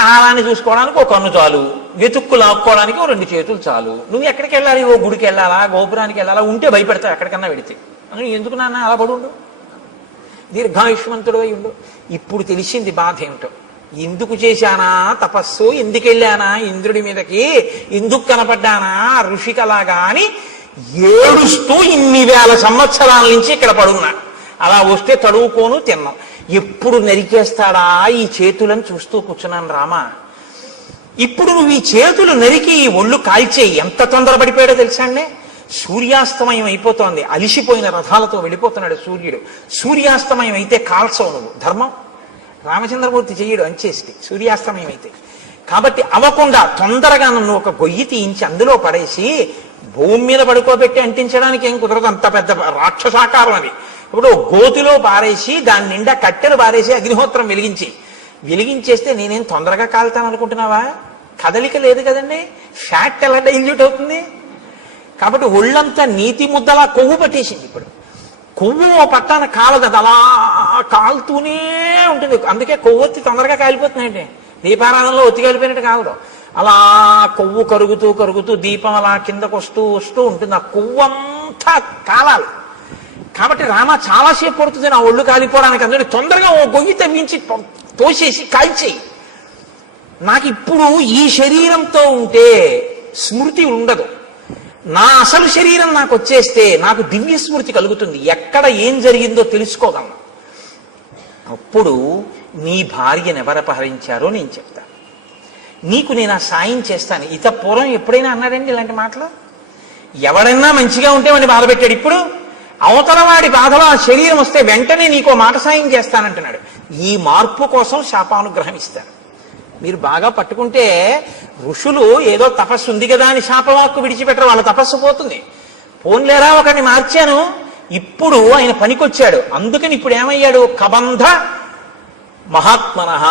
ఆహారాన్ని చూసుకోవడానికి ఒక కన్ను చాలు, వెతుక్కు లాక్కోవడానికి ఓ 2 చేతులు చాలు. నువ్వు ఎక్కడికి వెళ్ళాలి? ఓ గుడికి వెళ్ళాలా, గోపురానికి వెళ్ళాలా? ఉంటే భయపెడతావు ఎక్కడికన్నా వెడితే. ఎందుకు నాన్న అలా పడుండు, దీర్ఘాయుష్మంతుడు అయి ఉండు. ఇప్పుడు తెలిసింది బాధ ఏమిటో. ఎందుకు చేశానా తపస్సు, ఎందుకు వెళ్ళానా ఇంద్రుడి మీదకి, ఎందుకు కనపడ్డానా ఋషికలాగా అని ఏడుస్తూ ఇన్ని వేల సంవత్సరాల నుంచి ఇక్కడ పడున్నా. అలా వస్తే తడువుకోను తిన్నాం. ఎప్పుడు నరికేస్తాడా ఈ చేతులను చూస్తూ కూర్చున్నాను రామా. ఇప్పుడు నువ్వు ఈ చేతులు నరికి ఈ ఒళ్ళు కాల్చేయి. ఎంత తొందరపడిపోయాడో తెలుసా అండి? సూర్యాస్తమయం అయిపోతోంది, అలిసిపోయిన రథాలతో వెళ్ళిపోతున్నాడు సూర్యుడు. సూర్యాస్తమయం అయితే కాల్చవు నువ్వు, ధర్మం. రామచంద్రమూర్తి చెయ్యడు అంచేసి సూర్యాస్తమయం అయితే. కాబట్టి అవ్వకుండా తొందరగా నన్ను ఒక గొయ్యి తీయించి అందులో పడేసి భూమి మీద పడుకోబెట్టి అంటించడానికి ఏం కుదరదు, అంత పెద్ద రాక్షసాకారం అది. ఇప్పుడు గోతిలో పారేసి దాని నిండా కట్టెలు పారేసి అగ్నిహోత్రం వెలిగించేస్తే నేనేం తొందరగా కాలుతాను అనుకుంటున్నావా? కదలిక లేదు కదండి, ఫ్యాట్ ఎలా డైల్యూట్ అవుతుంది? కాబట్టి ఒళ్ళంతా నీతి ముద్దలా కొవ్వు పట్టేసింది. ఇప్పుడు కొవ్వు ఓ పట్టాన కాలదు, అది అలా కాలుతూనే ఉంటుంది. అందుకే కొవ్వొత్తి తొందరగా కాలిపోతున్నాయండి. దీపారాధనలో ఒత్తి కాలిపోయినట్టు కాదు, అలా కొవ్వు కరుగుతూ దీపం అలా కిందకు వస్తూ ఉంటుంది. ఆ కొవ్వంతా కాలాలి. కాబట్టి రామ చాలాసేపు పడుతుంది నా ఒళ్ళు కాలిపోవడానికి. అందుకని తొందరగా ఓ గొయ్యి తవ్వించి తోసేసి కాల్చేయి. నాకు ఇప్పుడు ఈ శరీరంతో ఉంటే స్మృతి ఉండదు. నా అసలు శరీరం నాకు వచ్చేస్తే నాకు దివ్య స్మృతి కలుగుతుంది, ఎక్కడ ఏం జరిగిందో తెలుసుకోగలను. అప్పుడు నీ భార్యను ఎవరపహరించారో నేను చెప్తాను, నీకు నేను ఆ సాయం చేస్తాను. ఇత పూర్వం ఎప్పుడైనా అన్నాడండి ఇలాంటి మాటలు? ఎవడన్నా మంచిగా ఉంటే వాడిని బాధ పెట్టాడు. ఇప్పుడు అవతల వాడి బాధలో ఆ శరీరం వస్తే వెంటనే నీకో మాట సాయం చేస్తానంటున్నాడు. ఈ మార్పు కోసం శాపానుగ్రహం ఇస్తాడు. మీరు బాగా పట్టుకుంటే ఋషులు ఏదో తపస్సు ఉంది కదా అని శాపవాక్కు విడిచిపెట్టరు, వాళ్ళ తపస్సు పోతుంది. పోన్లేరా ఒకరిని మార్చాను, ఇప్పుడు ఆయన పనికొచ్చాడు, అందుకని ఇప్పుడు ఏమయ్యాడు? కబంధ మహాత్మనః.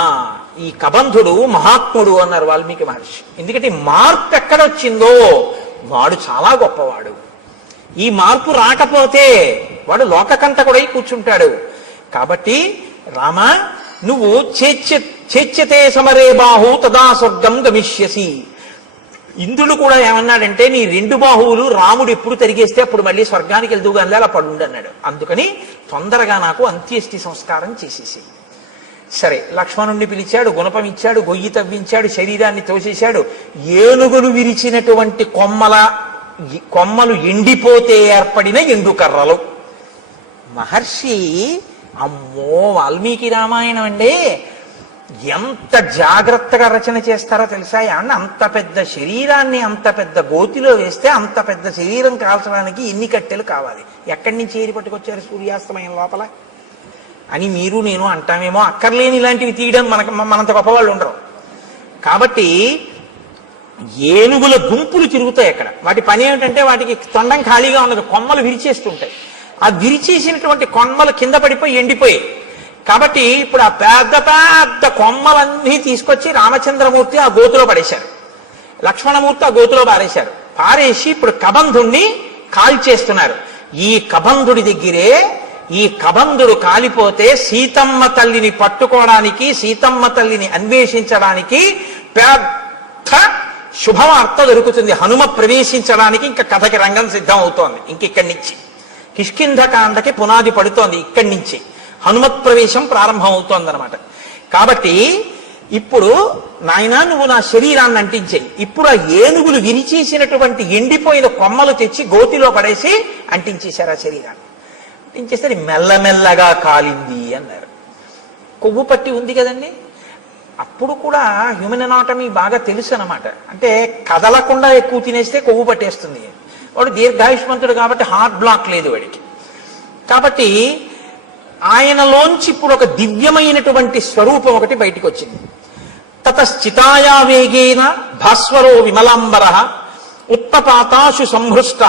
ఈ కబంధుడు మహాత్ముడు అన్నారు వాల్మీకి మహర్షి. ఎందుకంటే మార్పు ఎక్కడొచ్చిందో వాడు చాలా గొప్పవాడు. ఈ మార్పు రాకపోతే వాడు లోకకంటకుడై కూర్చుంటాడు. కాబట్టి రామ, నువ్వు చేచ్యతే సమరే బాహు తదా స్వర్గం గమిష్యసి. ఇంద్రుడు కూడా ఏమన్నాడంటే, నీ రెండు బాహువులు రాముడు ఎప్పుడు తిరిగేస్తే అప్పుడు మళ్ళీ స్వర్గానికి వెళ్దుగానే అలా పడుండి అన్నాడు. అందుకని తొందరగా నాకు అంత్యేష్టి సంస్కారం చేసేసి. సరే, లక్ష్మణుణ్ణి పిలిచాడు, గుణపం ఇచ్చాడు, గొయ్యి తవ్వించాడు, శరీరాన్ని తోసేశాడు. ఏనుగులు విరిచినటువంటి కొమ్మలు ఎండిపోతే ఏర్పడిన ఎండుకర్రలు. మహర్షి, అమ్మో వాల్మీకి రామాయణం అండి, ఎంత జాగ్రత్తగా రచన చేస్తారో తెలుసా? అంత పెద్ద శరీరాన్ని అంత పెద్ద గోతిలో వేస్తే అంత పెద్ద శరీరం కాల్చడానికి ఎన్ని కట్టెలు కావాలి, ఎక్కడి నుంచి ఏరి పట్టుకొచ్చారు సూర్యాస్తమయం లోపల అని మీరు నేను అంటామేమో. అక్కర్లేని ఇలాంటివి తీయడం మనంత గొప్పవాళ్ళు ఉండరు. కాబట్టి ఏనుగుల గుంపులు తిరుగుతాయి అక్కడ. వాటి పని ఏమిటంటే వాటికి తొండం ఖాళీగా ఉండదు, కొమ్మలు విరిచేస్తుంటాయి. ఆ విరిచేసినటువంటి కొమ్మలు కింద పడిపోయి ఎండిపోయి. కాబట్టి ఇప్పుడు ఆ పెద్ద పెద్ద కొమ్మలన్నీ తీసుకొచ్చి రామచంద్రమూర్తి ఆ గోతులో పడేశారు, లక్ష్మణమూర్తి ఆ గోతులో పారేశారు. పారేసి ఇప్పుడు కబంధుణ్ణి కాల్చేస్తున్నారు. ఈ కబంధుడి దగ్గరే ఈ కబంధుడు కాలిపోతే సీతమ్మ తల్లిని పట్టుకోవడానికి, సీతమ్మ తల్లిని అన్వేషించడానికి పెద్ద శుభవార్త దొరుకుతుంది. హనుమ ప్రవేశించడానికి ఇంకా కథకి రంగం సిద్ధం అవుతోంది. ఇంకిక్కడి నుంచి కిష్కింధకాండకి పునాది పడుతోంది. ఇక్కడి నుంచి హనుమత్ ప్రవేశం ప్రారంభం అవుతోందనమాట. కాబట్టి ఇప్పుడు నాయనా నువ్వు నా శరీరాన్ని అంటించేయి. ఇప్పుడు ఆ ఏనుగులు విరిచేసినటువంటి ఎండిపోయిన కొమ్మలు తెచ్చి గోతిలో పడేసి అంటించేశారు ఆ శరీరాన్ని. అంటించేస్తే మెల్లమెల్లగా కాలింది అన్నారు. కొవ్వు పట్టి ఉంది కదండి. అప్పుడు కూడా హ్యూమన్ అనాటమీ బాగా తెలుసు అనమాట. అంటే కదలకుండా ఎక్కువ తినేస్తే కొవ్వు పట్టేస్తుంది. వాడు దీర్ఘాయుష్మంతుడు కాబట్టి హార్ట్ బ్లాక్ లేదు వాడికి. కాబట్టి ఆయనలోంచి ఇప్పుడు ఒక దివ్యమైనటువంటి స్వరూపం ఒకటి బయటికి వచ్చింది. తతశ్చితాయా వేగేన భాస్వరో విమలాంబర ఉత్పపాతాశు సంహృష్ట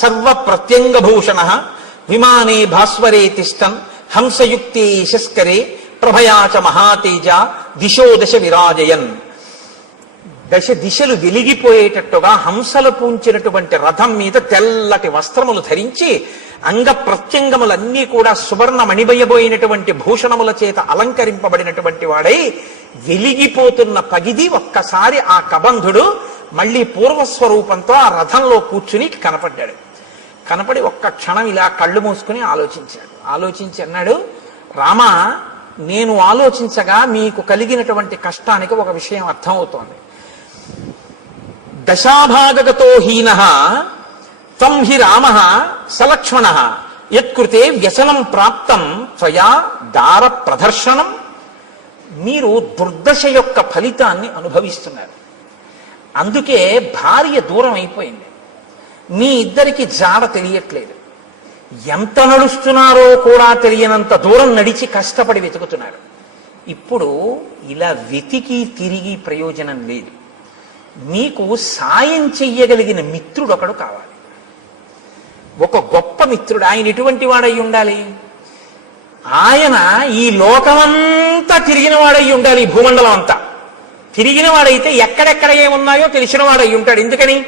సర్వ ప్రత్యంగభూషణ విమానే భాస్వరే తిష్టన్ హంసయుక్తే శస్కరే ప్రభయాచ మహాతేజ దిశో దశ విరాజయన్. దశ దిశలు వెలిగిపోయేటట్టుగా హంసలు పూంచినటువంటి రథం మీద తెల్లటి వస్త్రములు ధరించి అంగ ప్రత్యంగములన్నీ కూడా సువర్ణ మణిబయబోయినటువంటి భూషణముల చేత అలంకరింపబడినటువంటి వాడై వెలిగిపోతున్న పగిది ఒక్కసారి ఆ కబంధుడు మళ్ళీ పూర్వస్వరూపంతో ఆ రథంలో కూర్చుని కనపడ్డాడు. కనపడి ఒక్క క్షణం ఇలా కళ్ళు మూసుకుని ఆలోచించాడు. ఆలోచించి అన్నాడు, రామా, నేను ఆలోచించగా మీకు కలిగినటువంటి కష్టానికి ఒక విషయం అర్థమవుతోంది. దశాభాగగతో హీనః తం హి రామః సలక్ష్మణః యత్కృతే వ్యసనం ప్రాప్తం త్వయా దార ప్రదర్శనం. మీరు దుర్దశ యొక్క ఫలితాన్ని అనుభవిస్తున్నారు. అందుకే భార్య దూరం అయిపోయింది. మీ ఇద్దరికి జాడ తెలియట్లేదు. ఎంత నడుస్తున్నారో కూడా తెలియనంత దూరం నడిచి కష్టపడి వెతుకుతున్నారు. ఇప్పుడు ఇలా వెతికి తిరిగి ప్రయోజనం లేదు. మీకు సాయం చెయ్యగలిగిన మిత్రుడు ఒకడు కావాలి. ఒక గొప్ప మిత్రుడు. ఆయన ఎటువంటి వాడై ఉండాలి? ఆయన ఈ లోకమంతా తిరిగిన వాడై ఉండాలి. ఈ భూమండలం అంతా తిరిగిన వాడైతే ఎక్కడెక్కడ ఏమున్నాయో తెలిసిన వాడై ఉంటాడు. ఎందుకని?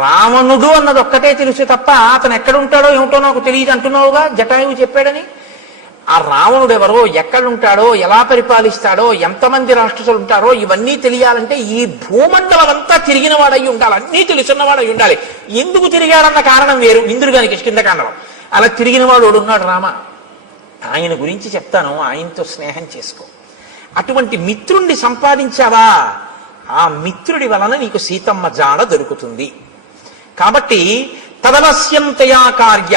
రావణుడు అన్నది ఒక్కటే తెలుసు తప్ప అతను ఎక్కడుంటాడో ఏమిటో నాకు తెలియదు అంటున్నావుగా, జటాయువు చెప్పాడని. ఆ రావణుడు ఎవరో, ఎక్కడుంటాడో, ఎలా పరిపాలిస్తాడో, ఎంతమంది రాక్షసులు ఉంటారో ఇవన్నీ తెలియాలంటే ఈ భూమండలం అంతా తిరిగిన వాడై ఉండాలి, అన్నీ తెలుసున్నవాడై ఉండాలి. ఎందుకు తిరిగాడన్న కారణం వేరు. ఇంద్రుడు గారికి కిష్కింధకాండలో అలా తిరిగిన వాడు ఉన్నాడు రామ. ఆయన గురించి చెప్తాను, ఆయనతో స్నేహం చేసుకో. అటువంటి మిత్రుణ్ణి సంపాదించావా, ఆ మిత్రుడి వలన నీకు సీతమ్మ జాడ దొరుకుతుంది. కాబట్టి తదవశ్యంతయా కార్య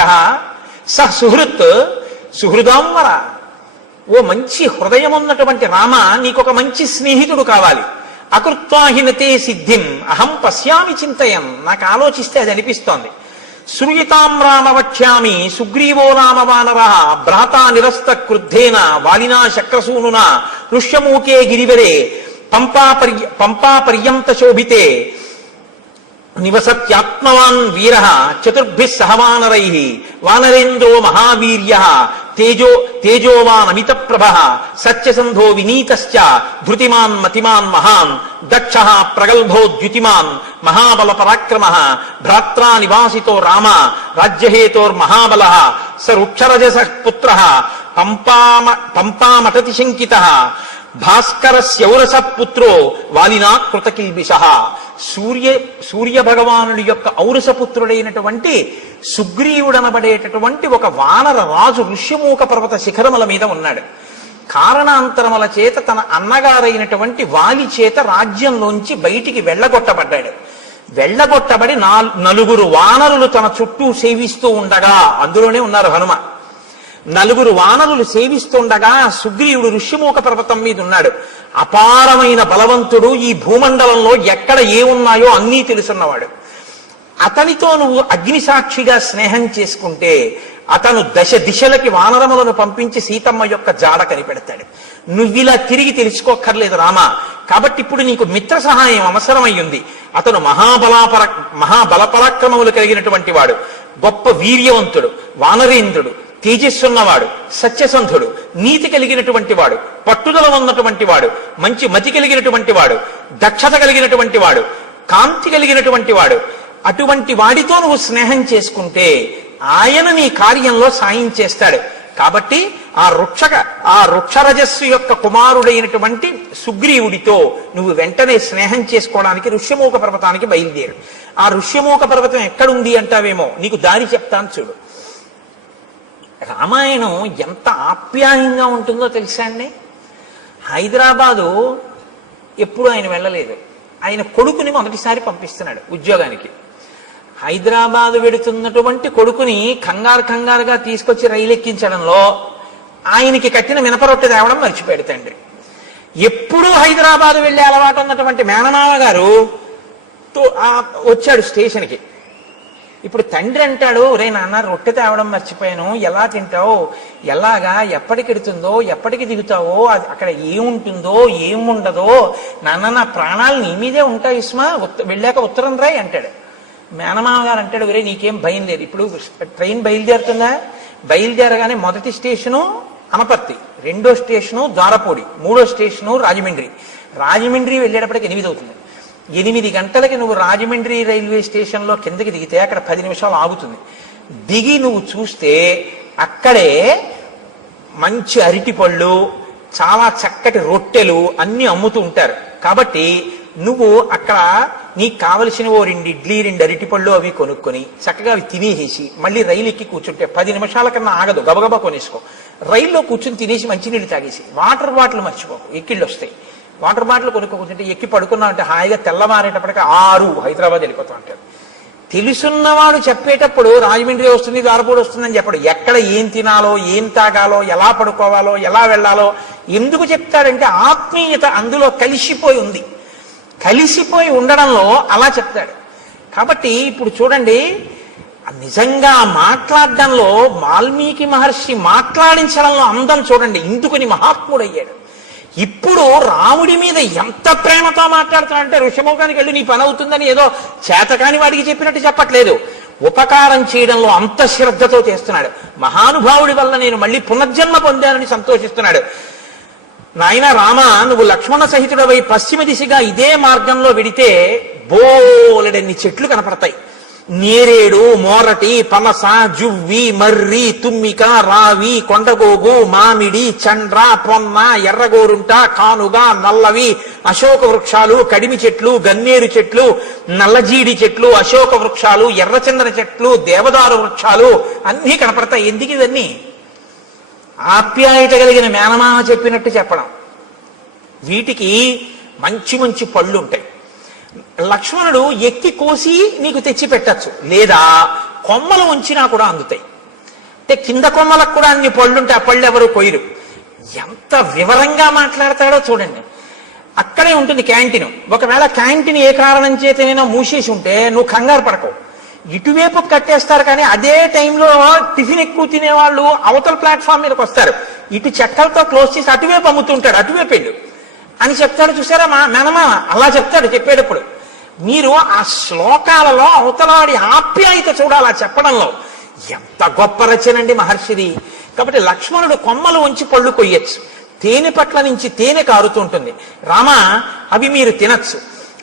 స సుహృత్ సుహృదాంవర, ఓ మంచి హృదయం ఉన్నటువంటి రామ, నీకొక మంచి స్నేహితుడు కావాలి. అకృత్వాహినతే సిద్ధిం అహం పశ్యామి చింతయన్, నాకు ఆలోచిస్తే అది అనిపిస్తోంది. శ్రూయతాం రామ వక్ష్యామి సుగ్రీవో రామ వానర భ్రాతా నిరస్త క్రుద్ధేన వాలినా శక్రసూనునా ఋష్యమూకే గిరివరే పంపా పర్యంత శోభితే నివసత్యాత్మవాన్ వీర చతుర్భిః సహవానరై వానరేంద్రో మహావీర్య తేజోవాన్ అమిత ప్రభ సత్యసంధో వినీతశ్చ ధృతిమాన్ మతిమాన్ మహాన్ దక్ష ప్రగల్భో ద్యుతిమాన్ మహాబల పరాక్రమ భ్రాత్రా నివాసితో రామ రాజ్యహేతోర్మహాబల స వృక్షరజస పుత్ర పంపామటతి శంకిత భాస్కరస్యౌరస పుత్రో వాలినా కృతకిల్బిష. సూర్య భగవానుడి యొక్క ఔరసపుత్రుడైనటువంటి సుగ్రీవుడనబడేటటువంటి ఒక వానర రాజు ఋష్యమూక పర్వత శిఖరముల మీద ఉన్నాడు. కారణాంతరముల చేత తన అన్నగారైనటువంటి వాలి చేత రాజ్యంలోంచి బయటికి వెళ్ళగొట్టబడ్డాడు. వెళ్ళగొట్టబడి నలుగురు వానరులు తన చుట్టూ సేవిస్తూ ఉండగా, అందులోనే ఉన్నారు హనుమ, నలుగురు వానరులు సేవిస్తుండగా సుగ్రీవుడు ఋష్యమూక పర్వతం మీద ఉన్నాడు. అపారమైన బలవంతుడు, ఈ భూమండలంలో ఎక్కడ ఏమున్నాయో అన్నీ తెలుసున్నవాడు. అతనితో నువ్వు అగ్నిసాక్షిగా స్నేహం చేసుకుంటే అతను దశ దిశలకి వానరములను పంపించి సీతమ్మ యొక్క జాడ కనిపెడతాడు. నువ్విలా తిరిగి తెలుసుకోక్కర్లేదు రామ. కాబట్టి ఇప్పుడు నీకు మిత్ర సహాయం అవసరమయ్యింది. అతను మహాబలపరాక్రమములు కలిగినటువంటి వాడు, గొప్ప వీర్యవంతుడు, వానరేంద్రుడు, తేజస్సున్నవాడు, సత్యసంధుడు, నీతి కలిగినటువంటి వాడు, పట్టుదల ఉన్నటువంటి వాడు, మంచి మతి కలిగినటువంటి వాడు, దక్షత కలిగినటువంటి వాడు, కాంతి కలిగినటువంటి వాడు. అటువంటి వాడితో నువ్వు స్నేహం చేసుకుంటే ఆయన నీ కార్యంలో సాయం చేస్తాడు. కాబట్టి ఆ వృక్షరజస్సు యొక్క కుమారుడైనటువంటి సుగ్రీవుడితో నువ్వు వెంటనే స్నేహం చేసుకోవడానికి ఋష్యమూక పర్వతానికి బయలుదేరు. ఆ ఋష్యమూక పర్వతం ఎక్కడుంది అంటావేమో, నీకు దారి చెప్తాను చూడు. రామాయణం ఎంత ఆప్యాయంగా ఉంటుందో తెలుసా అండి. హైదరాబాదు ఎప్పుడు ఆయన వెళ్ళలేదు. ఆయన కొడుకుని మొదటిసారి పంపిస్తున్నాడు ఉద్యోగానికి. హైదరాబాదు వెడుతున్నటువంటి కొడుకుని కంగారుగా తీసుకొచ్చి రైలు ఎక్కించడంలో ఆయనకి కట్టిన మినపరొట్టె తేవడం మర్చిపోయాడు తండ్రి. ఎప్పుడూ హైదరాబాదు వెళ్ళే అలవాటు ఉన్నటువంటి మేనమామ గారు వచ్చాడు స్టేషన్కి. ఇప్పుడు తండ్రి అంటాడు, రే నాన్న రొట్టె తేవడం మర్చిపోయాను, ఎలా తింటావు, ఎలాగా, ఎప్పటికెడుతుందో, ఎప్పటికి దిగుతావో, అక్కడ ఏముంటుందో ఏముండదో, నాన్న నా ప్రాణాలు నీ మీదే ఉంటాయి ఇస్మా, వెళ్ళాక ఉత్తరం రాయి అంటాడు. మేనమామ గారు అంటాడు, రే నీకేం భయం లేదు, ఇప్పుడు ట్రైన్ బయలుదేరుతుందా, బయలుదేరగానే మొదటి స్టేషను అనపర్తి, రెండో స్టేషను ద్వారపూడి, మూడో స్టేషను రాజమండ్రి వెళ్ళేటప్పటికి 8 అవుతుంది. 8 గంటలకి నువ్వు రాజమండ్రి రైల్వే స్టేషన్లో కిందకి దిగితే అక్కడ 10 నిమిషాలు ఆగుతుంది. దిగి నువ్వు చూస్తే అక్కడే మంచి అరటిపళ్ళు, చాలా చక్కటి రొట్టెలు అన్ని అమ్ముతూ ఉంటారు. కాబట్టి నువ్వు అక్కడ నీకు కావలసిన 2 ఇడ్లీ 2 అరటిపళ్ళు అవి కొనుక్కొని చక్కగా అవి తినేసి మళ్ళీ రైలు ఎక్కి కూర్చుంటే 10 నిమిషాల కన్నా ఆగదు, గబగబా కొనేసుకో. రైల్లో కూర్చుని తినేసి మంచినీళ్ళు తాగేసి వాటర్ బాటిల్ మర్చిపోకు, ఎక్కిళ్ళు వస్తాయి. వాటర్ బాటిల్ కొనుక్కుంటే ఎక్కి పడుకున్నావు అంటే హాయిగా తెల్లవారేటప్పటికి 6 హైదరాబాద్ వెళ్ళిపోతాం అంటారు. తెలుసున్నవాడు చెప్పేటప్పుడు రాజమండ్రి వస్తుంది, ద్వారపూడి వస్తుందని చెప్పడు. ఎక్కడ ఏం తినాలో, ఏం తాగాలో, ఎలా పడుకోవాలో, ఎలా వెళ్ళాలో ఎందుకు చెప్తాడంటే ఆత్మీయత అందులో కలిసిపోయి ఉంది. కలిసిపోయి ఉండడంలో అలా చెప్తాడు. కాబట్టి ఇప్పుడు చూడండి, నిజంగా మాట్లాడడంలో వాల్మీకి మహర్షి మాట్లాడించడంలో అందం చూడండి, ఇందుకుని మహాత్ముడయ్యాడు. ఇప్పుడు రాముడి మీద ఎంత ప్రేమతో మాట్లాడుతున్నాడంటే ఋషమూకానికి వెళ్ళి నీ పని అవుతుందని ఏదో చేతకాని వాడికి చెప్పినట్టు చెప్పట్లేదు. ఉపకారం చేయడంలో అంత శ్రద్ధతో చేస్తున్నాడు. మహానుభావుడి వల్ల నేను మళ్ళీ పునర్జన్మ పొందానని సంతోషిస్తున్నాడు. నాయన రామ, నువ్వు లక్ష్మణ సహితుడవై పశ్చిమ దిశగా ఇదే మార్గంలో వెడితే బోలెడన్ని చెట్లు కనపడతాయి. నేరేడు, మోరటి, పనస, జువ్వి, మర్రి, తుమ్మిక, రావి, కొండగోగు, మామిడి, చండ్ర, పొన్న, ఎర్రగోరుంట, కానుగ, నల్లవి, అశోక వృక్షాలు, కడిమి చెట్లు, గన్నేరు చెట్లు, నల్లజీడి చెట్లు, అశోక వృక్షాలు, ఎర్రచందన చెట్లు, దేవదారు వృక్షాలు అన్నీ కనపడతాయి. ఎందుకు ఇవన్నీ? ఆప్యాయత కలిగిన మేనమామ చెప్పినట్టు చెప్పడం. వీటికి మంచి మంచి పళ్ళు ఉంటాయి. లక్ష్మణుడు ఎక్కి కోసి నీకు తెచ్చి పెట్టచ్చు, లేదా కొమ్మలు ఉంచినా కూడా అందుతాయి. అంటే కింద కొమ్మలకు కూడా అన్ని పళ్ళుంటే ఆ పళ్ళు ఎవరు కొయ్యరు. ఎంత వివరంగా మాట్లాడతాడో చూడండి. అక్కడే ఉంటుంది క్యాంటీన్. ఒకవేళ క్యాంటీన్ ఏ కారణం చేతనైనా మూసేసి ఉంటే నువ్వు కంగారు పడకవు, ఇటువైపు కట్టేస్తారు. కానీ అదే టైంలో టిఫిన్ ఎక్కువ తినేవాళ్ళు అవతల ప్లాట్ఫామ్ మీదకి వస్తారు, ఇటు చెక్కలతో క్లోజ్ చేసి అటువైపు అమ్ముతుంటాడు, అటువైపు వెళ్ళు అని చెప్తాడు. చూసారా మా మేనమామ అలా చెప్తాడు చెప్పేటప్పుడు. మీరు ఆ శ్లోకాలలో అవతలాడి ఆప్యాయత చూడాలి ఆ చెప్పడంలో. ఎంత గొప్ప రచనండి మహర్షిది. కాబట్టి లక్ష్మణుడు కొమ్మలు ఉంచి పళ్ళు కొయ్యొచ్చు, తేనె పట్ల నుంచి తేనె కారుతుంటుంది. రామ అవి మీరు తినచ్చు.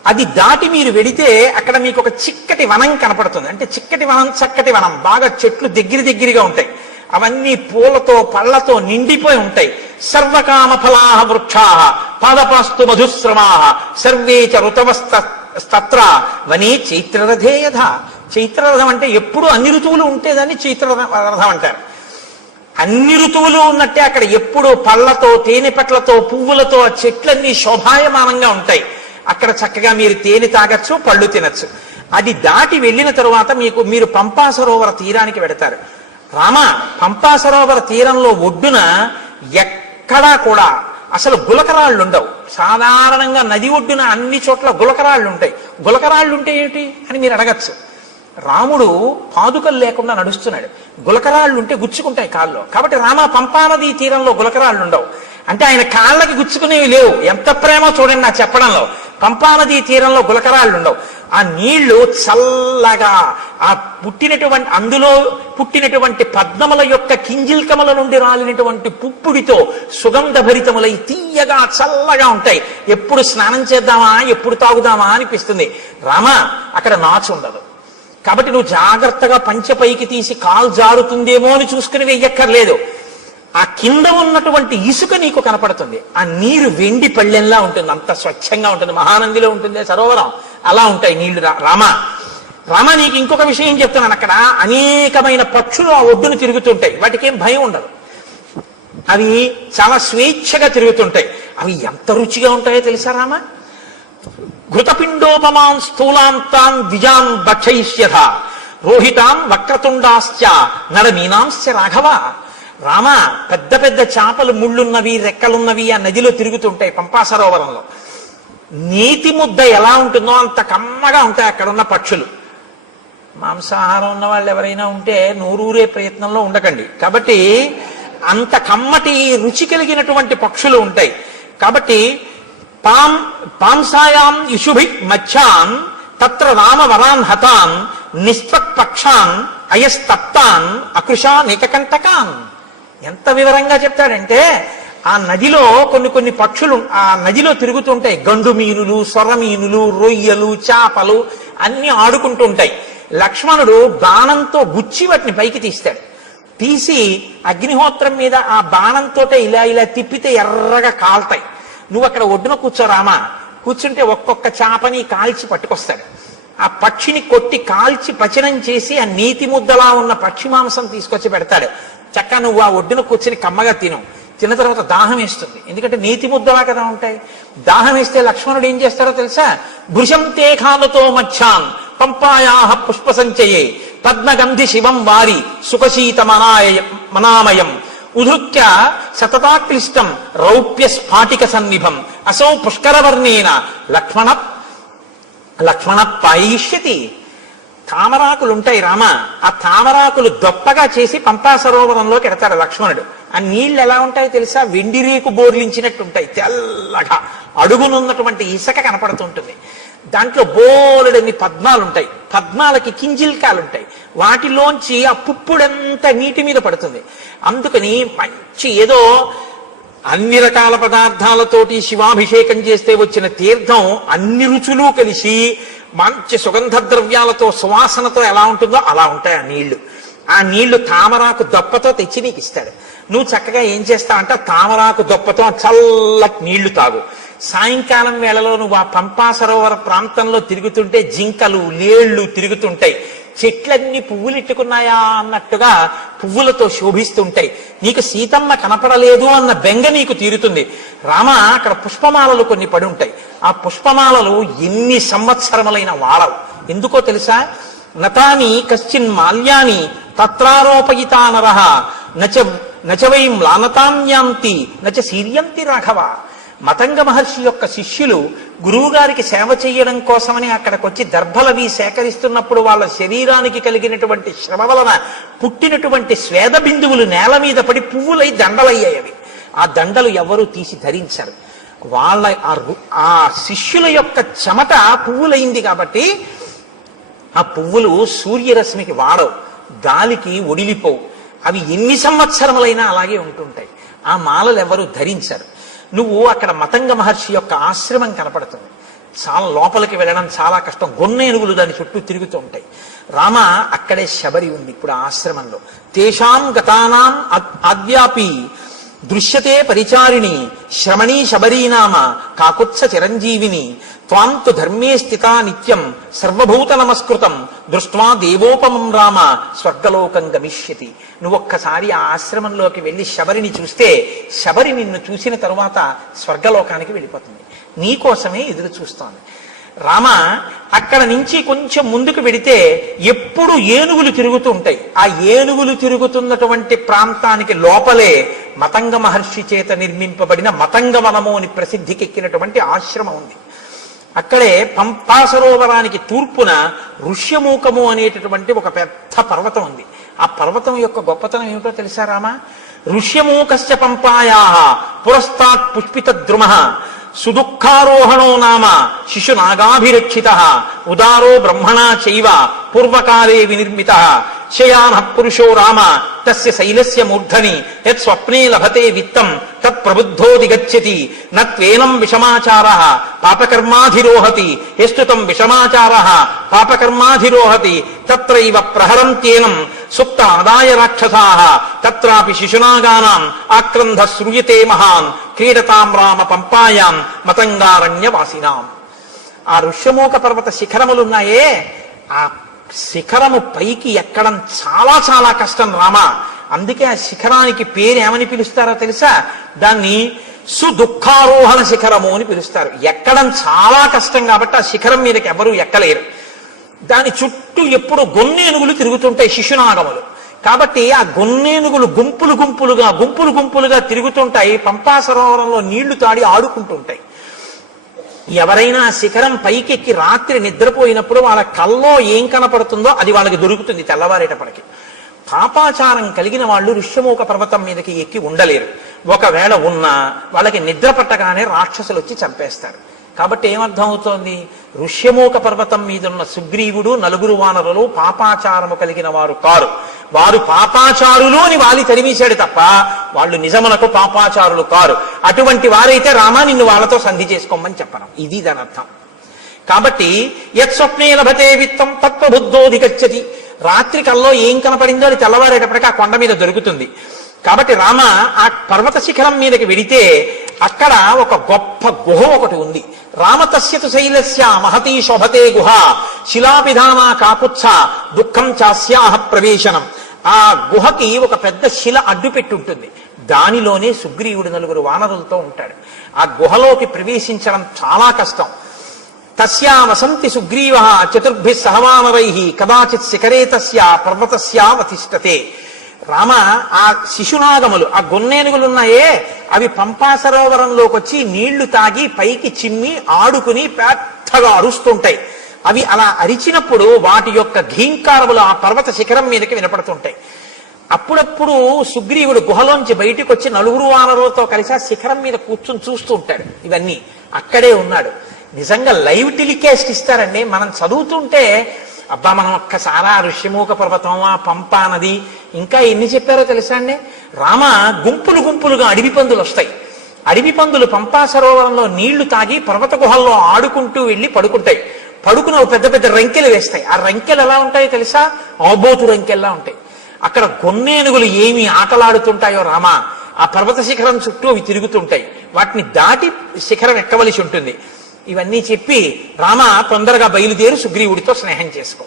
అది దాటి మీరు వెడితే అక్కడ మీకు ఒక చిక్కటి వనం కనపడుతుంది. అంటే చిక్కటి వనం, చక్కటి వనం, బాగా చెట్లు దగ్గరగా ఉంటాయి. అవన్నీ పూలతో పళ్లతో నిండిపోయి ఉంటాయి. సర్వకామ ఫలాహ వృక్షా పాదపాస్తు మధుశ్రమా సర్వే చ ఋతవస్తత్ర వనే చైత్రరథేయధ. చైత్రరథం అంటే ఎప్పుడు అన్ని ఋతువులు ఉంటేదాన్ని చైత్రరథం అంటారు. అన్ని ఋతువులు ఉన్నట్టే అక్కడ ఎప్పుడు పళ్లతో, తేనె పట్లతో, పువ్వులతో ఆ చెట్లన్నీ శోభాయమానంగా ఉంటాయి. అక్కడ చక్కగా మీరు తేనె తాగొచ్చు, పళ్ళు తినచ్చు. అది దాటి వెళ్ళిన తరువాత మీరు పంపా సరోవర తీరానికి వెడతారు. రామ పంపా సరోవర తీరంలో ఒడ్డున ఎక్కడా కూడా అసలు గులకరాళ్ళు ఉండవు. సాధారణంగా నది ఒడ్డున అన్ని చోట్ల గులకరాళ్ళు ఉంటాయి. గులకరాళ్ళు ఉంటే ఏమిటి అని మీరు అడగచ్చు. రాముడు పాదుకలు లేకుండా నడుస్తున్నాడు, గులకరాళ్ళు ఉంటే గుచ్చుకుంటాయి కాళ్ళు. కాబట్టి రామ పంపానది తీరంలో గులకరాళ్ళు ఉండవు. అంటే ఆయన కాళ్ళకి గుచ్చుకునేవి లేవు. ఎంత ప్రేమో చూడండి నా చెప్పడంలో. పంపానది తీరంలో గులకరాళ్ళు ఉండవు. ఆ నీళ్లు చల్లగా ఆ అందులో పుట్టినటువంటి పద్మముల యొక్క కింజిల్కముల నుండి రాలినటువంటి పుప్పుడితో సుగంధభరితములై తీయగా చల్లగా ఉంటాయి. ఎప్పుడు స్నానం చేద్దామా, ఎప్పుడు తాగుదామా అనిపిస్తుంది. రామ అక్కడ నాచు ఉండదు. కాబట్టి నువ్వు జాగ్రత్తగా పంచె పైకి తీసి కాలు జారుతుందేమో అని చూసుకుని వెయ్యక్కర్లేదు. ఆ కింద ఉన్నటువంటి ఇసుక నీకు కనపడుతుంది. ఆ నీరు వెండి పళ్ళెంలా ఉంటుంది, అంత స్వచ్ఛంగా ఉంటుంది. మహానందిలో ఉంటుంది సరోవరం, అలా ఉంటాయి నీళ్లు. రామ నీకు ఇంకొక విషయం చెప్తున్నాను. అక్కడ అనేకమైన పక్షులు ఆ ఒడ్డును తిరుగుతుంటాయి. వాటికి ఏం భయం ఉండదు. అవి చాలా స్వేచ్ఛగా తిరుగుతుంటాయి. అవి ఎంత రుచిగా ఉంటాయో తెలుసా రామ? ఘృతపిండోపమాన్ స్థూలాంతాన్ ద్విజాన్ భక్షయిష్యథ రోహితాన్ వక్రతుండాశ్చ నడమీనాంశ్చ రాఘవ. రామ పెద్ద పెద్ద చేపలు, ముళ్ళున్నవి, రెక్కలున్నవి ఆ నదిలో తిరుగుతుంటాయి పంపా సరోవరంలో. నీతి ముద్ద ఎలా ఉంటుందో అంత కమ్మగా ఉంటాయి అక్కడ ఉన్న పక్షులు. మాంసాహారం ఉన్న వాళ్ళు ఎవరైనా ఉంటే నోరూరే ప్రయత్నంలో ఉండకండి. కాబట్టి అంత కమ్మటి రుచి కలిగినటువంటి పక్షులు ఉంటాయి. కాబట్టి పాంసాయాం ఇషుభి మధ్యాన్ తత్ర రామ వరాన్ హతాన్ నిస్త్వక్పక్షాన్ అయస్తప్తాన్ అకృషాన్ ఏకకంటకాన్. ఎంత వివరంగా చెప్తాడంటే ఆ నదిలో కొన్ని పక్షులు ఆ నదిలో తిరుగుతుంటాయి. గండు మీనులు, సొర మీనులు, రొయ్యలు, చేపలు అన్ని ఆడుకుంటుంటాయి. లక్ష్మణుడు బాణంతో గుచ్చి వాటిని పైకి తీస్తాడు. తీసి అగ్నిహోత్రం మీద ఆ బాణంతో ఇలా తిప్పితే ఎర్రగా కాల్తాయి. నువ్వు అక్కడ ఒడ్డున కూర్చోరామా, కూర్చుంటే ఒక్కొక్క చేపని కాల్చి పట్టుకొస్తాడు. ఆ పక్షిని కొట్టి కాల్చి పచనం చేసి ఆ నీతి ముద్దలా ఉన్న పక్షి మాంసం తీసుకొచ్చి పెడతాడు. చక్కగా నువ్వు ఆ ఒడ్డున కూర్చుని కమ్మగా తిన్న తర్వాత దాహం వేస్తుంది. ఎందుకంటే నీతి ముద్దలా కదా ఉంటాయి. దాహం వేస్తే లక్ష్మణుడు ఏం చేస్తాడో తెలుసా? భృశం తే ఖాలతో మధ్యాన్ పంపాయాహ పుష్ప సంచయే పద్మగంధి శివం వారి సుఖశీత మనామయం ఉధృత్య సతతాక్లిష్టం రౌప్య స్ఫాటిక సన్నిభం అసౌ పుష్కరవర్ణేన లక్ష్మణ పాయిష్యతి. తామరాకులుంటాయి రామ, ఆ తామరాకులు దొప్పగా చేసి పంపా సరోవరంలోకి ఎడతాడు లక్ష్మణుడు. ఆ నీళ్లు ఎలా ఉంటాయో తెలుసా? వెండి రేకు బోర్లించినట్టు ఉంటాయి, తెల్లగా. అడుగునున్నటువంటి ఇసుక కనపడుతుంటుంది. దాంట్లో బోలెడన్ని పద్మాలుంటాయి. పద్మాలకి కింజిల్కాలుంటాయి. వాటిలోంచి ఆ పుప్పుడంతా నీటి మీద పడుతుంది. అందుకని మంచి ఏదో అన్ని రకాల పదార్థాలతోటి శివాభిషేకం చేస్తే వచ్చిన తీర్థం అన్ని రుచులు కలిసి మంచి సుగంధ ద్రవ్యాలతో సువాసనతో ఎలా ఉంటుందో అలా ఉంటాయి ఆ నీళ్లు. ఆ నీళ్లు తామరాకు దొప్పతో తెచ్చి నీకు ఇస్తాడు. నువ్వు చక్కగా ఏం చేస్తావంటే తామరాకు దొప్పతో చల్లటి నీళ్లు తాగు. సాయంకాలం వేళలో నువ్వు ఆ పంపా సరోవర ప్రాంతంలో తిరుగుతుంటే జింకలు, లేళ్లు తిరుగుతుంటాయి. చెట్లన్నీ పువ్వులు ఇట్టుకున్నాయా అన్నట్టుగా పువ్వులతో శోభిస్తుంటాయి. నీకు సీతమ్మ కనపడలేదు అన్న బెంగ నీకు తీరుతుంది. రామ అక్కడ పుష్పమాలలు కొన్ని పడి ఉంటాయి. ఆ పుష్పమాలలు ఎన్ని సంవత్సరములైన వాడవు. ఎందుకో తెలుసా? నతాని కశ్చిన్ మాల్యాని తత్రారోపయితా నరః నచ వై మ్లానతాన్యాంతి నచ శీర్యంతి రాఘవ. మతంగ మహర్షి యొక్క శిష్యులు గురువు గారికి సేవ చేయడం కోసమని అక్కడికి వచ్చి దర్భలవి సేకరిస్తున్నప్పుడు వాళ్ళ శరీరానికి కలిగినటువంటి శ్రమ వలన పుట్టినటువంటి స్వేద బిందువులు నేల మీద పడి పువ్వులై దండలయ్యాయి. ఆ దండలు ఎవరూ తీసి ధరించరు. వాళ్ళ ఆ శిష్యుల యొక్క చెమట పువ్వులైంది కాబట్టి ఆ పువ్వులు సూర్యరశ్మికి వాడవు, గాలికి ఒడిలిపోవు. అవి ఎన్ని సంవత్సరములైనా అలాగే ఉంటుంటాయి. ఆ మాలలు ఎవరు ధరించరు. నువ్వు అక్కడ మతంగ మహర్షి యొక్క ఆశ్రమం కనపడుతుంది. చాలా లోపలికి వెళ్ళడం చాలా కష్టం. గొన్నేనుగులు దాని చుట్టూ తిరుగుతూ ఉంటాయి. రామ అక్కడే శబరి ఉంది ఇప్పుడు ఆ ఆశ్రమంలో. తేషాం గతానాం ఆద్యాపి దృశ్యతే పరిచారిణి శ్రమణీ శబరీనామ కాకుత్స చిరంజీవిని త్వాంతు ధర్మే స్థితా నిత్యం సర్వభూత నమస్కృతం దృష్ట్వా దేవోపమం రామ స్వర్గలోకం గమిష్యతి. నువ్వొక్కసారి ఆ ఆశ్రమంలోకి వెళ్ళి శబరిని చూస్తే శబరి నిన్ను చూసిన తరువాత స్వర్గలోకానికి వెళ్ళిపోతుంది. నీకోసమే ఎదురు చూస్తోంది. రామ అక్కడ నుంచి కొంచెం ముందుకు వెడితే ఎప్పుడు ఏనుగులు తిరుగుతూ ఉంటాయి. ఆ ఏనుగులు తిరుగుతున్నటువంటి ప్రాంతానికి లోపలే మతంగ మహర్షి చేత నిర్మింపబడిన మతంగవనము అని ప్రసిద్ధికెక్కినటువంటి ఆశ్రమం ఉంది. అక్కడే పంపా సరోవరానికి తూర్పున ఋష్యమూకము అనేటటువంటి ఒక పెద్ద పర్వతం ఉంది. ఆ పర్వతం యొక్క గొప్పతనం ఏమిటో తెలుసా రామ? ఋష్యమూకశ్చ పంపాయా పురస్తాత్ పుష్పిత ద్రుమ సుదుఃఖారోహణో నామ శిశునాగాభిరక్షిత ఉదారో బ్రహ్మణా చైవ పూర్వకాలే వినిర్మిత శయాన పురుషో రామ తస్య శైలస్య మూర్ధని యత్ స్వప్నే లభతే విత్తం తత్ ప్రబుద్ధోది గచ్చతి నత్వేనం విషమాచారః పాపకర్మాధిరోహతి యస్తుతం విషమాచారః పాపకర్మాధిరోహతి తత్రైవ ప్రహరంత్యేనం సుప్త ఆదాయ రాక్షసాః తత్రాపి శిశునాగానాం ఆక్రంధ శ్రూయతే మహాన్ క్రీడతాం రామ పంపాయాం మతంగారణ్యవాసినాం. ఆ ఋష్యమూక పర్వత శిఖరములున్నాయే, ఆ శిఖరము పైకి ఎక్కడం చాలా చాలా కష్టం రామ. అందుకే ఆ శిఖరానికి పేరు ఏమని పిలుస్తారో తెలుసా? దాన్ని సుదుఃఖారోహణ శిఖరము అని పిలుస్తారు. ఎక్కడం చాలా కష్టం కాబట్టి ఆ శిఖరం మీదకి ఎవరూ ఎక్కలేరు. దాని చుట్టూ ఎప్పుడు గొన్నేనుగులు తిరుగుతుంటాయి, శిశునాగములు. కాబట్టి ఆ గొన్నేనుగులు గుంపులు గుంపులుగా తిరుగుతుంటాయి. పంపా సరోవరంలో నీళ్లు తాడి ఆడుకుంటుంటాయి. ఎవరైనా శిఖరం పైకెక్కి రాత్రి నిద్రపోయినప్పుడు వాళ్ళ కల్లో ఏం కనపడుతుందో అది వాళ్ళకి దొరుకుతుంది తెల్లవారేటప్పటికి. పాపాచారం కలిగిన వాళ్ళు ఋష్యమూక పర్వతం మీదకి ఎక్కి ఉండలేరు. ఒకవేళ ఉన్నా వాళ్ళకి నిద్ర పట్టగానే రాక్షసులు వచ్చి చంపేస్తారు. కాబట్టి ఏమర్థం అవుతోంది? ఋష్యమూక పర్వతం మీదున్న సుగ్రీవుడు నలుగురు వానరులు పాపాచారము కలిగిన వారు కారు. వారు పాపాచారులు అని వాలి తరిమేశాడు తప్ప వాళ్ళు నిజమునకు పాపాచారులు కారు. అటువంటి వారైతే రామా నిన్ను వాళ్ళతో సంధి చేసుకోమని చెప్పడం, ఇది దాని అర్థం. కాబట్టి యత్ స్వప్నే లభతే విత్తం తత్వబుద్ధోధి గచ్చతి. రాత్రి కల్లో ఏం కనపడిందో అది తెల్లవారేటప్పటికీ ఆ కొండ మీద దొరుకుతుంది. కాబట్టి రామ ఆ పర్వత శిఖరం మీదకి వెడితే అక్కడ ఒక గొప్ప గుహ ఒకటి ఉంది. రామతస్యతు శైలస్య మహతీ శోభతే గుహ శిలాపిధానా కాకుత్స దుఃఖం చాస్యాహ ప్రవేశనం. ఆ గుహకి ఒక పెద్ద శిల అడ్డు పెట్టుంటుంది. దానిలోనే సుగ్రీవుడు నలుగురు వానరులతో ఉంటాడు. ఆ గుహలోకి ప్రవేశించడం చాలా కష్టం. తస్యా వసంతి సుగ్రీవ చతుర్భిః సహవానరై కదాచిత్ శిఖరే తస్య పర్వతస్యావతిష్టతే. రామ ఆ శిశునాగములు, ఆ గొన్నేనుగులున్నాయే, అవి పంపా సరోవరంలోకి వచ్చి నీళ్లు తాగి పైకి చిమ్మి ఆడుకుని పెద్దగా అరుస్తుంటాయి. అవి అలా అరిచినప్పుడు వాటి యొక్క ఘీంకారములు ఆ పర్వత శిఖరం మీదకి వినపడుతుంటాయి. అప్పుడప్పుడు సుగ్రీవుడు గుహలోంచి బయటికి వచ్చి నలుగురు వానరులతో కలిసి ఆ శిఖరం మీద కూర్చుని చూస్తూ ఉంటాడు. ఇవన్నీ అక్కడే ఉన్నాడు. నిజంగా లైవ్ టెలికాస్ట్ ఇస్తారండి. మనం చదువుతుంటే అబ్బా మనం ఒక్కసారి ఆ ఋష్యమూక పర్వతం, ఆ పంపా నది, ఇంకా ఎన్ని చెప్పారో తెలుసా అండి. రామ గుంపులుగా అడవి పందులు వస్తాయి. అడవి పందులు పంపా సరోవరంలో నీళ్లు తాగి పర్వత గుహల్లో ఆడుకుంటూ వెళ్ళి పడుకుంటాయి. పడుకుని పెద్ద పెద్ద రంకెలు వేస్తాయి. ఆ రంకెలు ఎలా ఉంటాయో తెలుసా? ఆబోతు రంకెల్లా ఉంటాయి. అక్కడ గొన్నేనుగులు ఏమి ఆటలాడుతుంటాయో రామ, ఆ పర్వత శిఖరం చుట్టూ అవి తిరుగుతుంటాయి. వాటిని దాటి శిఖరం ఎక్కవలసి ఉంటుంది. ఇవన్నీ చెప్పి రామ తొందరగా బయలుదేరి సుగ్రీవుడితో స్నేహం చేసుకో.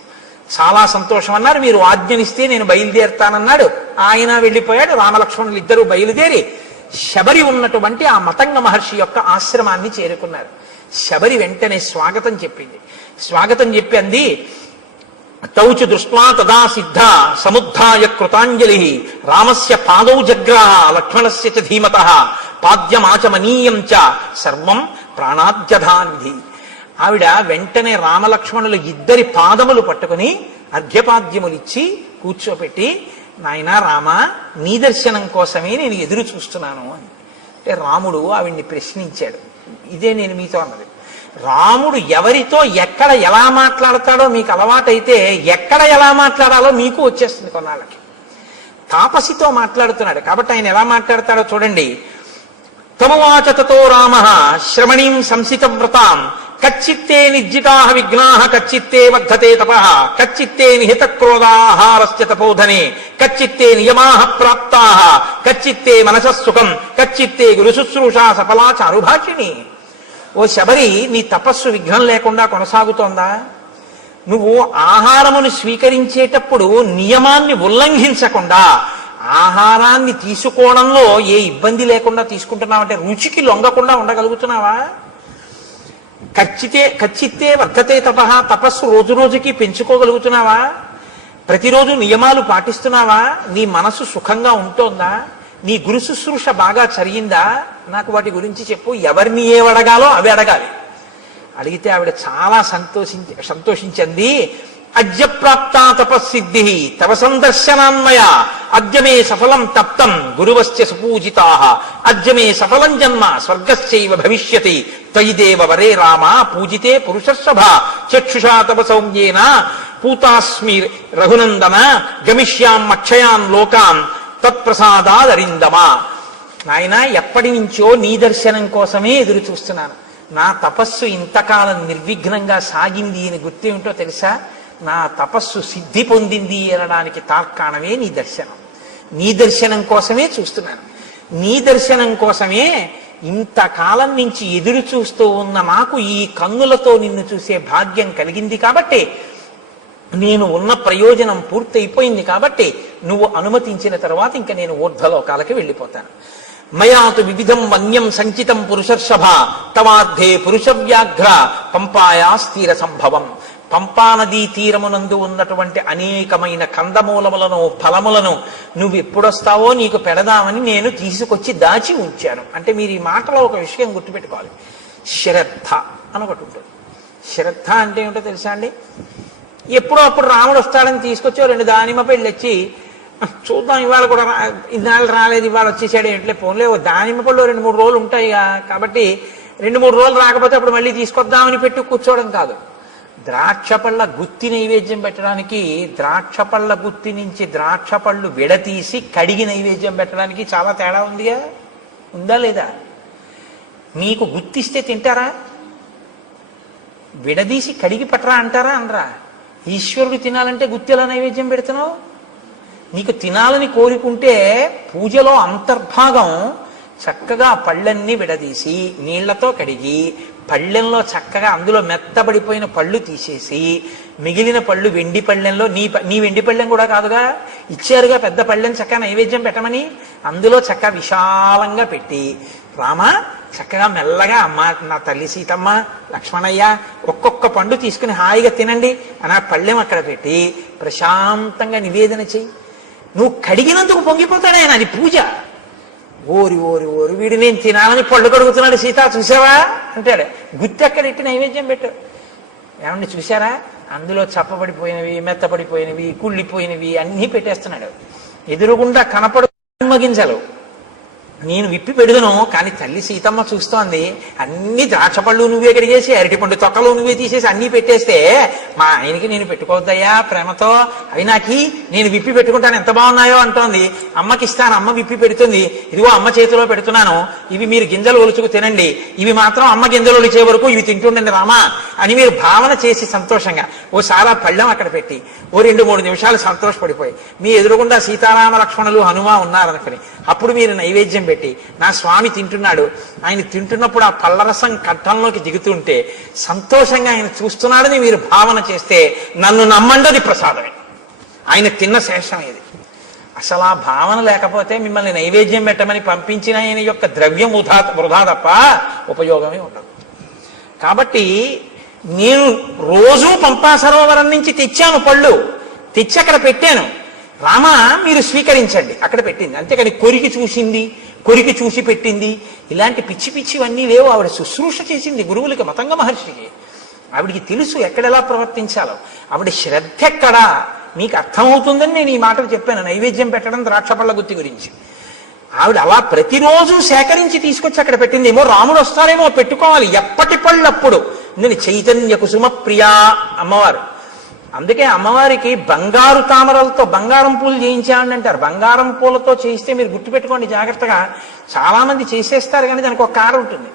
చాలా సంతోషం అన్నారు. మీరు ఆజ్ఞనిస్తే నేను బయలుదేరుతానన్నాడు. ఆయన వెళ్ళిపోయాడు. రామలక్ష్మణులు ఇద్దరూ బయలుదేరి శబరి ఉన్నటువంటి ఆ మతంగ మహర్షి యొక్క ఆశ్రమాన్ని చేరుకున్నారు. శబరి వెంటనే స్వాగతం చెప్పింది. స్వాగతం చెప్పి అంది, తౌచు దృష్ట్వా తదా సిద్ధ సముద్ధాయ కృతాంజలి రామస్య పాదౌ జగ్రాహ లక్ష్మణస్య చ ధీమతః పాద్యమాచమనీయం చ సర్వం ప్రాణాద్యధానిధి. ఆవిడ వెంటనే రామలక్ష్మణులు ఇద్దరి పాదములు పట్టుకుని అర్ఘ్యపాద్యములిచ్చి కూర్చోపెట్టి, నాయనా రామ, నీ దర్శనం కోసమే నేను ఎదురు చూస్తున్నాను అని. అంటే రాముడు ఆవిడ్ని ప్రశ్నించాడు. ఇదే నేను మీతో అన్నది. రాముడు ఎవరితో ఎక్కడ ఎలా మాట్లాడతాడో మీకు అలవాటైతే ఎక్కడ ఎలా మాట్లాడాలో మీకు వచ్చేస్తుంది కొన్నాళ్ళకి. తాపసితో మాట్లాడుతున్నాడు కాబట్టి ఆయన ఎలా మాట్లాడతాడో చూడండి. తమువాచ తతో రామః శ్రమణీం సంసిత వ్రతాం కచ్చిత్తే నిర్జితాః విఘ్నాః కచ్చిత్తే వర్ధతే తపః కచ్చిత్తే నిహిత క్రోధాహారస్య తపోధనే కచ్చిత్తే నియమాః ప్రాప్తాః కచ్చిత్తే మనసః సుఖం కచ్చిత్తే గురు శుశ్రూషా సఫలా చారుభాషిణి. ఓ శబరి, నీ తపస్సు విఘ్నం లేకుండా కొనసాగుతోందా? నువ్వు ఆహారమును స్వీకరించేటప్పుడు నియమాన్ని ఉల్లంఘించకుండా ఆహారాన్ని తీసుకోవడంలో ఏ ఇబ్బంది లేకుండా తీసుకుంటున్నావంటే రుచికి లొంగకుండా ఉండగలుగుతున్నావా? కచ్చిత్తే వర్ధతే తపః, తపస్సు రోజు రోజుకి పెంచుకోగలుగుతున్నావా? ప్రతిరోజు నియమాలు పాటిస్తున్నావా? నీ మనసు సుఖంగా ఉంటోందా? నీ గురు శుశ్రూష బాగా జరిగిందా? నాకు వాటి గురించి చెప్పు. ఎవరిని ఏవడగాలో అవి అడగాలి. అడిగితే ఆవిడ చాలా సంతోషించింది. అద్య ప్రాప్తా తపస్సిద్ధి తవ సందర్శనాన్మయ అద్య మే సఫలం తప్తం గురువశ్చ సుపూజితాః అద్య మే సఫలం జన్మ స్వర్గశ్చైవ భవిష్యతి త్వయిదేవ వరే రామ పూజితే పురుషర్షభ చక్షుషా తవ సౌమ్యేన పూతాస్మి రఘునందన గమిష్యాం అక్షయాన్ లోకాన్ తత్ప్రసాదాదరిందమా. నాయన, ఎప్పటి నుంచో నీ దర్శనం కోసమే ఎదురు చూస్తున్నాను. నా తపస్సు ఇంతకాలం నిర్విఘ్నంగా సాగింది అని గుర్తేమిటో తెలుసా? నా తపస్సు సిద్ధి పొందింది అనడానికి తార్కాణమే నీ దర్శనం. నీ దర్శనం కోసమే చూస్తున్నాను. నీ దర్శనం కోసమే ఇంతకాలం నుంచి ఎదురు చూస్తూ ఉన్న నాకు ఈ కన్నులతో నిన్ను చూసే భాగ్యం కలిగింది కాబట్టి, నేను ఉన్న ప్రయోజనం పూర్తయిపోయింది కాబట్టి నువ్వు అనుమతించిన తర్వాత ఇంకా నేను ఊర్ధ్వలోకాలకి వెళ్ళిపోతాను. మయాతు వివిధం వన్యం సంచితం పురుషర్షభ తవార్థే పురుషవ్యాఘ్ర పంపాయా స్థిర సంభవం. పంపానదీ తీరమునందు ఉన్నటువంటి అనేకమైన కందమూలములను ఫలములను నువ్వు ఎప్పుడొస్తావో నీకు పెడదామని నేను తీసుకొచ్చి దాచి ఉంచాను. అంటే మీరు ఈ మాటలో ఒక విషయం గుర్తుపెట్టుకోవాలి. శ్రద్ధ అని ఒకటి ఉంటుంది. శ్రద్ధ అంటే ఏమిటో తెలుసా అండి? ఎప్పుడో అప్పుడు రాముడు వస్తాడని తీసుకొచ్చి 2 దానిమ్మ పళ్ళు వచ్చి చూద్దాం, ఇవాళ కూడా ఇన్నాళ్ళు రాలేదు, ఇవాళ వచ్చేసాడు ఏంటలే పోన్లే, దానిమ్మ పళ్ళు 2-3 రోజులు ఉంటాయి కాబట్టి 2-3 రోజులు రాకపోతే అప్పుడు మళ్ళీ తీసుకొద్దామని పెట్టి కూర్చోవడం కాదు. ద్రాక్ష పళ్ళ గుత్తి నైవేద్యం పెట్టడానికి ద్రాక్ష పళ్ళ గుత్తి నుంచి ద్రాక్ష పళ్ళు విడతీసి కడిగి నైవేద్యం పెట్టడానికి చాలా తేడా ఉందిగా. ఉందా లేదా? మీకు గుత్తిస్తే తింటారా? విడదీసి కడిగి పట్టరా అంటారా? అనరా? ఈశ్వరుడు తినాలంటే గుత్తిలా నైవేద్యం పెడుతున్నావు? నీకు తినాలని కోరుకుంటే పూజలో అంతర్భాగం చక్కగా పళ్ళన్నీ విడదీసి నీళ్లతో కడిగి పళ్ళెంలో చక్కగా అందులో మెత్తబడిపోయిన పళ్ళు తీసేసి మిగిలిన పళ్ళు వెండి పళ్ళెంలో నీ వెండి పళ్ళెం కూడా కాదుగా, ఇచ్చారుగా పెద్ద పళ్ళెం, చక్కగా నైవేద్యం పెట్టమని అందులో చక్కగా విశాలంగా పెట్టి, రామ చక్కగా మెల్లగా అమ్మ, నా తల్లి సీతమ్మ, లక్ష్మణయ్య ఒక్కొక్క పండు తీసుకుని హాయిగా తినండి అని ఆ పళ్ళెం అక్కడ పెట్టి ప్రశాంతంగా నివేదన చెయ్యి. నువ్వు కడిగినందుకు పొంగిపోతాడే, అది పూజ. ఓరి ఓరి ఓరి వీడు నేను తినాలని పళ్ళు కడుగుతున్నాడు సీత చూసావా అంటాడు. గుత్తి అక్కడెట్టి నైవేద్యం పెట్టు. ఏమండి చూసారా? అందులో చప్పబడిపోయినవి, మెత్తపడిపోయినవి, కుళ్ళిపోయినవి అన్నీ పెట్టేస్తున్నాడు. ఎదురుగుండా కనపడు గింజలు నేను విప్పి పెడుదును, కానీ తల్లి సీతమ్మ చూస్తోంది. అన్ని ద్రాక్షపళ్ళు నువ్వే కడిగేసి అరటిపండు తొక్కలు నువ్వే తీసేసి అన్నీ పెట్టేస్తే మా ఆయనకి నేను పెట్టుకోవద్దయ్యా ప్రేమతో, అవి నాకి నేను విప్పి పెట్టుకుంటాను ఎంత బాగున్నాయో అంటోంది. అమ్మకి ఇస్తాను, అమ్మ విప్పి పెడుతుంది, ఇదిగో అమ్మ చేతిలో పెడుతున్నాను, ఇవి మీరు గింజలు ఒలుచుకు తినండి, ఇవి మాత్రం అమ్మ గింజలు ఒలిచే వరకు ఇవి తింటుండండి రామా అని మీరు భావన చేసి సంతోషంగా ఓసారి పళ్ళెం అక్కడ పెట్టి ఓ 2-3 నిమిషాలు సంతోషపడిపోయి మీ ఎదురుగుండా సీతారామ లక్ష్మణులు హనుమ ఉన్నారనుకుని అప్పుడు మీరు నైవేద్యం పెట్టి, నా స్వామి తింటున్నాడు, ఆయన తింటున్నప్పుడు ఆ పళ్ళరసం కంఠంలోకి దిగుతుంటే సంతోషంగా ఆయన చూస్తున్నాడని మీరు భావన చేస్తే నన్ను నమ్మండి ప్రసాదమే, ఆయన తిన్న శేషం ఇది. అసలు ఆ భావన లేకపోతే మిమ్మల్ని నైవేద్యం పెట్టమని పంపించిన ఆయన యొక్క ద్రవ్యం వృధా తప్ప ఉపయోగమే ఉండదు. కాబట్టి నేను రోజూ పంపా సరోవరం నుంచి తెచ్చాను పళ్ళు, తెచ్చి అక్కడ పెట్టాను. రామా మీరు స్వీకరించండి, అక్కడ పెట్టింది. అంతేకాని కొరికి చూసింది, కొరికి చూసి పెట్టింది, ఇలాంటి పిచ్చి పిచ్చివన్నీ లేవు. ఆవిడ శుశ్రూష చేసింది గురువులకి, మతంగ మహర్షికి. ఆవిడికి తెలుసు ఎక్కడెలా ప్రవర్తించాలో. ఆవిడ శ్రద్ధ ఎక్కడా మీకు అర్థమవుతుందని నేను ఈ మాటలు చెప్పాను. నైవేద్యం పెట్టడం ద్రాక్షపళ్ళ గుత్తి గురించి ఆవిడ అలా ప్రతిరోజు సేకరించి తీసుకొచ్చి అక్కడ పెట్టింది. ఏమో రాముడు వస్తారేమో పెట్టుకోవాలి, ఎప్పటి పళ్ళప్పుడు. నేను చైతన్య కుసుమ ప్రియా అమ్మవారు. అందుకే అమ్మవారికి బంగారు తామరలతో బంగారం పూలు చేయించాలని అంటారు. బంగారం పూలతో చేయిస్తే మీరు గుర్తుపెట్టుకోండి జాగ్రత్తగా, చాలా మంది చేసేస్తారు కానీ దానికి ఒక కార ఉంటుంది.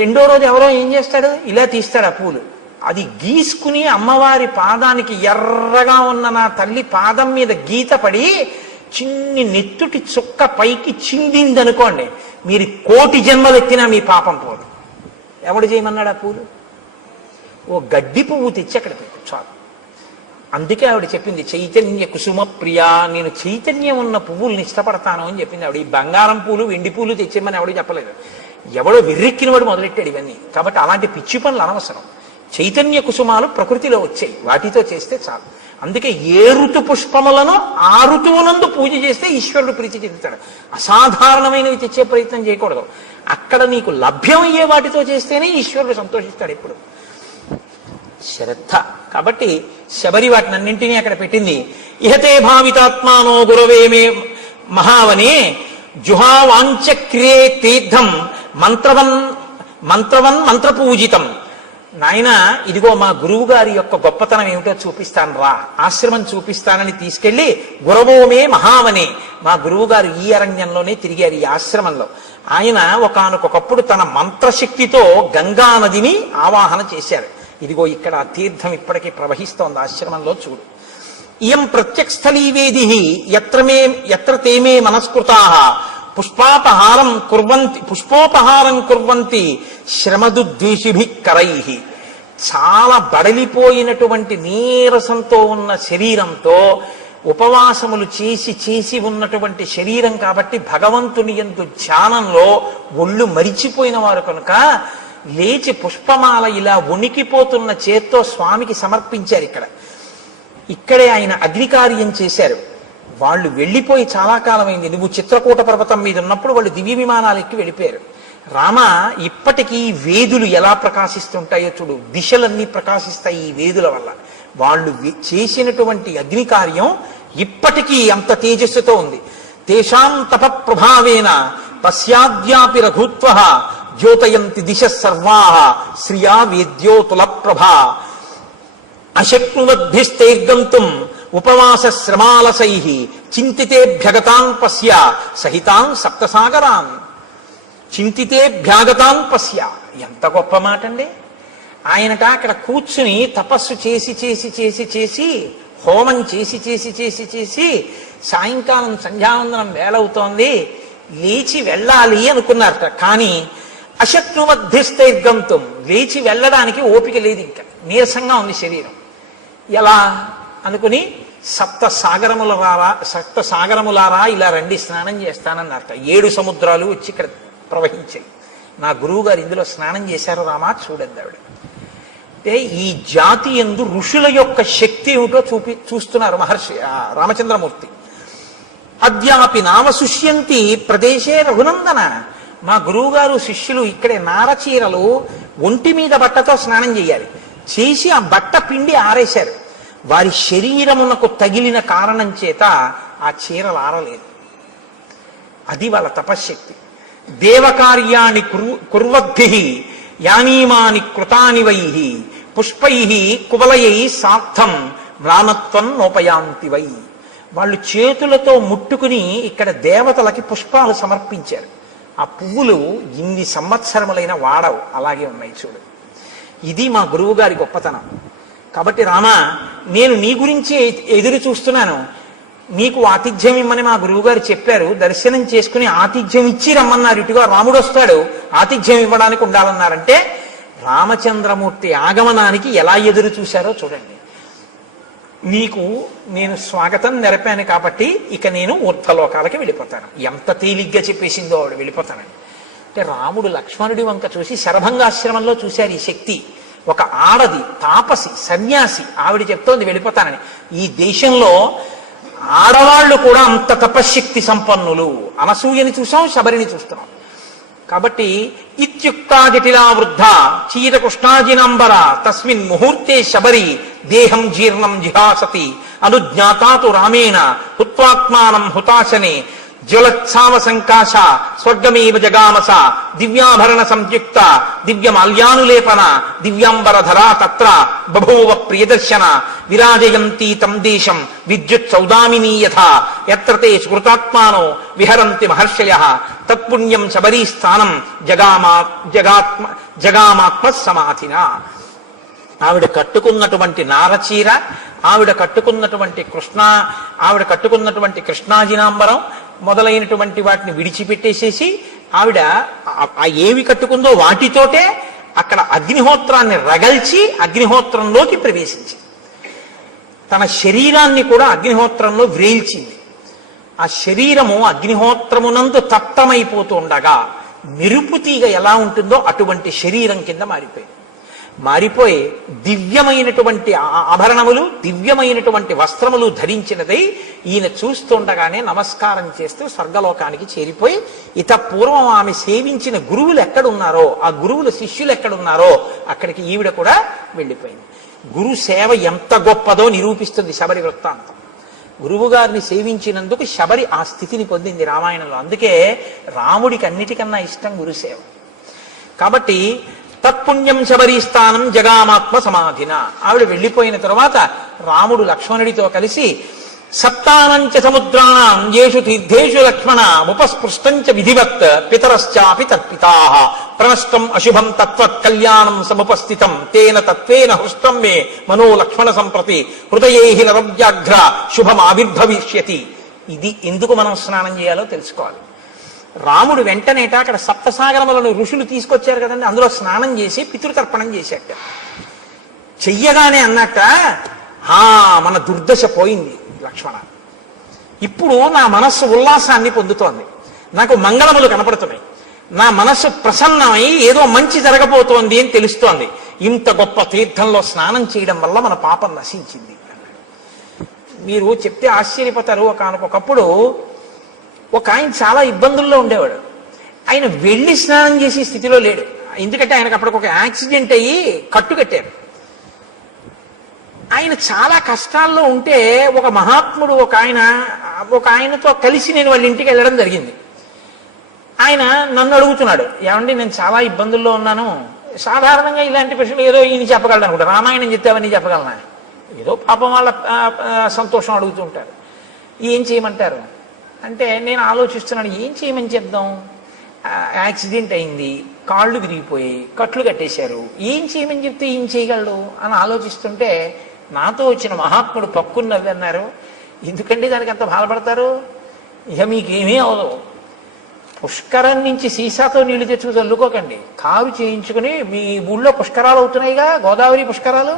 రెండో రోజు ఎవరో ఏం చేస్తాడు, ఇలా తీస్తాడు ఆ పూలు. అది గీసుకుని అమ్మవారి పాదానికి ఎర్రగా ఉన్న నా తల్లి పాదం మీద గీత పడి చిన్ని నెత్తుటి చుక్క పైకి చిందిందనుకోండి, మీరు 1,000,000 జన్మలు ఎత్తినా మీ పాపం పోదు. ఎవడు చేయమన్నాడు ఆ పూలు? ఓ గడ్డి పువ్వు తెచ్చి అక్కడ పెట్టు చాలు. అందుకే ఆవిడ చెప్పింది చైతన్య కుసుమ ప్రియా, నేను చైతన్యం ఉన్న పువ్వుల్ని ఇష్టపడతాను అని చెప్పింది ఆవిడ. ఈ బంగారం పూలు వెండి పూలు తెచ్చేమని ఎవడో చెప్పలేదు. ఎవడో వెర్రెక్కినవాడు మొదలెట్టాడు ఇవన్నీ. కాబట్టి అలాంటి పిచ్చి పనులు అనవసరం. చైతన్య కుసుమాలు ప్రకృతిలో వచ్చాయి, వాటితో చేస్తే చాలు. అందుకే ఏ ఋతు పుష్పములను ఆ ఋతువునందు పూజ చేస్తే ఈశ్వరుడు ప్రీతి చెందుతాడు. అసాధారణమైనవి తెచ్చే ప్రయత్నం చేయకూడదు. అక్కడ నీకు లభ్యమయ్యే వాటితో చేస్తేనే ఈశ్వరుడు సంతోషిస్తాడు ఎప్పుడు. శ్రద్ధ. కాబట్టి శబరి వాటినన్నింటినీ అక్కడ పెట్టింది. ఇహతే భావితాత్మానో గురవేమే మహావనే జుహావాంచక్రియే తీర్థం మంత్రవన్ మంత్రపూజితం. నాయన ఇదిగో మా గురువు గారి యొక్క గొప్పతనం ఏమిటో చూపిస్తాను రా, ఆశ్రమం చూపిస్తానని తీసుకెళ్లి గురవోమే మహావనే, మా గురువు గారు ఈ అరణ్యంలోనే తిరిగారు, ఈ ఆశ్రమంలో. ఆయన ఒకానొకప్పుడు తన మంత్రశక్తితో గంగా నదిని ఆవాహన చేశారు. ఇదిగో ఇక్కడ ఆ తీర్థం ఇప్పటికీ ప్రవహిస్తోంది ఆశ్రమంలో, చూడు. ఇయం ప్రత్యక్షస్థలీవేది ఎత్ర తేమే మనస్కృతాః పుష్పోపహారం కుర్వంతి శ్రమదుద్వేషిభిః కరైః. చాలా బడలిపోయినటువంటి నీరసంతో ఉన్న శరీరంతో ఉపవాసములు చేసి ఉన్నటువంటి శరీరం కాబట్టి భగవంతుని యందు ధ్యానంలో ఒళ్ళు మరిచిపోయిన వారు కనుక లేచి పుష్పమాల ఇలా ఉనికిపోతున్న చేత్తో స్వామికి సమర్పించారు. ఇక్కడే ఆయన అగ్నికార్యం చేశారు. వాళ్ళు వెళ్ళిపోయి చాలా కాలమైంది. నువ్వు చిత్రకూట పర్వతం మీద ఉన్నప్పుడు వాళ్ళు దివ్య విమానాలు ఎక్కి వెళ్ళిపోయారు. రామ, ఇప్పటికీ వేదులు ఎలా ప్రకాశిస్తుంటాయో చూడు, దిశలన్నీ ప్రకాశిస్తాయి ఈ వేదుల వల్ల. వాళ్ళు చేసినటువంటి అగ్నికార్యం ఇప్పటికీ అంత తేజస్సుతో ఉంది. తేషాం తప ప్రభావేన తస్యాద్యాపి రఘుత్వః జ్యోతయంతి దిశ సర్వాః శ్రియా వేద్యోతుల ప్రభా అశక్నువద్భిస్తైర్గంతుం ఉపవాస శ్రమాలసైః చింతితేభ్యగతాన్ పశ్య సహితాన్ సప్తసాగరాన్. చింతితేభ్యాగతాన్ పశ్య, ఎంత గొప్ప మాట అండి. ఆయనట అక్కడ కూర్చుని తపస్సు చేసి హోమం చేసి సాయంకాలం సంధ్యావందనం వేళవుతోంది, లేచి వెళ్ళాలి అనుకున్నారట. కానీ అశక్నువద్భిస్తైర్గంతుం, లేచి వెళ్ళడానికి ఓపిక లేదు, ఇంకా నీరసంగా ఉంది శరీరం. ఎలా అనుకుని సప్త సాగరములారా ఇలా రండి స్నానం చేస్తానన్నారట. 7 సముద్రాలు వచ్చి ఇక్కడ ప్రవహించాయి. నా గురువు గారు ఇందులో స్నానం చేశారు రామా, చూడండి ఆవిడ. అంటే ఈ జాతి యందు ఋషుల యొక్క శక్తి ఏమిటో చూస్తున్నారు మహర్షి రామచంద్రమూర్తి. అద్యాపి నామ శుష్యంతి ప్రదేశే రఘునందన. మా గురువు గారు శిష్యులు ఇక్కడే నారచీరలు ఒంటి మీద బట్టతో స్నానం చేయాలి, చేసి ఆ బట్ట పిండి ఆరేశారు. వారి శరీరమునకు తగిలిన కారణం చేత ఆ చీరలు ఆరలేదు. అది వాళ్ళ తపశ్శక్తి. దేవకార్యాణి కుర్వద్భిః యానీమాని కృతాని వైః పుష్పైః కువలయై సార్థం మ్లానత్వం నోపయాంతి వై. వాళ్ళు చేతులతో ముట్టుకుని ఇక్కడ దేవతలకి పుష్పాలు సమర్పించారు. ఆ పువ్వులు ఇన్ని సంవత్సరములైన వాడవు, అలాగే ఉన్నాయి చూడు. ఇది మా గురువు గారి గొప్పతనం. కాబట్టి రామ, నేను నీ గురించి ఎదురు చూస్తున్నాను. నీకు ఆతిథ్యం ఇమ్మని మా గురువుగారు చెప్పారు. దర్శనం చేసుకుని ఆతిథ్యం ఇచ్చి రమ్మన్నారు. ఇటుగా రాముడు వస్తాడు, ఆతిథ్యం ఇవ్వడానికి ఉండాలన్నారంటే రామచంద్రమూర్తి ఆగమనానికి ఎలా ఎదురు చూశారో చూడండి. నీకు నేను స్వాగతం నెరపాను కాబట్టి ఇక నేను ఊర్ధ్వలోకాలకి వెళ్ళిపోతాను. ఎంత తేలిగ్గా చెప్పేసిందో ఆవిడ వెళ్ళిపోతానని. అంటే రాముడు లక్ష్మణుడి వంక చూసి శరభంగాశ్రమంలో చూశారు ఈ శక్తి. ఒక ఆడది తాపసి సన్యాసి, ఆవిడ చెప్తోంది వెళ్ళిపోతానని. ఈ దేశంలో ఆడవాళ్లు కూడా అంత తపశ్శక్తి సంపన్నులు. అనసూయని చూసాం, శబరిని చూస్తున్నాం. కాబట్టి ఇత్యుక్తా జటిలా వృద్ధ చీరకృష్ణాజినాంబర తస్మిన్ ముహూర్తే శబరి దేహం జీర్ణం జిహాసతి అనుజ్ఞాతాతు రామేణ హుత్వాత్మానం హుతాశనే జ్వలత్సావ సంకాశ స్వర్గమేవ జగామస దివ్యాభరణ సంయుక్త దివ్యమాల్యానులేపన దివ్యాంబరధరా తత్ర బభూవ ప్రియదర్శన విరాజయంతి తం దేశం విద్యుత్ సౌదామినీ యథా యత్ర తే స్మృతాత్మానో విహరంతి మహర్షయః తత్పుణ్యం శబరీస్థానం జగామాత్మ సమాధిన. ఆవిడ కట్టుకున్నటువంటి నారచీర, ఆవిడ కట్టుకున్నటువంటి కృష్ణాజినాంబరం మొదలైనటువంటి వాటిని విడిచిపెట్టేసేసి ఆవిడ ఏవి కట్టుకుందో వాటితోటే అక్కడ అగ్నిహోత్రాన్ని రగల్చి అగ్నిహోత్రంలోకి ప్రవేశించింది. తన శరీరాన్ని కూడా అగ్నిహోత్రంలో వ్రేల్చింది. ఆ శరీరము అగ్నిహోత్రమునందు తప్తమైపోతూ ఉండగా మెరుపుతీగ ఎలా ఉంటుందో అటువంటి శరీరం కింద మారిపోయి దివ్యమైనటువంటి ఆభరణములు, దివ్యమైనటువంటి వస్త్రములు ధరించినదై ఈయన చూస్తుండగానే నమస్కారం చేస్తూ స్వర్గలోకానికి చేరిపోయి, ఇత పూర్వం ఆమె సేవించిన గురువులు ఎక్కడున్నారో, ఆ గురువుల శిష్యులు ఎక్కడున్నారో అక్కడికి ఈవిడ కూడా వెళ్ళిపోయింది. గురు సేవ ఎంత గొప్పదో నిరూపిస్తుంది శబరి వృత్తాంతం. గురువు గారిని సేవించినందుకు శబరి ఆ స్థితిని పొందింది రామాయణంలో. అందుకే రాముడికి అన్నిటికన్నా ఇష్టం గురుసేవ. కాబట్టి తత్పుణ్యం శబరీస్థానం జగామాత్మ సమాధిన. ఆవిడ వెళ్ళిపోయిన తరువాత రాముడు లక్ష్మణుడితో కలిసి సప్తానంచ సముద్రాణం యేషు తీర్థేషు లక్ష్మణ ఉపస్పృష్టంచ విధివత్ పితరశ్చాపి తత్పితాః ప్రణష్టం అశుభం తత్వత్ కళ్యాణం సముపస్థితం తేన తత్వేన హృష్టం మే మనో లక్ష్మణ సంప్రతి హృదయేహి నరవ్యాఘ్ర శుభం ఆవిర్భవిష్యతి. ఇది ఎందుకు మనం స్నానం చేయాలో తెలుసుకోవాలి. రాముడు వెంటనేట అక్కడ సప్తసాగరములను ఋషులు తీసుకొచ్చారు కదండి, అందులో స్నానం చేసి పితృతర్పణం చేశాట. చెయ్యగానే అన్నట్ట, మన దుర్దశ పోయింది లక్ష్మణ, ఇప్పుడు నా మనస్సు ఉల్లాసాన్ని పొందుతోంది, నాకు మంగళములు కనపడుతున్నాయి, నా మనస్సు ప్రసన్నమై ఏదో మంచి జరగబోతోంది అని తెలుస్తోంది. ఇంత గొప్ప తీర్థంలో స్నానం చేయడం వల్ల మన పాపం నశించింది. మీరు చెప్తే ఆశ్చర్యపోతారు. ఒకనకొకప్పుడు ఒక ఆయన చాలా ఇబ్బందుల్లో ఉండేవాడు. ఆయన వెళ్ళి స్నానం చేసే స్థితిలో లేడు. ఎందుకంటే ఆయనకు అప్పటికి ఒక యాక్సిడెంట్ అయ్యి కట్టు కట్టారు. ఆయన చాలా కష్టాల్లో ఉంటే ఒక మహాత్ముడు ఒక ఆయనతో కలిసి నేను వాళ్ళ ఇంటికి వెళ్ళడం జరిగింది. ఆయన నన్ను అడుగుతున్నాడు, ఏమండి నేను చాలా ఇబ్బందుల్లో ఉన్నాను, సాధారణంగా ఇలాంటి ప్రశ్నలు ఏదో ఈయన చెప్పగలను అనుకుంటా, రామాయణం చెప్తావని చెప్పగలనా, ఏదో పాపం వాళ్ళ సంతోషం అడుగుతుంటారు, ఏం చేయమంటారు అంటే నేను ఆలోచిస్తున్నాను ఏం చేయమని చెప్దాం. యాక్సిడెంట్ అయింది, కాళ్ళు విరిగిపోయి కట్లు కట్టేశారు, ఏం చేయమని చెప్తే ఏం చేయగలడు అని ఆలోచిస్తుంటే నాతో వచ్చిన మహాత్ముడు పక్కుని నవ్వి అన్నారు, ఎందుకంటే దానికి అంత బాధపడతారు, ఇక మీకేమీ అవదు, పుష్కరం నుంచి సీసాతో నీళ్లు తెచ్చుకు చల్లుకోకండి, కారు చేయించుకుని మీ ఊళ్ళో పుష్కరాలు అవుతున్నాయిగా, గోదావరి పుష్కరాలు,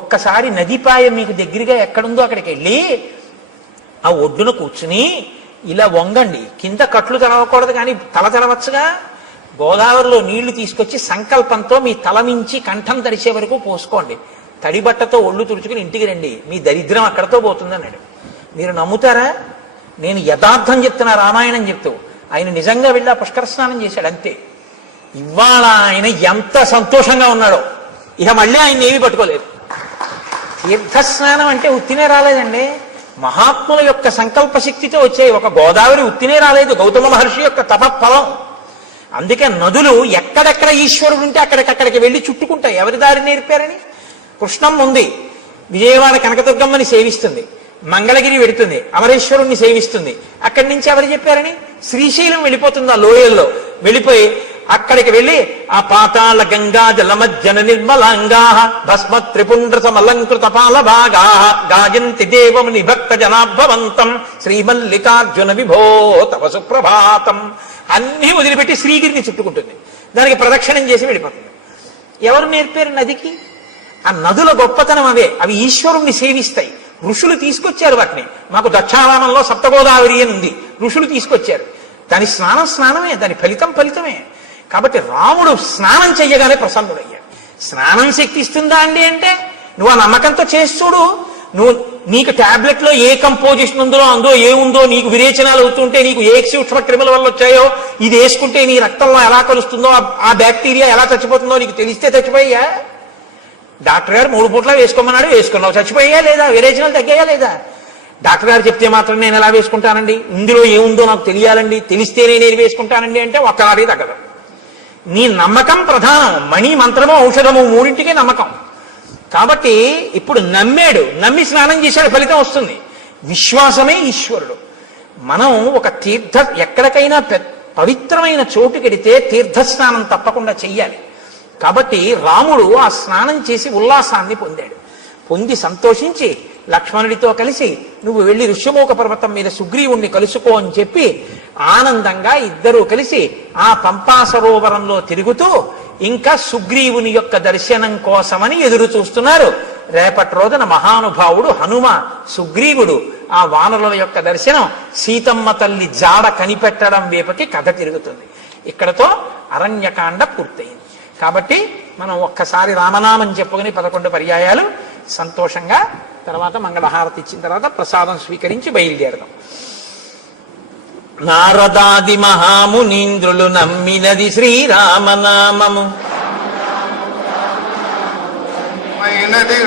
ఒక్కసారి నదిపాయ మీకు దగ్గరగా ఎక్కడుందో అక్కడికి వెళ్ళి ఆ ఒడ్డున కూర్చుని ఇలా వంగండి, కింద కట్లు తెరవకూడదు కానీ తల తెరవచ్చుగా, గోదావరిలో నీళ్లు తీసుకొచ్చి సంకల్పంతో మీ తల మించి కంఠం తడిచే వరకు పోసుకోండి, తడిబట్టతో ఒళ్ళు తుడుచుకుని ఇంటికి రండి, మీ దరిద్రం అక్కడతో పోతుంది అన్నాడు. మీరు నమ్ముతారా? నేను యథార్థం చెప్తున్నా, రామాయణం చెప్తూ. ఆయన నిజంగా వెళ్ళి ఆ పుష్కర స్నానం చేశాడు అంతే. ఇవాళ ఆయన ఎంత సంతోషంగా ఉన్నాడో, ఇక మళ్ళీ ఆయన ఏమీ పట్టుకోలేదు. తీర్థస్నానం అంటే ఉత్తినే రాలేదండి, మహాత్ముల యొక్క సంకల్ప శక్తితో వచ్చాయి. ఒక గోదావరి ఉత్తినే రాలేదు, గౌతమ మహర్షి యొక్క తపఫలం. అందుకే నదులు ఎక్కడెక్కడ ఈశ్వరుడు ఉంటే అక్కడికక్కడికి వెళ్ళి చుట్టుకుంటాయి. ఎవరి దారి నేర్పారని? కృష్ణం ఉంది, విజయవాడ కనకదుర్గమ్మని సేవిస్తుంది, మంగళగిరి వెడుతుంది, అమరేశ్వరుణ్ణి సేవిస్తుంది. అక్కడి నుంచి ఎవరు చెప్పారని? శ్రీశైలం వెళ్ళిపోతుంది, ఆ లోయల్లో వెళ్ళిపోయి అక్కడికి వెళ్ళి ఆ పాతాళ గంగా జలమజ్జన నిర్మలాంగా భస్మ త్రిపుండ్ర సమలంకృత పాల భాగా గాయంతి దేవముని భక్త జనాభవంతం శ్రీమల్లికార్జున విభో తవ సుప్రభాతం అన్నీ వదిలిపెట్టి శ్రీగిరిని చుట్టుకుంటుంది, దానికి ప్రదక్షిణం చేసి వెళ్ళిపోతుంది. ఎవరు నేర్పారు నదికి? ఆ నదుల గొప్పతనం అవే, అవి ఈశ్వరుణ్ణి సేవిస్తాయి. ఋషులు తీసుకొచ్చారు వాటిని. మాకు దక్షారామంలో సప్తగోదావరి అని ఉంది, ఋషులు తీసుకొచ్చారు. దాని స్నానం స్నానమే, దాని ఫలితం ఫలితమే. కాబట్టి రాముడు స్నానం చెయ్యగానే ప్రసన్నుడయ్యాడు. స్నానం శక్తి ఇస్తుందా అండి అంటే నువ్వు ఆ నమ్మకంతో చేసి చూడు. నువ్వు నీకు టాబ్లెట్లో ఏ కంపోజిషన్ ఉందో అందులో ఏముందో నీకు విరేచనాలు అవుతుంటే నీకు ఏ సూక్ష్మ క్రిముల వల్ల వచ్చాయో ఇది వేసుకుంటే నీ రక్తంలో ఎలా కలుస్తుందో ఆ బ్యాక్టీరియా ఎలా చచ్చిపోతుందో నీకు తెలిస్తే చచ్చిపోయా? డాక్టర్ గారు 3 పూట్ల వేసుకోమన్నాడు, వేసుకున్నావు, చచ్చిపోయా లేదా? విరేచనాలు తగ్గాయా లేదా? డాక్టర్ గారు చెప్తే మాత్రం నేను ఎలా వేసుకుంటానండి, ఇందులో ఏముందో నాకు తెలియాలండి, తెలిస్తేనే నేను వేసుకుంటానండి అంటే ఒక్కనాడే తగ్గదు. నీ నమ్మకం ప్రధానం. మణి, మంత్రము, ఔషధము మూడింటికి నమ్మకం. కాబట్టి ఇప్పుడు నమ్మాడు, నమ్మి స్నానం చేశాడు, ఫలితం వస్తుంది. విశ్వాసమే ఈశ్వరుడు. మనం ఒక ఎక్కడికైనా పవిత్రమైన చోటుకెడితే తీర్థస్నానం తప్పకుండా చెయ్యాలి. కాబట్టి రాముడు ఆ స్నానం చేసి ఉల్లాసాన్ని పొందాడు. పొంది సంతోషించి లక్ష్మణుడితో కలిసి నువ్వు వెళ్ళి ఋష్యమూక పర్వతం మీద సుగ్రీవుణ్ణి కలుసుకో అని చెప్పి ఆనందంగా ఇద్దరూ కలిసి ఆ పంపా సరోవరంలో తిరుగుతూ ఇంకా సుగ్రీవుని యొక్క దర్శనం కోసమని ఎదురు చూస్తున్నారు. రేపటి రోజున మహానుభావుడు హనుమ సుగ్రీవుడు ఆ వానరుల యొక్క దర్శనం, సీతమ్మ తల్లి జాడ కనిపెట్టడం వైపుకి కథ తిరుగుతుంది. ఇక్కడతో అరణ్యకాండ పూర్తయింది. కాబట్టి మనం ఒక్కసారి రామనామం చెప్పుకుని 11 పర్యాయాలు సంతోషంగా తర్వాత మంగళహారతి ఇచ్చిన తర్వాత ప్రసాదం స్వీకరించి బయలుదేరదాం. నారదాది మహామునీంద్రులు నమ్మినది శ్రీరామనామము,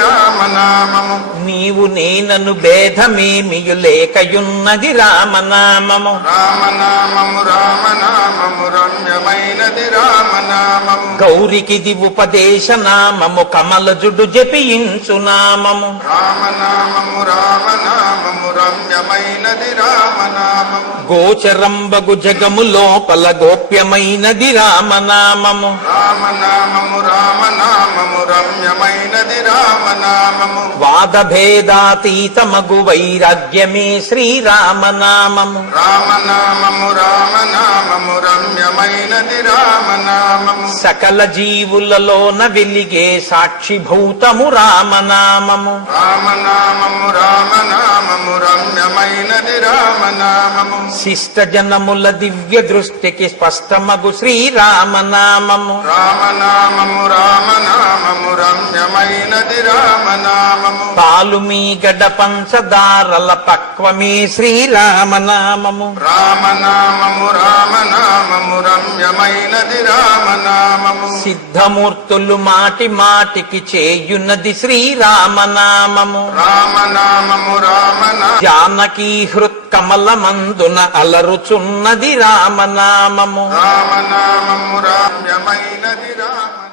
రామనామము నీవు నేనను భేదమేమియు లేకయున్నది రామనామము. రామనామము రామనామము రమ్యమైనది రామనామము, గౌరికిది ఉపదేశ నామము, కమలజుడు జపించు నామము. రామనామము రామనామము రమ్యమైనది రామనామము, గోచరంబగు జగము లోపల గోప్యమైనది రామనామము. రామనామము రామనామము రమ్యమైనది రామనామము, వాదభేదాతీతమగు వైరాగ్యమే శ్రీరామనామము. రామనామము రామనామము రమ్యమైనది రామనామము, సకల జీవులలోన వెలిగే సాక్షిభూతము రామనామము. రామనామము రామనామము రమ్యమైనది రామనామము, శిష్ట జనముల దివ్య దృష్టికి స్పష్టమగు శ్రీరామనామము. రామనామము రామనామము రమ్యమైనది రామనామము, పాలు మీ గడ పంచదారల పక్వమే శ్రీరామనామము. రామనామము రామనామము రమ్యమైనది రామనామము, సిద్ధమూర్తులు మాటి మాటికి చేయున్నది శ్రీరామనామము. రామనామము రామనామము జానకీ హృత్కమలమందున అలరుచున్నది రామనామము. రామనామము రమ్యమైనది రామ